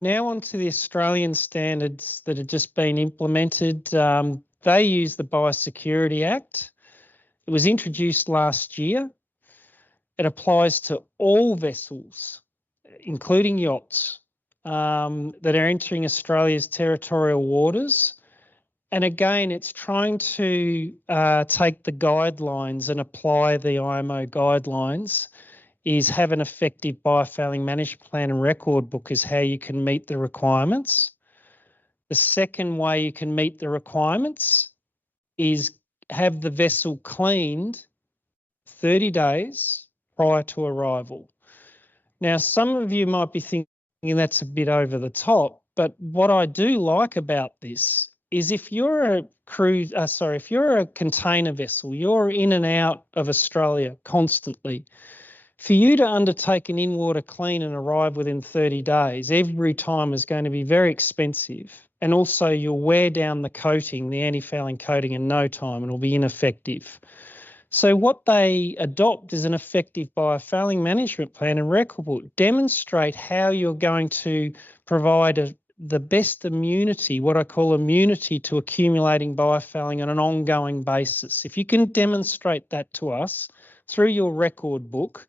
Now on to the Australian standards that have just been implemented. They use the Biosecurity Act. It was introduced last year. It applies to all vessels, including yachts, that are entering Australia's territorial waters. And again, it's trying to take the guidelines and apply the IMO guidelines, is have an effective biofouling management plan and record book is how you can meet the requirements. The second way you can meet the requirements is have the vessel cleaned 30 days prior to arrival. Now, some of you might be thinking that's a bit over the top, but what I do like about this is if you're if you're a container vessel, you're in and out of Australia constantly. For you to undertake an in-water clean and arrive within 30 days, every time is going to be very expensive. And also you'll wear down the coating, the anti-fouling coating, in no time, and it'll be ineffective. So what they adopt is an effective biofouling management plan and record book. Demonstrate how you're going to provide the best immunity, what I call immunity to accumulating biofouling on an ongoing basis. If you can demonstrate that to us through your record book,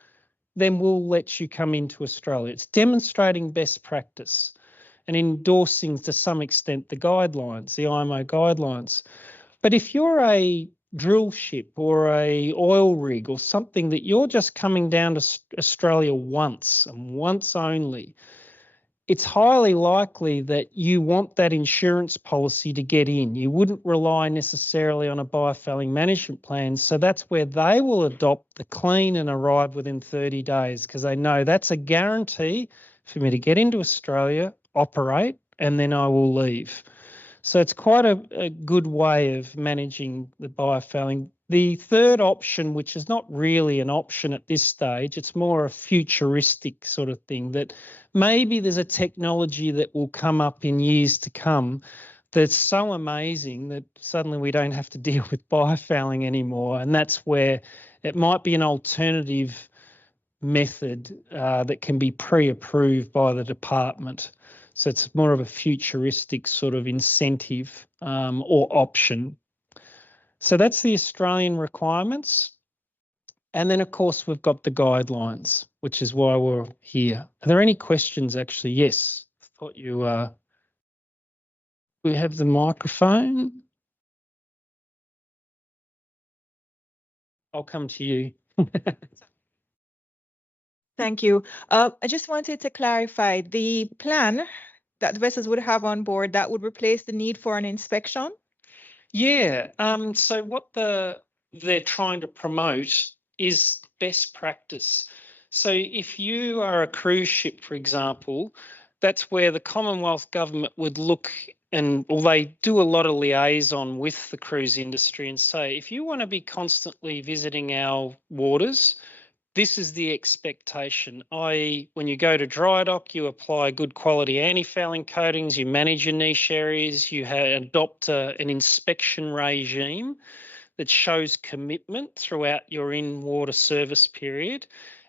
then we'll let you come into Australia. It's demonstrating best practice and endorsing to some extent the guidelines, the IMO guidelines. But if you're a drill ship or a oil rig or something that you're just coming down to Australia once and once only, it's highly likely that you want that insurance policy to get in. You wouldn't rely necessarily on a biofouling management plan. So that's where they will adopt the clean and arrive within 30 days, because they know that's a guarantee for me to get into Australia, operate, and then I will leave. So it's quite a good way of managing the biofouling. The third option, which is not really an option at this stage, it's more a futuristic sort of thing, that maybe there's a technology that will come up in years to come that's so amazing that suddenly we don't have to deal with biofouling anymore. And that's where it might be an alternative method that can be pre-approved by the department. So it's more of a futuristic sort of incentive or option. So that's the Australian requirements. And then, of course, we've got the guidelines, which is why we're here. Are there any questions, actually? Yes. I thought you... we have the microphone. I'll come to you. Thank you. I just wanted to clarify the plan that vessels would have on board that would replace the need for an inspection. Yeah. So what they're trying to promote is best practice. So if you are a cruise ship, for example, that's where the Commonwealth government would look they do a lot of liaison with the cruise industry and say, if you want to be constantly visiting our waters, this is the expectation, i.e. when you go to dry dock, you apply good quality anti-fouling coatings, you manage your niche areas, you adopt an inspection regime that shows commitment throughout your in-water service period.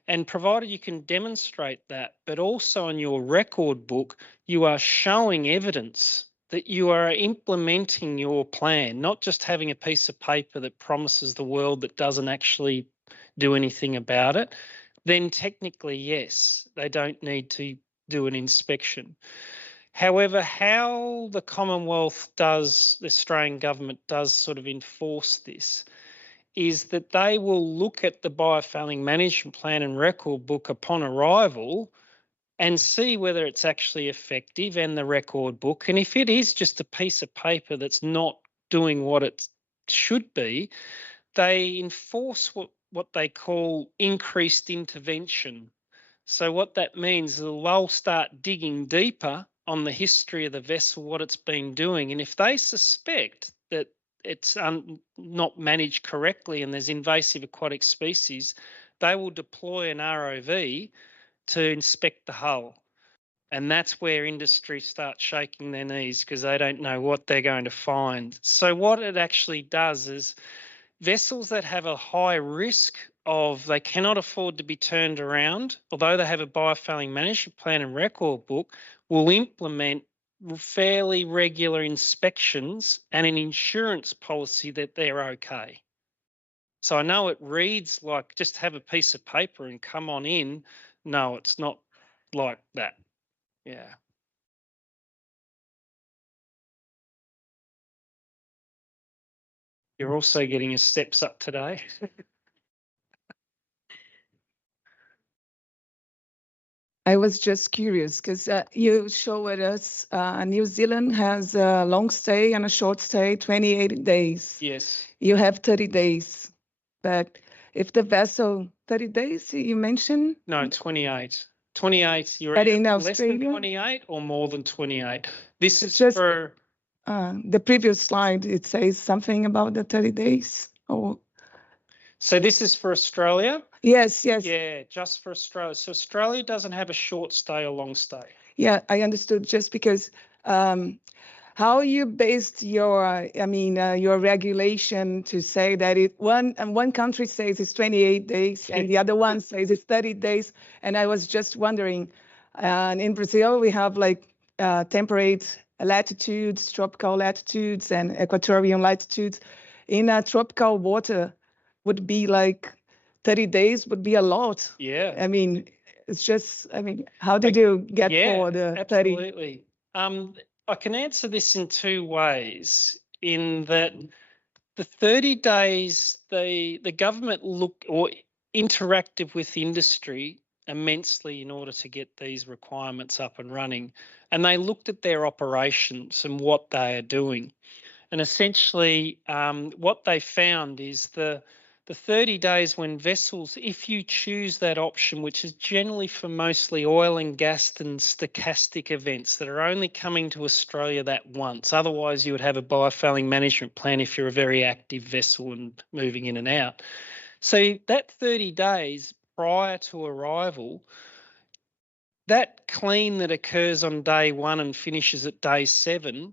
And provided you can demonstrate that, but also on your record book, you are showing evidence that you are implementing your plan, not just having a piece of paper that promises the world that doesn't actually do anything about it, then technically, yes, they don't need to do an inspection. However, how the Commonwealth does, the Australian government does sort of enforce this is that they will look at the biofouling management plan and record book upon arrival and see whether it's actually effective and the record book. And if it is just a piece of paper that's not doing what it should be, they enforce what they call increased intervention. So what that means is they'll start digging deeper on the history of the vessel, what it's been doing. And if they suspect that it's not managed correctly and there's invasive aquatic species, they will deploy an ROV to inspect the hull. And that's where industry starts shaking their knees because they don't know what they're going to find. So what it actually does is vessels that have a high risk of they cannot afford to be turned around, although they have a biofouling management plan and record book, will implement fairly regular inspections and an insurance policy that they're okay. So I know it reads like just have a piece of paper and come on in. No, it's not like that. Yeah. You're also getting your steps up today. I was just curious because you showed us New Zealand has a long stay and a short stay, 28 days. Yes. You have 30 days. But if the vessel, 30 days you mentioned? No, 28. 28, you're But in less than Australia? 28 or more than 28. This is Just for... the previous slide, it says something about the 30 days. Oh, So this is for Australia? yes, yes. Yeah, just for Australia. So Australia doesn't have a short stay or long stay. Yeah, I understood just because how you based your, your regulation to say that one country says it's 28 days and the other one says it's 30 days. And I was just wondering, in Brazil, we have like temperate latitudes, tropical latitudes and equatorial latitudes. In tropical water would be like 30 days would be a lot. Yeah. I mean, it's just, how did you get for the 30? Absolutely. I can answer this in two ways. In that the 30 days, the government interacted with industry immensely in order to get these requirements up and running. And they looked at their operations and what they are doing. And essentially what they found is the 30 days when vessels, if you choose that option, which is generally for mostly oil and gas and stochastic events that are only coming to Australia that once. Otherwise, you would have a biofouling management plan if you're a very active vessel and moving in and out. So that 30 days prior to arrival, that clean that occurs on day 1 and finishes at day 7,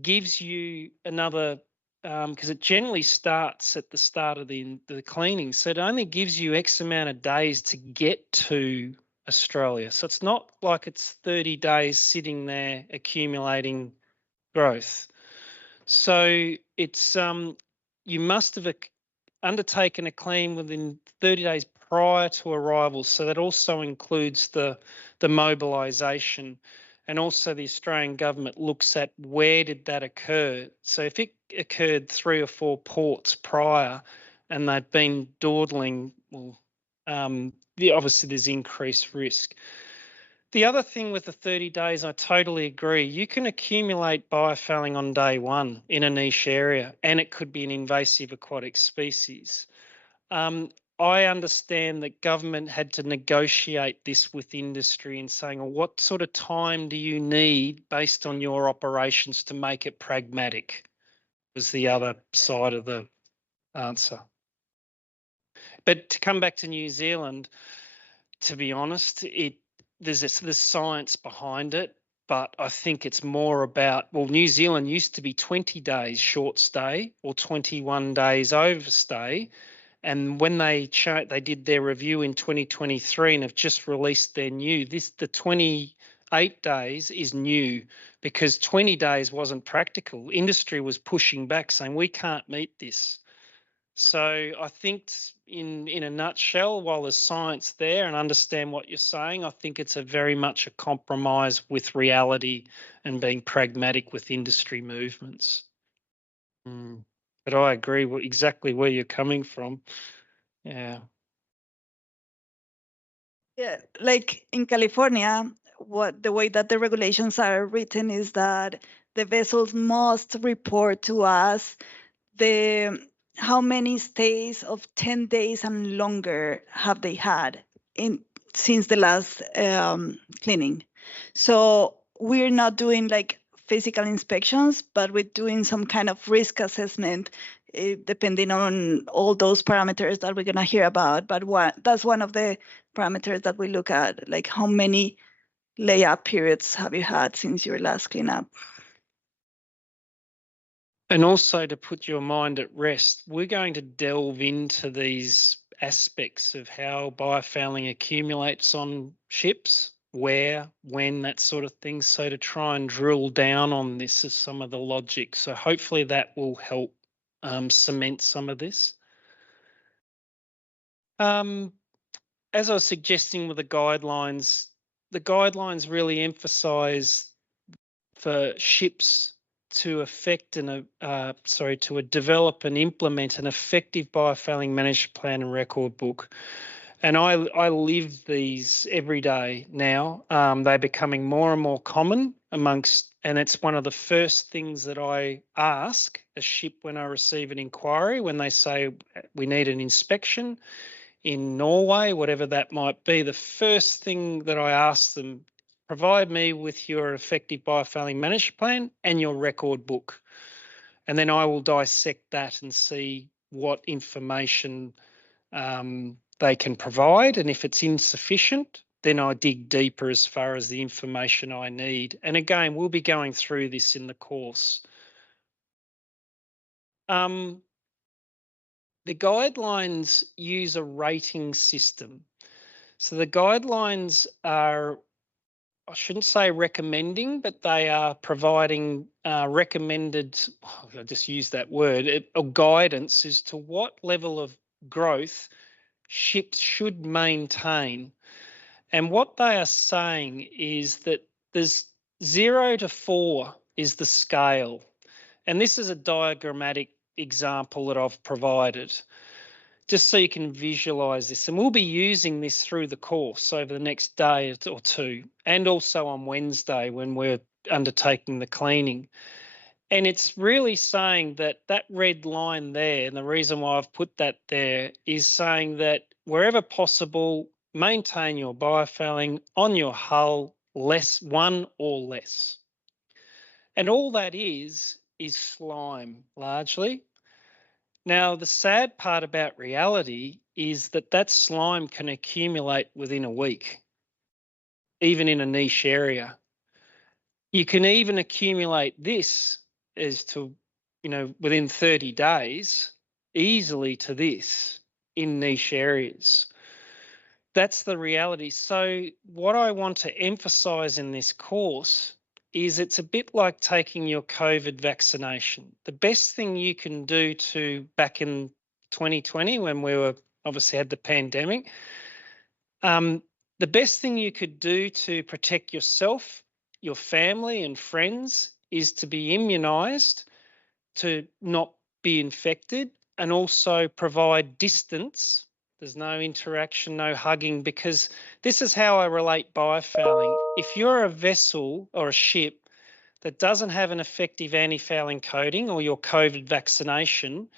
gives you another, because it generally starts at the start of the cleaning. So it only gives you X amount of days to get to Australia. So it's not like it's 30 days sitting there accumulating growth. So it's you must have undertaken a clean within 30 days prior to arrival. So that also includes the mobilisation, and also the Australian government looks at where did that occur. So if it occurred 3 or 4 ports prior and they've been dawdling, well, obviously there's increased risk. The other thing with the 30 days, I totally agree. You can accumulate biofouling on day one in a niche area, and it could be an invasive aquatic species. I understand that government had to negotiate this with industry and saying, well, what sort of time do you need based on your operations to make it pragmatic, was the other side of the answer. But to come back to New Zealand, to be honest, there's science behind it, but I think it's more about, well, New Zealand used to be 20 days short stay or 21 days overstay. And when they did their review in 2023 and have just released their new, the 28 days is new because 20 days wasn't practical. Industry was pushing back saying, we can't meet this. So I think in a nutshell, while there's science there and understand what you're saying, I think it's very much a compromise with reality and being pragmatic with industry movements. But I agree exactly where you're coming from. Yeah. Yeah, like in California, the way that the regulations are written is that the vessels must report to us how many stays of 10 days and longer have they had since the last cleaning. So we're not doing like physical inspections, but we're doing some kind of risk assessment depending on all those parameters that we're going to hear about. But that's one of the parameters that we look at, like how many layup periods have you had since your last cleanup? And also to put your mind at rest, we're going to delve into these aspects of how biofouling accumulates on ships, where, when, that sort of thing. So to try and drill down on this is some of the logic. So hopefully that will help cement some of this. As I was suggesting with the guidelines really emphasise for ships to develop and implement an effective biofouling management plan and record book. And I live these every day now. They're becoming more and more common and it's one of the first things that I ask a ship when I receive an inquiry, when they say we need an inspection in Norway, whatever that might be. The first thing that I ask them, provide me with your effective biofouling management plan and your record book. And then I will dissect that and see what information they can provide. And if it's insufficient, then I dig deeper as far as the information I need. And again, we'll be going through this in the course. The guidelines use a rating system. So the guidelines are, I shouldn't say recommending, but they are providing recommended, I'll just use that word, or guidance as to what level of growth ships should maintain. And what they are saying is that there's 0 to 4 is the scale. And this is a diagrammatic example that I've provided, just so you can visualise this. And we'll be using this through the course over the next day or two, and also on Wednesday when we're undertaking the cleaning. And it's really saying that red line there, and the reason why I've put that there is saying that wherever possible, maintain your biofouling on your hull, 1 or less. And all that is slime, largely. Now, the sad part about reality is that slime can accumulate within a week, even in a niche area. You can even accumulate this is to, within 30 days, easily to this in niche areas. That's the reality. So what I want to emphasize in this course is it's a bit like taking your COVID vaccination. The best thing you can do back in 2020 when we were obviously had the pandemic, the best thing you could do to protect yourself, your family and friends is to be immunised, to not be infected, and also provide distance. There's no interaction, no hugging, because this is how I relate biofouling. If you're a vessel or a ship that doesn't have an effective anti-fouling coating or your COVID vaccination,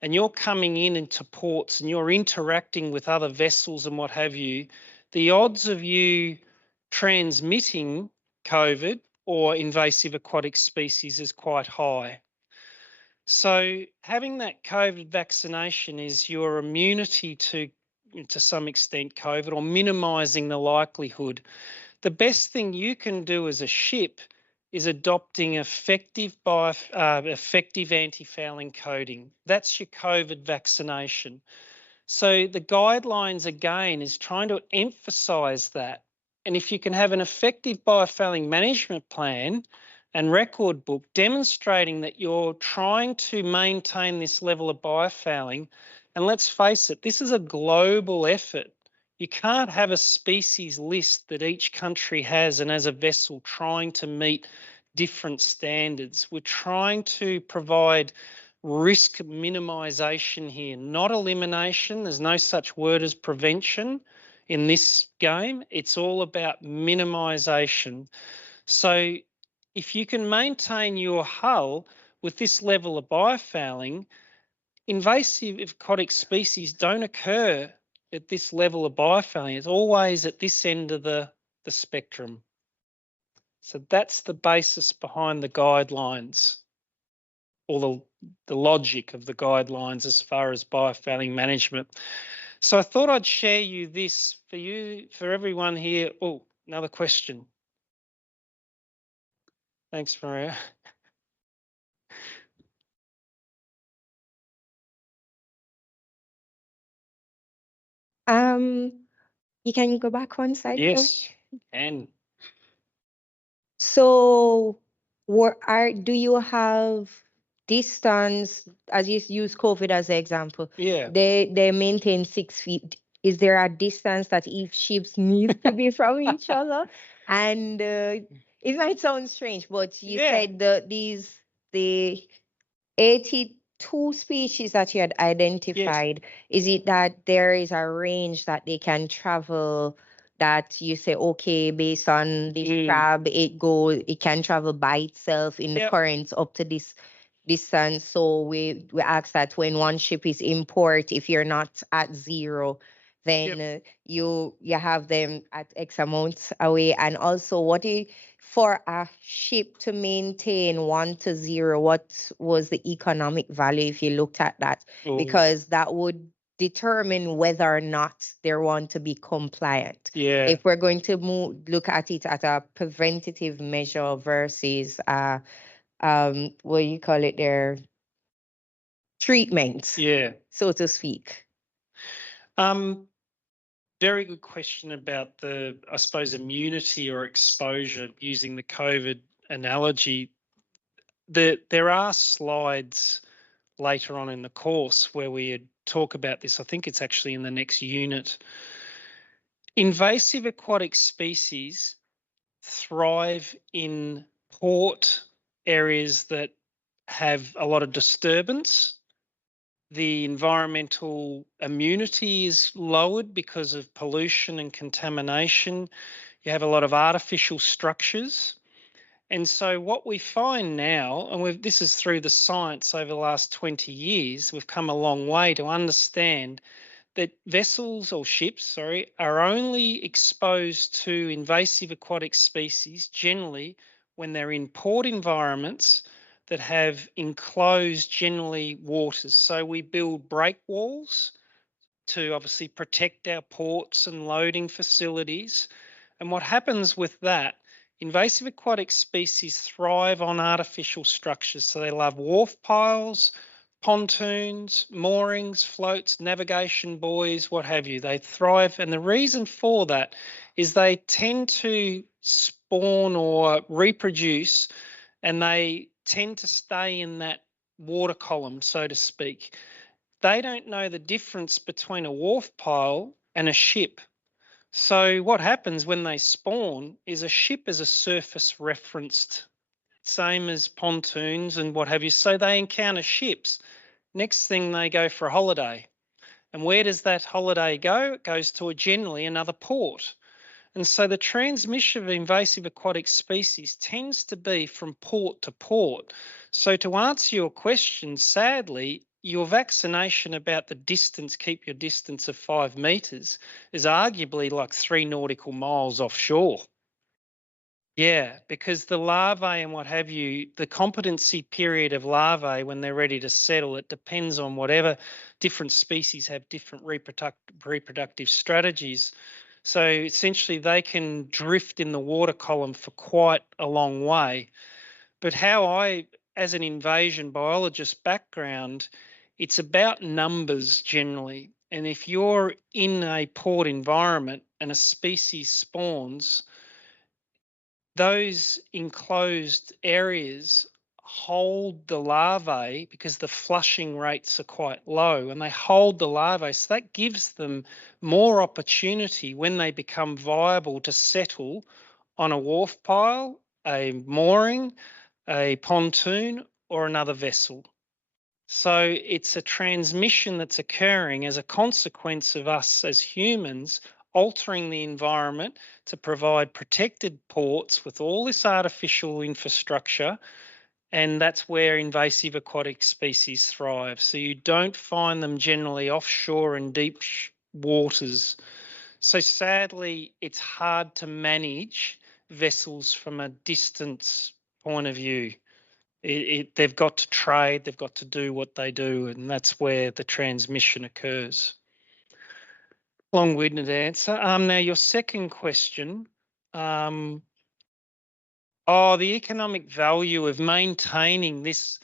and you're coming into ports and you're interacting with other vessels and what have you, the odds of you transmitting COVID or invasive aquatic species is quite high. So having that COVID vaccination is your immunity to some extent COVID, or minimising the likelihood. The best thing you can do as a ship is adopting effective anti-fouling coating. That's your COVID vaccination. So the guidelines, again, is trying to emphasise that. And if you can have an effective biofouling management plan and record book demonstrating that you're trying to maintain this level of biofouling, and let's face it, this is a global effort. You can't have a species list that each country has and as a vessel trying to meet different standards. We're trying to provide risk minimisation here, not elimination. There's no such word as prevention in this game. It's all about minimisation. So if you can maintain your hull with this level of biofouling, invasive aquatic species don't occur at this level of biofouling. It's always at this end of the spectrum. So that's the basis behind the guidelines, or the logic of the guidelines as far as biofouling management. So I thought I'd share you this for everyone here. Oh, another question. Thanks, Maria. You can go back one slide. Yes, and so do you have distance, as you use COVID as an example? Yeah. They maintain 6 feet. Is there a distance that each ships need to be from each other? And it might sound strange, but you said the 82 species that you had identified, is it that there is a range that they can travel, that you say, okay, based on this crab, it can travel by itself in the currents up to this distance? So we ask that when one ship is in port, if you're not at zero, then you have them at X amounts away. And also, for a ship to maintain 1 to 0, what was the economic value if you looked at that? Because that would determine whether or not they want to be compliant. Yeah. If we're going to look at it at a preventative measure versus what you call it there, treatments, so to speak. Very good question about the, I suppose, immunity or exposure using the COVID analogy. There are slides later on in the course where we talk about this. I think it's actually in the next unit. Invasive aquatic species thrive in port areas that have a lot of disturbance. The environmental immunity is lowered because of pollution and contamination. You have a lot of artificial structures. And so what we find now, and this is through the science over the last 20 years, we've come a long way to understand that vessels or ships, are only exposed to invasive aquatic species generally when they're in port environments that have enclosed, generally, waters. So we build breakwalls to obviously protect our ports and loading facilities. And what happens with that invasive aquatic species thrive on artificial structures. So they love wharf piles, pontoons, moorings, floats, navigation buoys, what have you. They thrive. And the reason for that is they tend to spawn or reproduce, and they tend to stay in that water column, so to speak. They don't know the difference between a wharf pile and a ship. So what happens when they spawn is a ship is a surface referenced, same as pontoons and what have you. So they encounter ships. Next thing, they go for a holiday. And where does that holiday go? It goes to generally another port. And so the transmission of invasive aquatic species tends to be from port to port. So to answer your question, sadly, your vaccination about the distance, keep your distance of 5 metres, is arguably like 3 nautical miles offshore. Yeah, because the larvae and what have you, the competency period of larvae when they're ready to settle, it depends on whatever. Different species have different reproductive strategies. So essentially they can drift in the water column for quite a long way. But how I, as an invasion biologist background, it's about numbers generally. And if you're in a port environment and a species spawns, those enclosed areas hold the larvae because the flushing rates are quite low, and they hold the larvae. So that gives them more opportunity when they become viable to settle on a wharf pile, a mooring, a pontoon, or another vessel. So it's a transmission that's occurring as a consequence of us as humans altering the environment to provide protected ports with all this artificial infrastructure, and that's where invasive aquatic species thrive. So you don't find them generally offshore in deep waters. So sadly, it's hard to manage vessels from a distance point of view. They've got to trade, they've got to do what they do, and that's where the transmission occurs. Long-winded answer. Now, your second question. The economic value of maintaining this.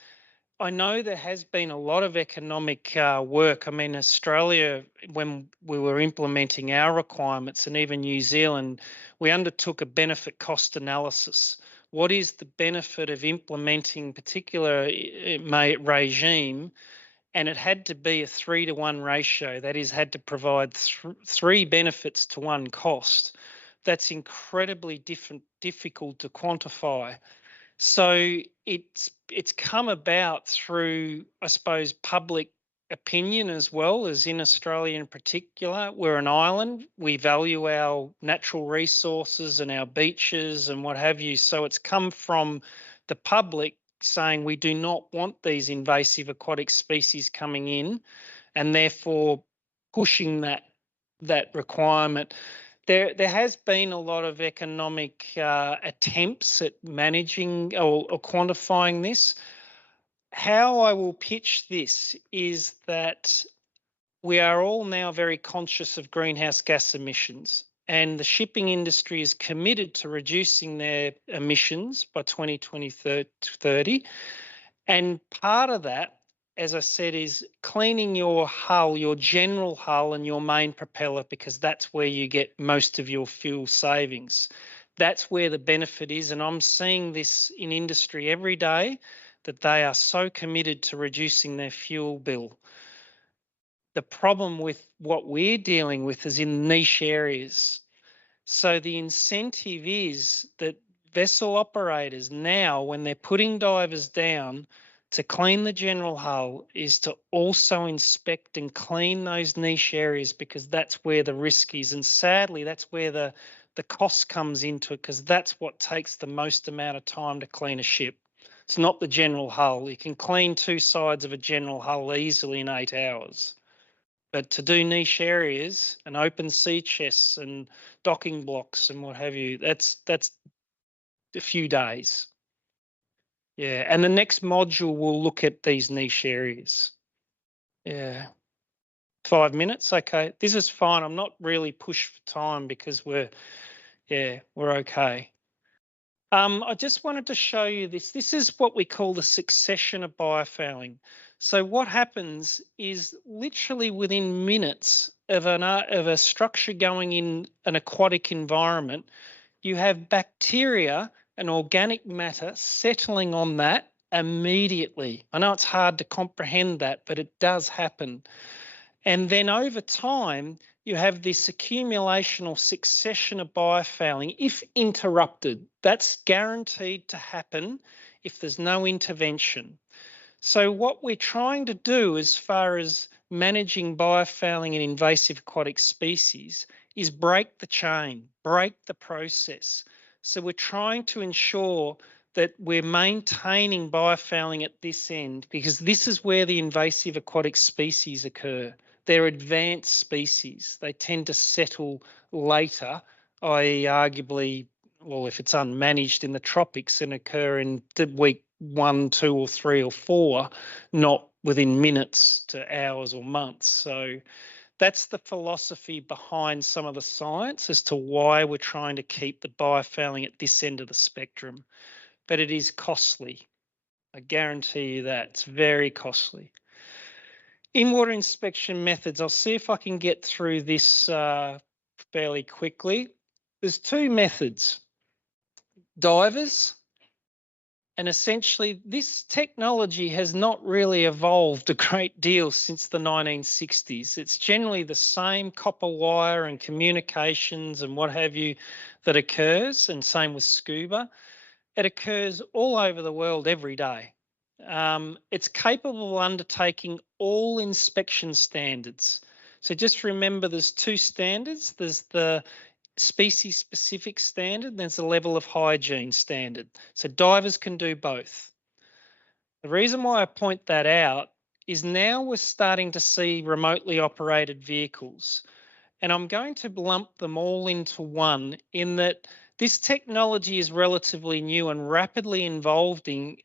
I know there has been a lot of economic work. I mean, Australia, when we were implementing our requirements, and even New Zealand, we undertook a benefit cost analysis. What is the benefit of implementing particular regime? And it had to be a 3-to-1 ratio. That is, had to provide 3 benefits to 1 cost. That's incredibly difficult to quantify. So it's come about through, I suppose, public opinion as well, as in Australia in particular. We're an island. We value our natural resources and our beaches and what have you. So it's come from the public saying we do not want these invasive aquatic species coming in, and therefore pushing that requirement. There has been a lot of economic attempts at managing or quantifying this. How I will pitch this is that we are all now very conscious of greenhouse gas emissions, and the shipping industry is committed to reducing their emissions by 2030. And part of that, as I said, is cleaning your hull, your general hull and your main propeller, because that's where you get most of your fuel savings. That's where the benefit is. And I'm seeing this in industry every day, that they are so committed to reducing their fuel bill. The problem with what we're dealing with is in niche areas. So the incentive is that vessel operators now, when they're putting divers down to clean the general hull, is to also inspect and clean those niche areas, because that's where the risk is. And sadly, that's where the cost comes into it, because that's what takes the most amount of time to clean a ship. It's not the general hull. You can clean 2 sides of a general hull easily in 8 hours. But to do niche areas and open sea chests and docking blocks and what have you, that's a few days. Yeah, and the next module will look at these niche areas. Yeah. 5 minutes, okay. This is fine. I'm not really pushed for time because we're okay. I just wanted to show you this. This is what we call the succession of biofouling. So what happens is literally within minutes of a structure going in an aquatic environment, you have bacteria and organic matter settling on that immediately. I know it's hard to comprehend that, but it does happen. And then over time, you have this accumulation or succession of biofouling, if interrupted. That's guaranteed to happen if there's no intervention. So what we're trying to do as far as managing biofouling and invasive aquatic species is break the chain, break the process. So we're trying to ensure that we're maintaining biofouling at this end, because this is where the invasive aquatic species occur. They're advanced species. They tend to settle later, i.e. arguably, well, if it's unmanaged in the tropics, and occur in week 1, 2 or 3 or 4, not within minutes to hours or months. So that's the philosophy behind some of the science as to why we're trying to keep the biofouling at this end of the spectrum. But it is costly. I guarantee you that. It's very costly. In-water inspection methods, I'll see if I can get through this fairly quickly. There's 2 methods. Divers, and essentially this technology has not really evolved a great deal since the 1960s. It's generally the same copper wire and communications and what have you that occurs, and same with scuba. It occurs all over the world every day. It's capable of undertaking all inspection standards. So just remember there's 2 standards. There's the species-specific standard, and there's the level of hygiene standard. So divers can do both. The reason why I point that out is now we're starting to see remotely operated vehicles. And I'm going to lump them all into one, in that this technology is relatively new and rapidly including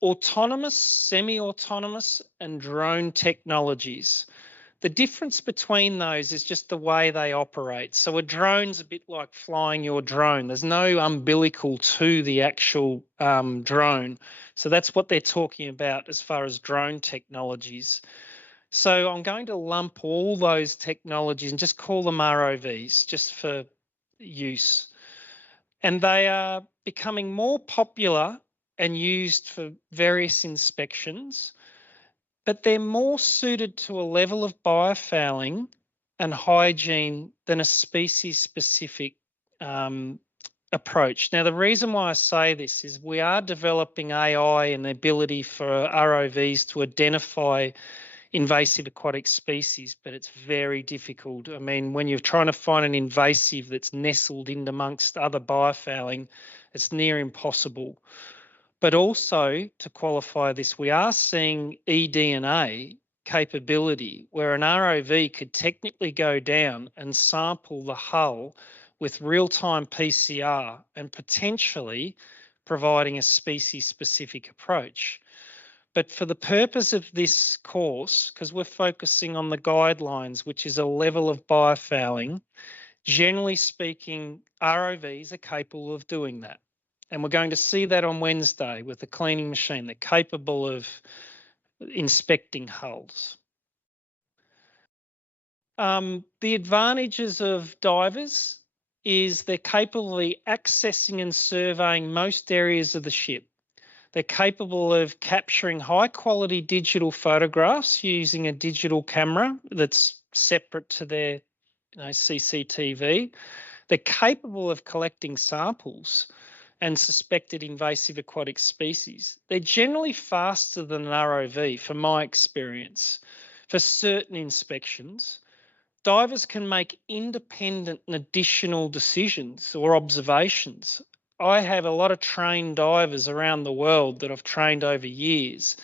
autonomous, semi-autonomous and drone technologies. The difference between those is just the way they operate. So a drone's a bit like flying your drone. There's no umbilical to the actual drone. So that's what they're talking about as far as drone technologies. So I'm going to lump all those technologies and just call them ROVs, just for use. And they are becoming more popular and used for various inspections, but they're more suited to a level of biofouling and hygiene than a species-specific approach. Now, the reason why I say this is we are developing AI and the ability for ROVs to identify invasive aquatic species, but it's very difficult. I mean, when you're trying to find an invasive that's nestled in amongst other biofouling, it's near impossible. But also, to qualify this, we are seeing eDNA capability where an ROV could technically go down and sample the hull with real-time PCR and potentially providing a species-specific approach. But for the purpose of this course, because we're focusing on the guidelines, which is a level of biofouling, generally speaking, ROVs are capable of doing that. And we're going to see that on Wednesday with the cleaning machine. They're capable of inspecting hulls. The advantages of divers is they're capable of accessing and surveying most areas of the ship. They're capable of capturing high quality digital photographs using a digital camera that's separate to their CCTV. They're capable of collecting samples and suspected invasive aquatic species. They're generally faster than an ROV, from my experience, for certain inspections. Divers can make independent and additional decisions or observations. I have a lot of trained divers around the world that I've trained over years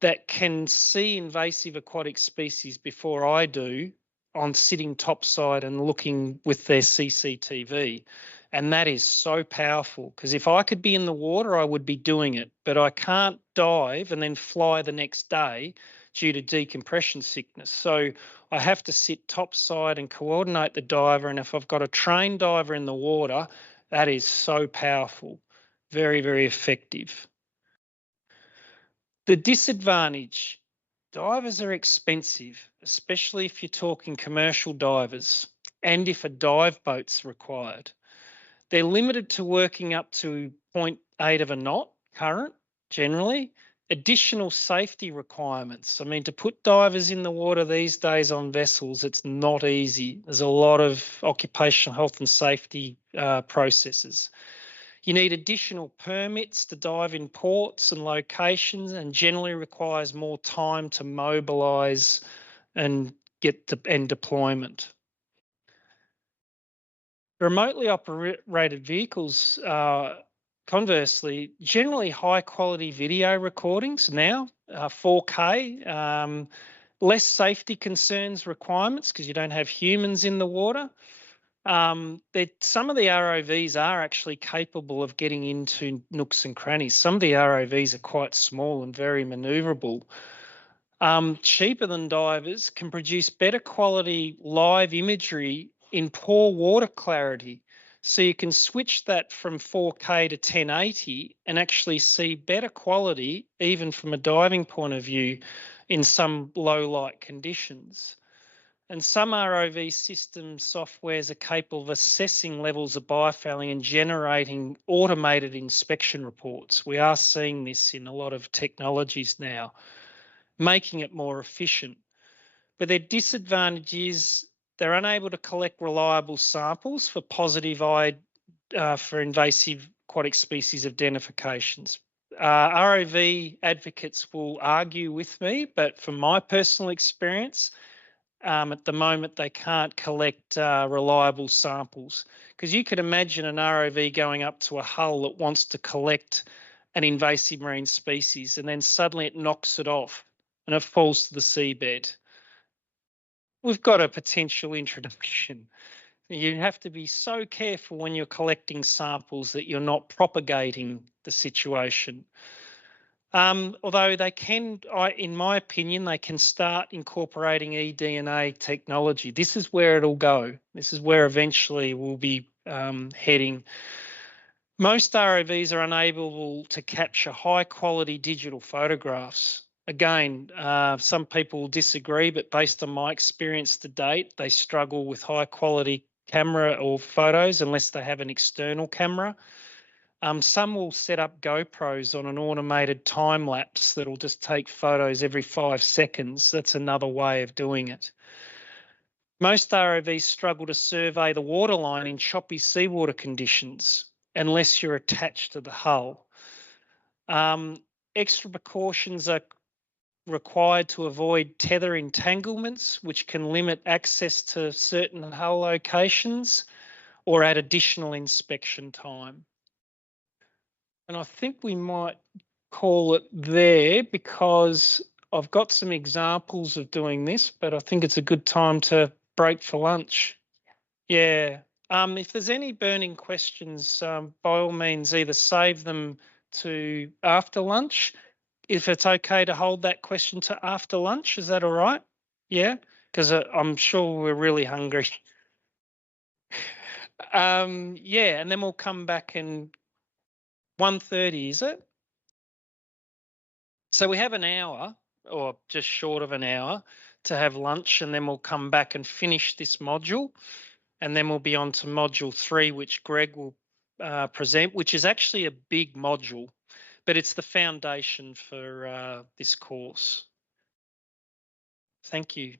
that can see invasive aquatic species before I do on sitting topside and looking with their CCTV. And that is so powerful, because if I could be in the water, I would be doing it. But I can't dive and then fly the next day due to decompression sickness. So I have to sit topside and coordinate the diver. And if I've got a trained diver in the water, that is so powerful, very, very effective. The disadvantage, divers are expensive, especially if you're talking commercial divers and if a dive boat's required. They're limited to working up to 0.8 of a knot current, generally. Additional safety requirements. I mean, to put divers in the water these days on vessels, it's not easy. There's a lot of occupational health and safety processes. You need additional permits to dive in ports and locations, and generally requires more time to mobilise and get deployment. Remotely operated vehicles, conversely, generally high quality video recordings now, 4K, less safety concerns requirements because you don't have humans in the water. Some of the ROVs are actually capable of getting into nooks and crannies. Some of the ROVs are quite small and very manoeuvrable. Cheaper than divers, can produce better quality live imagery in poor water clarity. So you can switch that from 4K to 1080 and actually see better quality, even from a diving point of view, in some low light conditions. And some ROV system softwares are capable of assessing levels of biofouling and generating automated inspection reports. We are seeing this in a lot of technologies now, making it more efficient. But their disadvantage is they're unable to collect reliable samples for for invasive aquatic species identifications. ROV advocates will argue with me, but from my personal experience, at the moment they can't collect reliable samples, because you could imagine an ROV going up to a hull that wants to collect an invasive marine species and then suddenly it knocks it off and it falls to the seabed. We've got a potential introduction. You have to be so careful when you're collecting samples that you're not propagating the situation. Although they can, in my opinion, they can start incorporating eDNA technology. This is where it'll go. This is where eventually we'll be heading. Most ROVs are unable to capture high quality digital photographs. Again, some people disagree, but based on my experience to date, they struggle with high quality camera or photos unless they have an external camera. Some will set up GoPros on an automated time lapse that'll just take photos every 5 seconds. That's another way of doing it. Most ROVs struggle to survey the waterline in choppy seawater conditions unless you're attached to the hull. Extra precautions are required to avoid tether entanglements, which can limit access to certain hull locations or add additional inspection time. And I think we might call it there because I've got some examples of doing this, but I think it's a good time to break for lunch. Yeah. If there's any burning questions, by all means, either save them to after lunch. If it's okay to hold that question to after lunch, is that all right? Yeah, because I'm sure we're really hungry. Yeah, and then we'll come back and 1:30, is it? So we have an hour or just short of an hour to have lunch, and then we'll come back and finish this module, and then we'll be on to module 3, which Greg will present, which is actually a big module, but it's the foundation for this course. Thank you.